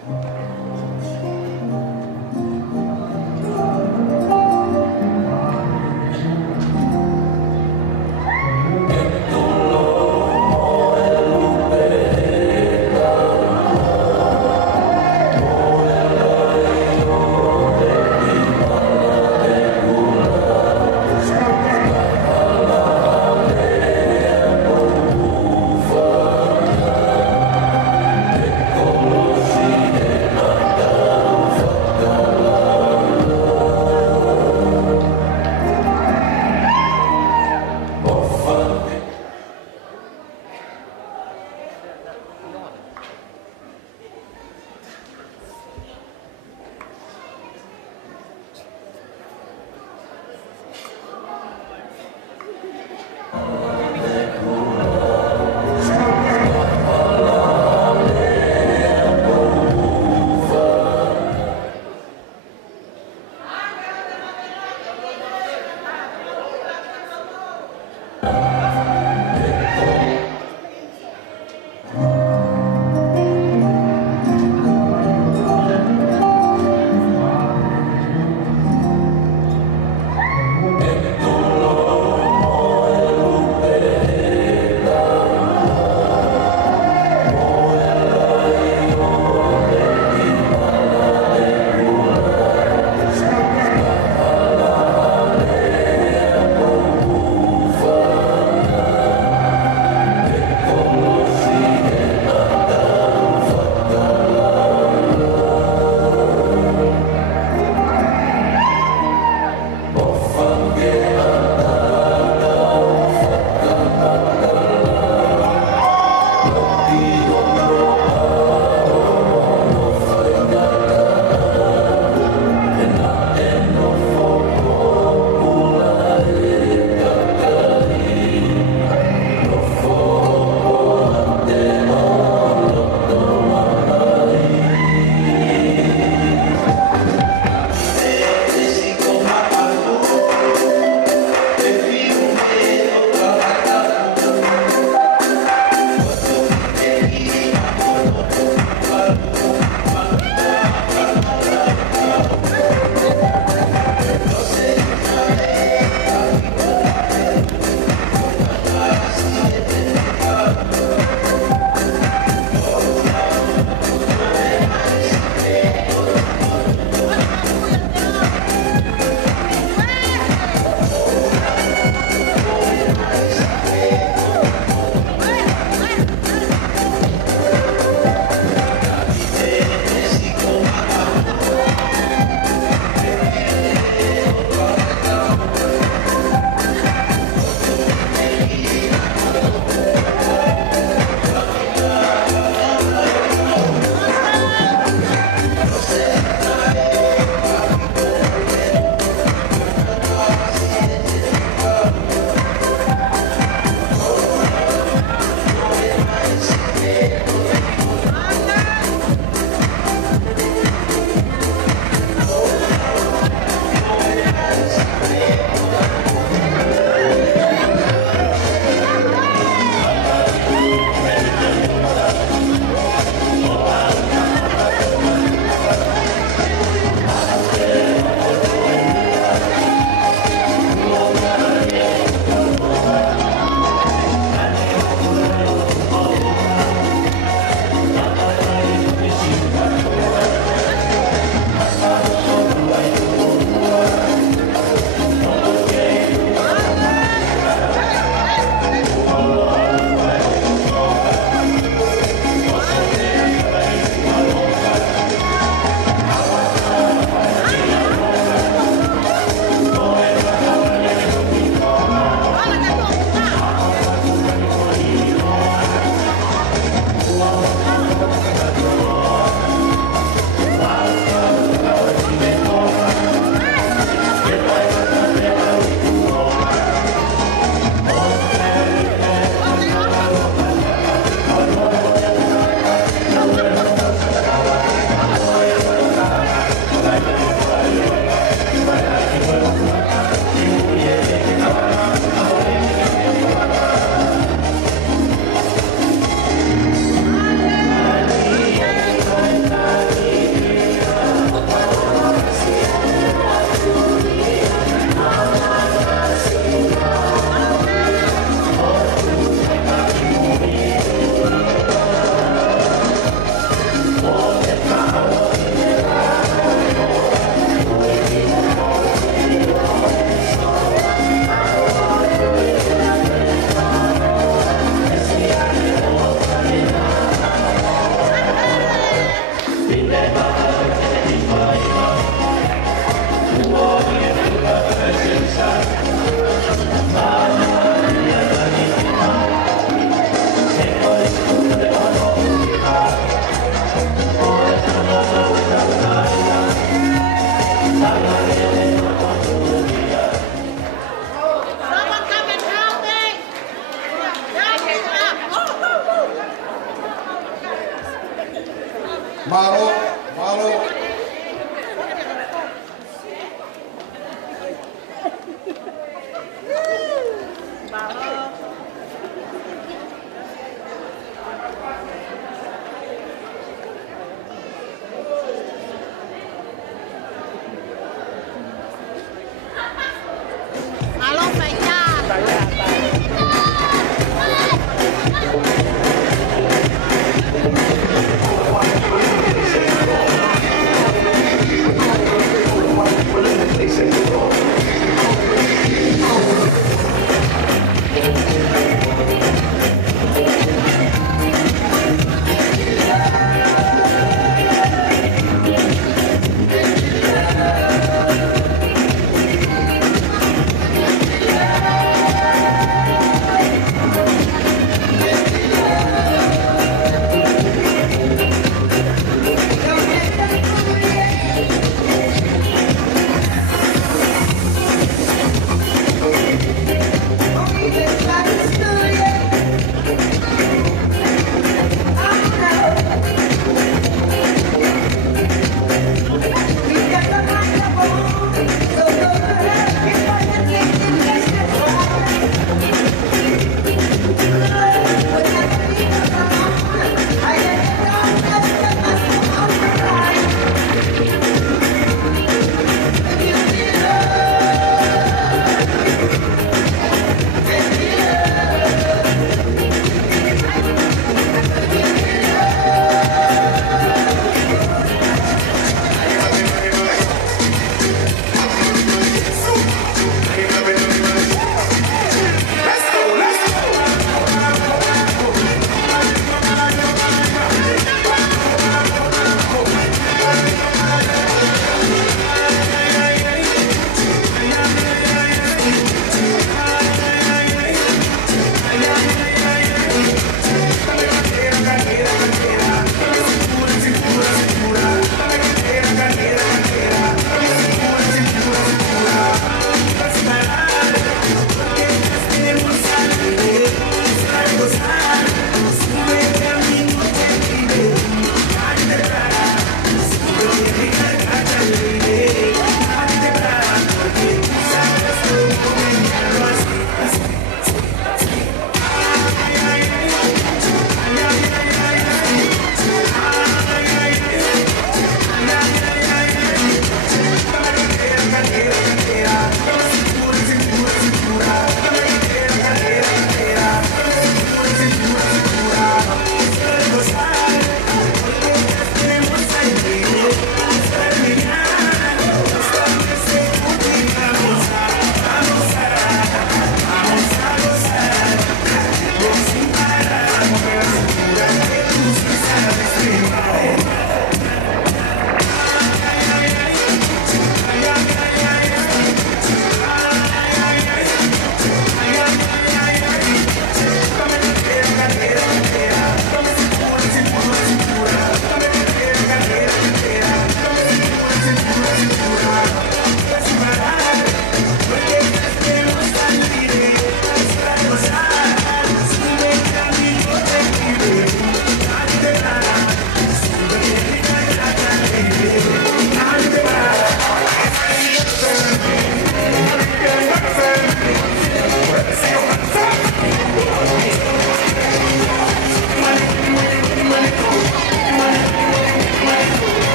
Thank you.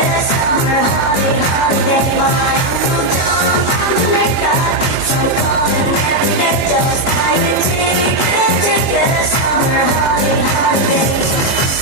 this summer holiday. My Uncle John from Jamaica keeps on calling every day, just like a take this summer holiday.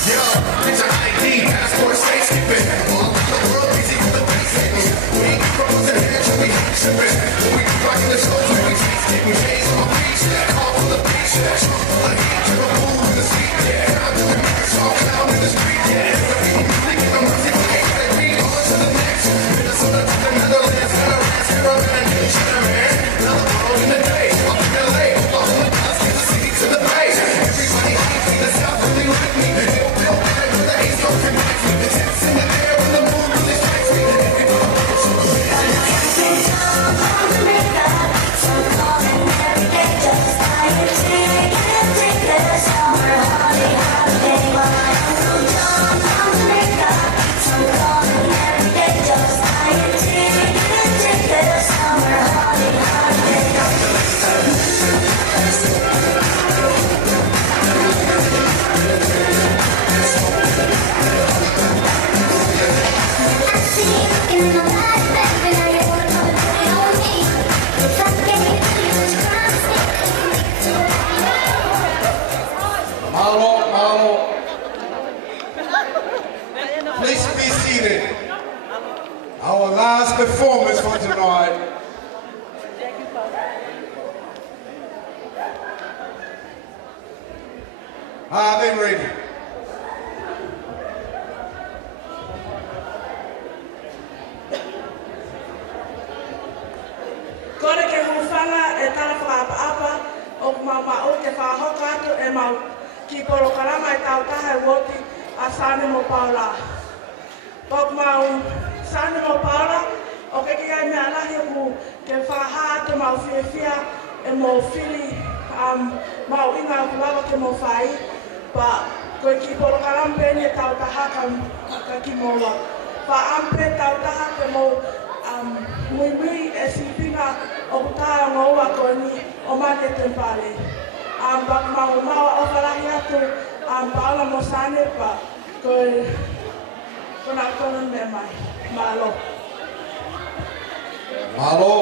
Yo, it's an ID, passport, stay skipping. All around the world, easy for the basics. We ain't from the head, so we ain't sipping. When we rockin' the shows, we taste it. We chase on my beach, call for the beach. Trump on the heat, to the moon in the seat. Yeah, I'm doing merch, all clown in the street. Yeah, everybody music in the mercy place. Let me on to the next. Minnesota to the Netherlands, Netherlands, caravan, China, man. Another world in the day, up in LA, all from the dust, get the city to the bay. Everybody hates me, the South really like me. They don't feel bad, but the East Coast can like me. The tips in the air when the moon really strikes me. Please be seated. Our last performance for tonight. Are they ready? Kore ke hufanga e tala whakaapa o kumama o te whahoka atu e mau ki poro karama e tau taha e woti a Sane mo Paula. Pok mau Sane mo Paula o ke kia mea lahi ku ke whaha atu mau whiawhia e mo whili mau inga kuwawa ke mo whai pa koe ki poro karama peni e tau taha ka ki moa. Pa ampe tau taha ke mo Moimoi e sipinga o kutara ngoua ko ni o mate tempale. Bak mau o falahi atu Paula mo Sane pa ko na kono me mai. Malo. Malo.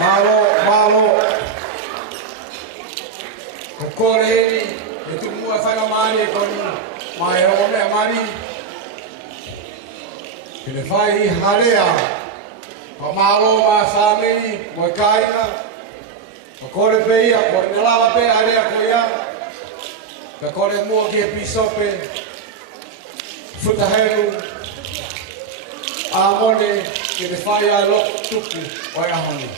Malo. Ko kore heni, e tu mua whainga maari e koni, mai o mea mari. Kene whai I harea, pa malo ma whamiri, mo kainga, pa kore peia, kore nalawa pe harea ko ia, pa kore mua ki e pisope, futaheru, amone, kene whai a lok tuku, oi ahoni.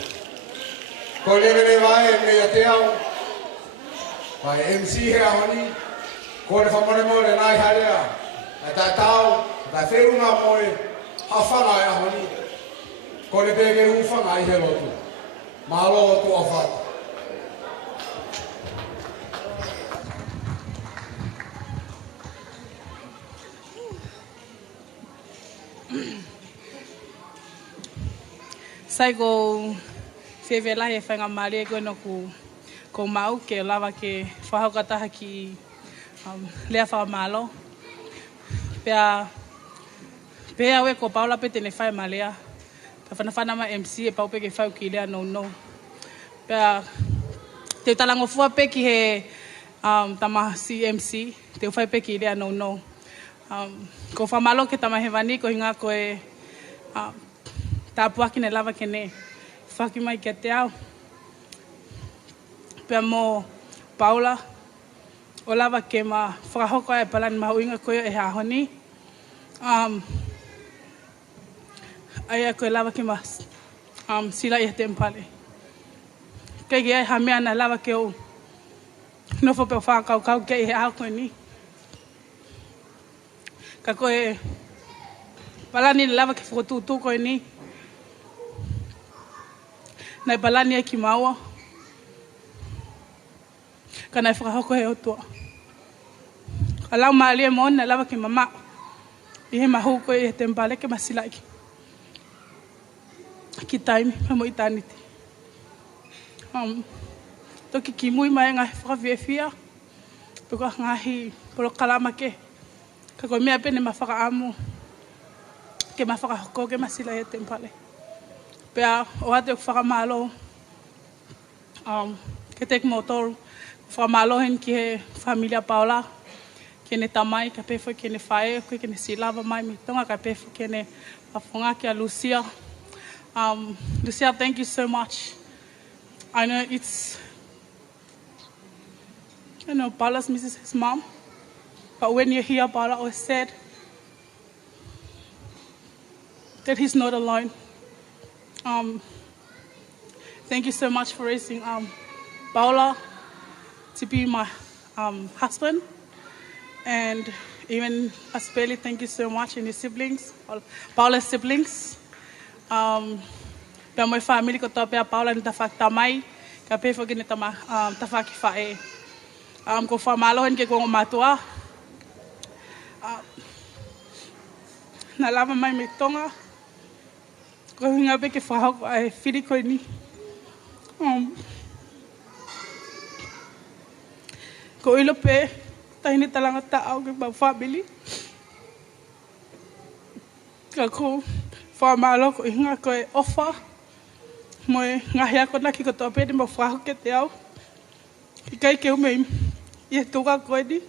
Ko levele vai me ia te au, pai MC he ahoni, ko le whamone mo le nai harea, a ta tau, ta wherunga moe, a whanga e ahoni, ko le pege whanga I he lotu, malo o tu a whata. Sai ko whewela he whainga maare koe no ko mau ke lawa ke whahokataha ki lea whamalo. Pea we ko Paula pe tene whai malea. Ta whanawhana ma MC e pau pe ke whau ki lea no. Pea te talango fua pe ki he tama CMC, te whai pe ki lea no. Ko whamalo ke tama he wani ko hinga koe tāpuaki ne lava kene whaki mai kia te au. Pea mo Paula, o lava ke ma whakahoko e palani mahu inga koe e hahoni. Aia koe lava ke ma sila I te mpale. Kei ke ai hamea na lava ke o nofo pe whakau ke I he au koe ni. Ka koe palani ne lava ke whakotūtū koe ni. Nai palani e ki maua. Ka nai whakahoko he otua. Ka lau maali e moona lawa ki mama. I he mahu koe I te mpale ke masila iki. Ki taimi, me mo I taniti. Toki ki mui mai ngai whakawhiawhia. Peko ngahi polo kalama ke. Ka koe mea pene ma whakaamu. Ke ma whakahoko ke masila I te mpale. Pea o hate o whakamalo, ke tek motor, whakamalo hen ki he familia Paula, ke ne tamai, ka pefo ke ne whae, koe ke ne silava mai mi tonga, ka pefo ke ne whafonga ki a Lucia. Lucia, thank you so much. I know it's, Paula's misses his mom, but when you're here, Paula always said that he's not alone. Thank you so much for raising Paula to be my husband, and even Aspeli, thank you so much, and your siblings, Paula's siblings. Pea moi family ko toa pea Paula ni tawhaki tamai, ka pefo ki ni tawhaki whae. Ko whamalo hen ke kongo matua. Na lava mai me tonga. Ko hinga pe ke whahoko ai whiri koe ni. Ko ilo pe, tahini talanga ta'au ke mau family. Ka ko whamalo ko hinga koe ofa. Moe ngahi ako na ki ko toa pe ni mau whahoko ke te au. Ki kai ke umei, I e tuka koe ni.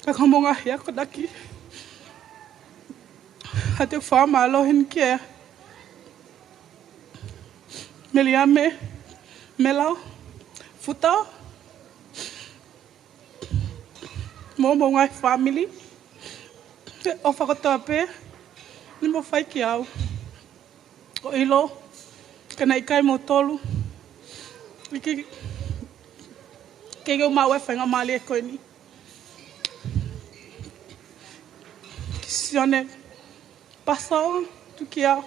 Ka komo ngahi ako na ki. Hate whamalo hen kia. Meliame, melau, futa, mo ngai family, o whakotoa pe, ni mo whai ki au. O ilo, kana I kai mo tolu, ke o mau e whainga mali e koe ni. Kisione, pasao, tuki au,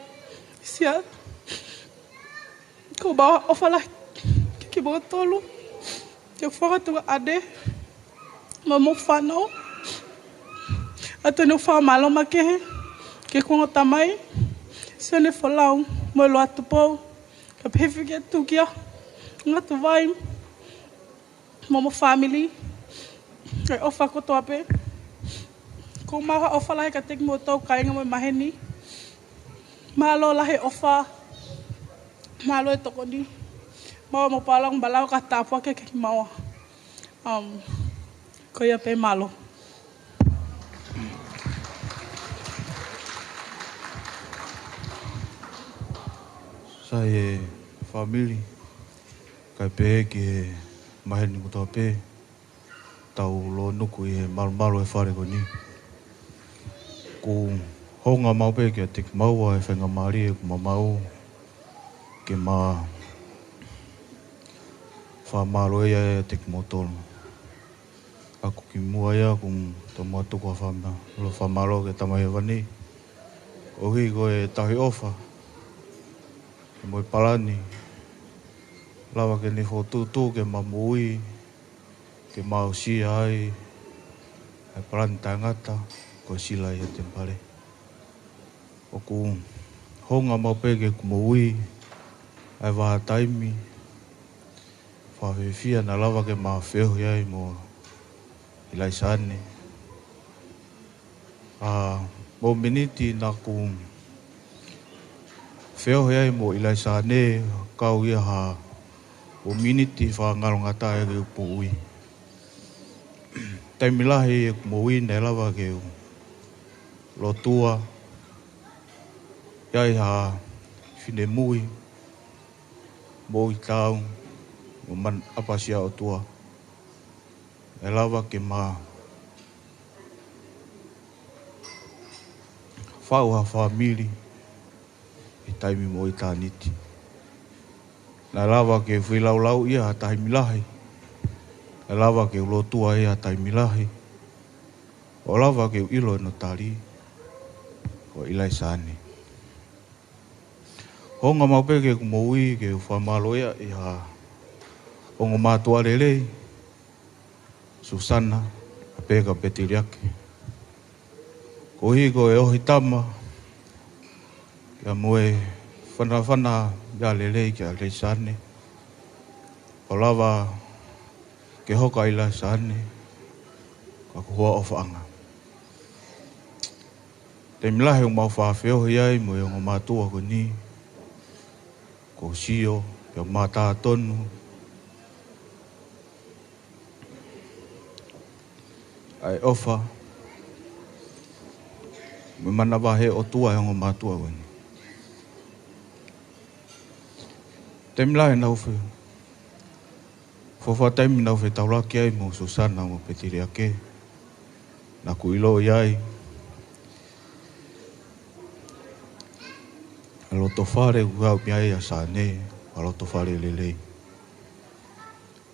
sia, ko bawa ofala ki bo tolu ke fora tu ade mamo fano ateno fa malo make ke ko tamai sene folau mo lo atupo ka pefi ke tu kia ngatu vai mamo family e ofa ko toape ko ma ofala ka tek mo to kai ngo maheni malo la he ofa Malo e toko ni. Mau mo palang balau ka tapo ke mau. Ko ia pe malo. Sai family kai pe ke maheni ko pe tau lo nuku e malu e whare ko ni. Ko honga mau pe ke tik maua e whenga maari e ko mau ke ma wha malo e e tik motolo. Ako ki mua ia kung to mua tuku a whama lo wha malo ke tamai e wani. O hi ko e tahi ofa ke moi palani lawa ke ni whotutu ke mamui ke mausi ai ai palani tangata ko sila i te mpare. O ku honga mau pege ku maui ai waha taimi whawhewhia na lawa ke maa wheho iai mo Ilaisaane. Mo miniti na ku wheho iai mo Ilaisaane kau ia ha o miniti whangaro ngata e ke upo ui. Taimilahi e kumoui ne lawa ke lotua iai ha whine mui mo i tau o man apasia o tua. E lawa ke ma whau ha whamiri i taimi mo i tāniti. Na lawa ke whilaulau ia ha taimilahi. E lawa ke lotua ia taimilahi. O lawa ke ilo no tari o Ilaisaane. Honga maupe ke kumoui ke whamalo ia i ha ongo mātua lelei. Susana, a peka petiriake. Ko hiko e ohi tama, ia moe whana ia lelei ki a Ilaisaane. O lawa ke hoka Ilaisaane, ka kuhua o whaanga. Te milahe o mau whawheo iai mo e o mātua ko ni, ko sio, ke o mātaa tonu, ai ofa, me mana wahe o tua e o mātua ko ni. Te milahe nau wheo. Fofa taimi nau whe tauraki ai mo Susana mo petiriake. Na ku ilo iai. Aloto whare kukau miai a sāne. Aloto whare lelei.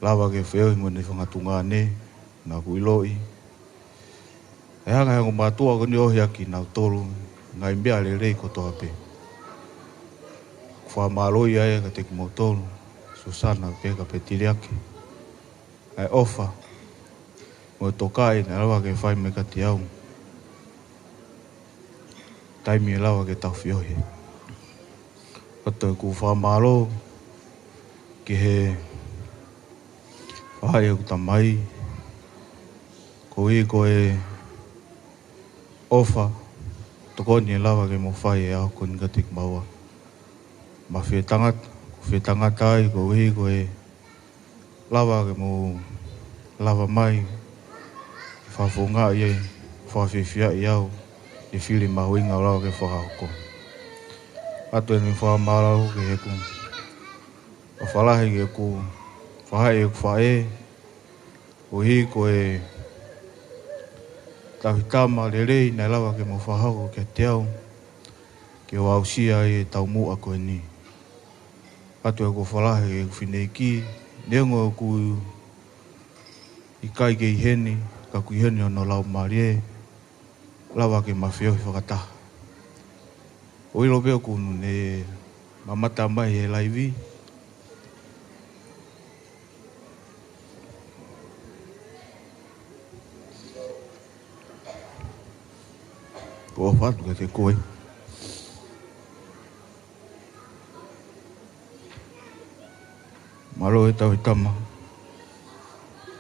Lawa ke wheo i mo ne whangatunga ne. Na ku ilo i. E hanga hango mātua ko ni ohi aki nau tolu. Ngai mbea lelei ko toa pe. Wha māloi ai ka te mo tolu. Susana peka petiriake. Ai ofa. Mo tokai na lawa ke whai me ka te au. Taimi e lawa ke tau whiohe. Kato e ku whamalo. Ki he whai e ku tamai. Ko i ko e ofa. Tokoni e lawa ke mo whai e au koni ka tik maua. Ma whetangata ai ko i ko e lawa ke mo lava mai whawhunga i ei whawhiwhia i au i whiri mahuinga o lawa ke whahako. Atu e ni whamarau ke he ku o whalahi ke ku whahai e ku whae o hi ko e tawhitama lelei na lawa ke mo whahako ke te au ke o ausia e tau mua ko e ni. Atu e ku whalahi e ku whineiki Nengo ku i kai ke i heni, ka ku i heni o no lau marie, lawa ke mawheo i whakataha. O ilo peo kunu ne mamata mai e laivi. Ko whatu ka te koe. Malo e tau i tama.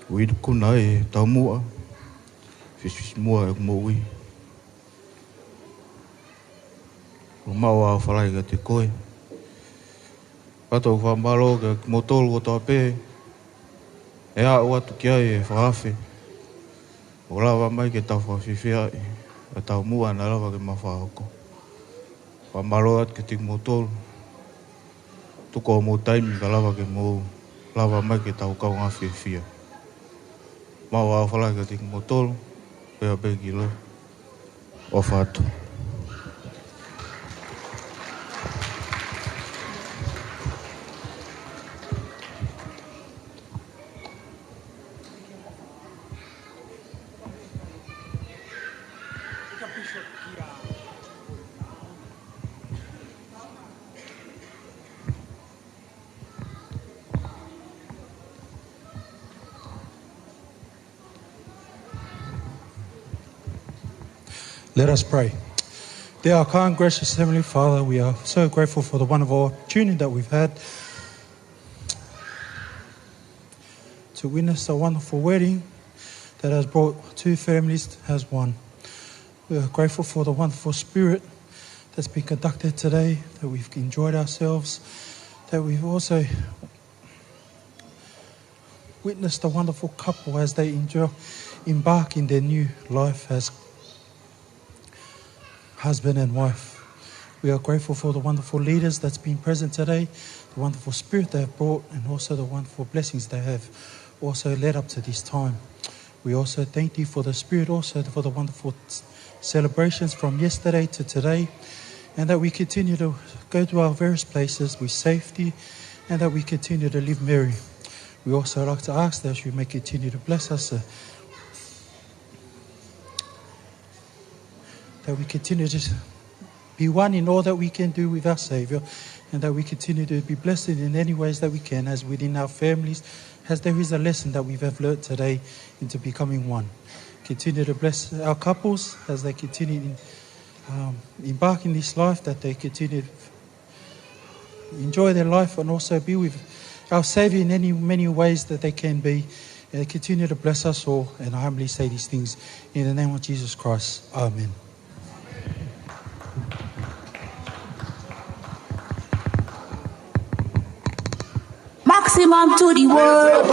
Ui kuna e tau mua. Fis mua e kumo ui. O mau a whalai ka te koe. Kato whamalo ke motolo o toa pē. E a o atu ki ai e whaafe. O lawa mai ke tau whawhiwhia i. E tau mua na lawa ke mawhahoko. Whamalo atu ke tik motolo. Tuko o mō taimi ka lawa ke mō. Lawa mai ke tau kau ngā whiwhia. Mau a whala ke tik motolo. Pea peki lo. O whātu. Let us pray. Dear our kind, gracious Heavenly Father, we are so grateful for the wonderful opportunity that we've had to witness a wonderful wedding that has brought two families as one. We are grateful for the wonderful spirit that's been conducted today, that we've enjoyed ourselves, that we've also witnessed a wonderful couple as they embark in their new life as husband and wife. We are grateful for the wonderful leaders that's been present today, the wonderful spirit they have brought, and also the wonderful blessings they have also led up to this time. We also thank you for the spirit, also for the wonderful celebrations from yesterday to today, and that we continue to go to our various places with safety, and that we continue to live merry. We also like to ask that you may continue to bless us, that we continue to be one in all that we can do with our Saviour, and that we continue to be blessed in any ways that we can, as within our families, as there is a lesson that we have learnt today into becoming one. Continue to bless our couples as they continue embark in this life, that they continue to enjoy their life and also be with our Saviour in many ways that they can be. And continue to bless us all, and I humbly say these things in the name of Jesus Christ. Amen. Maximum to the world.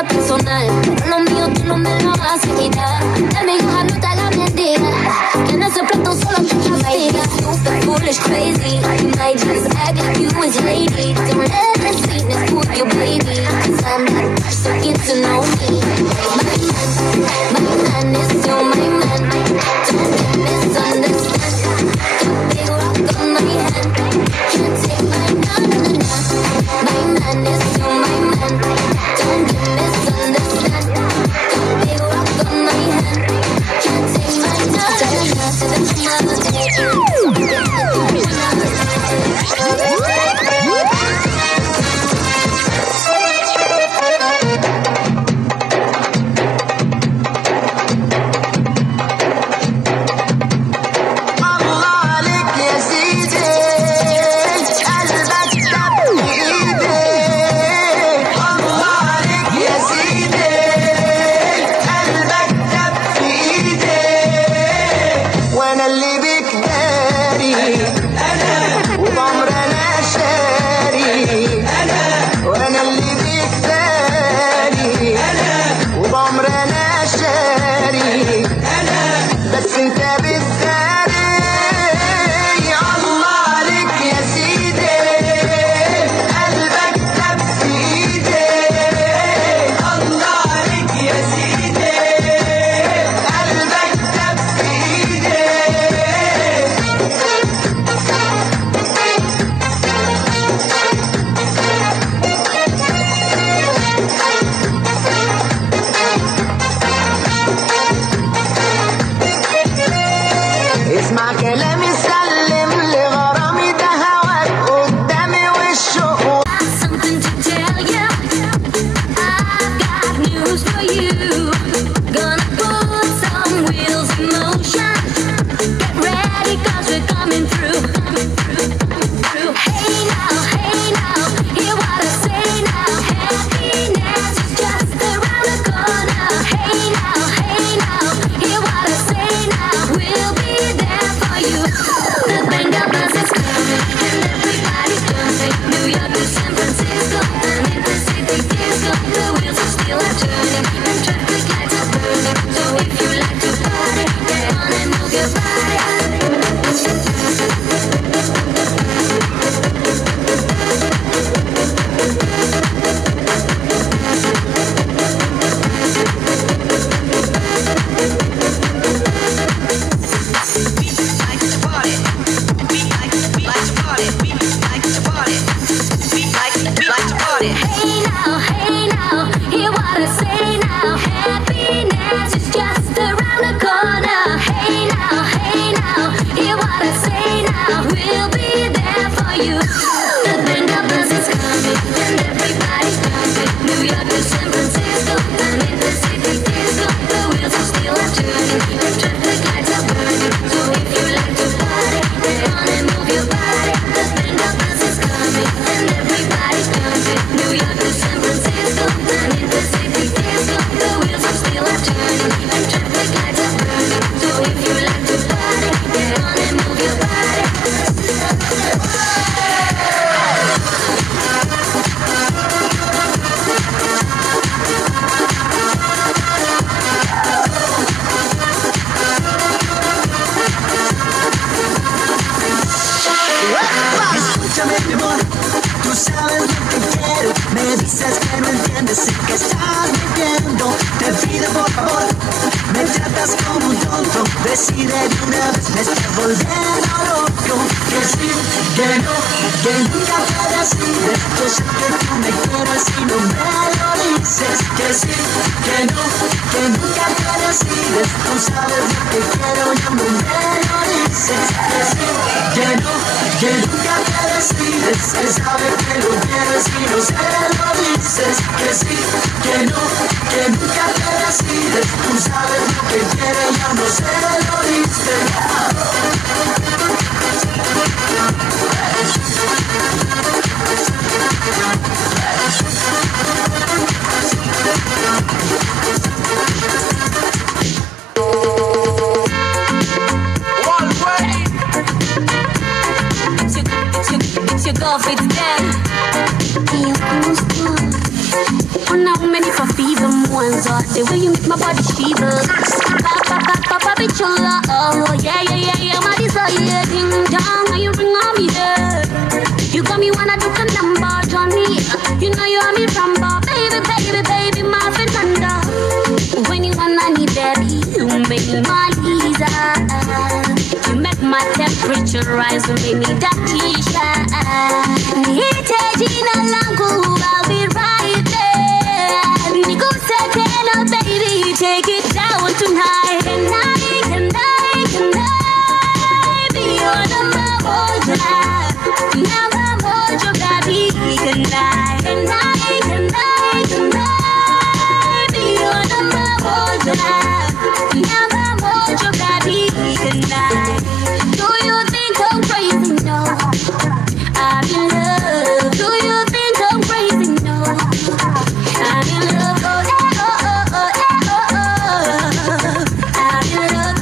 es personal. Pero lo mío tú no me lo vas a quitar. De mi hija no te hagas mentira. Que en ese plato solo te castiga. Super foolish, crazy. You might just act like you was lady. Don't let the sweetness fool you, baby. Cause I'm that so get to know me. My man is still my man. Don't get misunderstood. Got big rock on my hand. Can't take my na-na-na-na. My man is still my man. Don't get misunderstood. Got big rock on my hand. Can't take my na-na-na-na to the It's your girl, it's dead. Wanaume ni papi The way you make my body shiver. Papa, bitch, your love. Yeah, my desire. Ding dong, how you bring on me there. You got me wanna do a number, Johnny. You know you are me rumba. Baby, my Fernanda. When you wanna need baby, you make me my Lisa. You make my temperature rise and make me daddy shine. Nitajina langu, I'll be right there. Niku setena, baby, take it down tonight. Can I be your number one drive? Number one drive, baby, can I be your number one drive? Number one drive, baby, can I? Do you think I'm crazy? No, I'm in love. Do you think I'm crazy? No, I'm in love. I'm in love.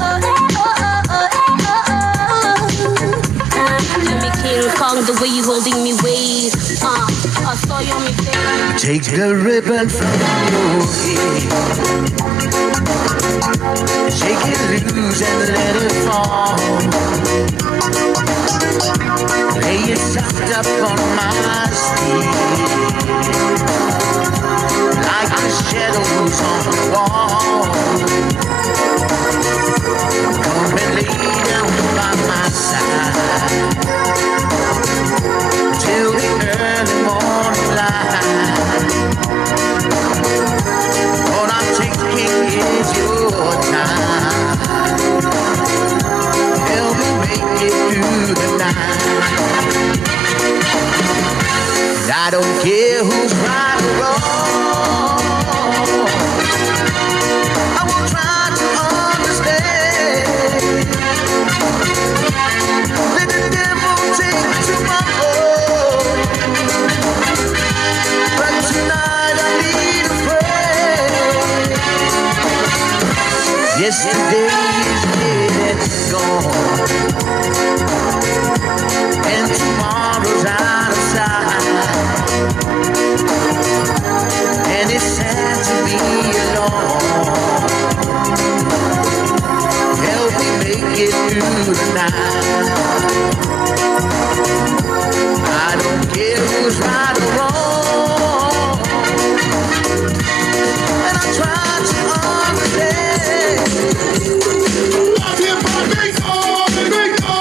Let me King Kong the way you holding me waist. I saw you on me face. Take the ribbon from your head. Shake it loose and let it fall. Lay it soft up on my sleeve, like the shadows on the wall. Come and lay down by my side till the early morning light. All I'm taking is your time. Help me make it through the night. And I don't care who's right or wrong. I will try to understand. Let the devil take me to my home, but tonight I need a friend. Yesterday is dead and gone, and tomorrow's out of sight. And it's sad to be alone. Help me make it through the night. I don't care who's right or wrong, and I try to understand. Love you, my big boy, big boy.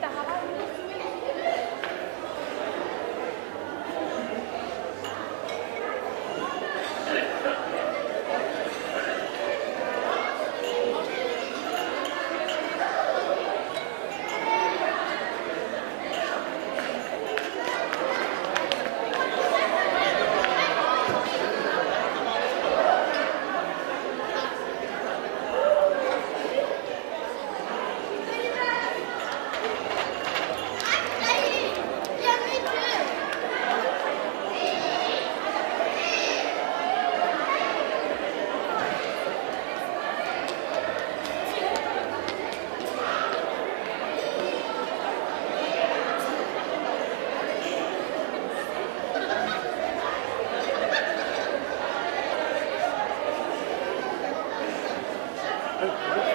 Thank you.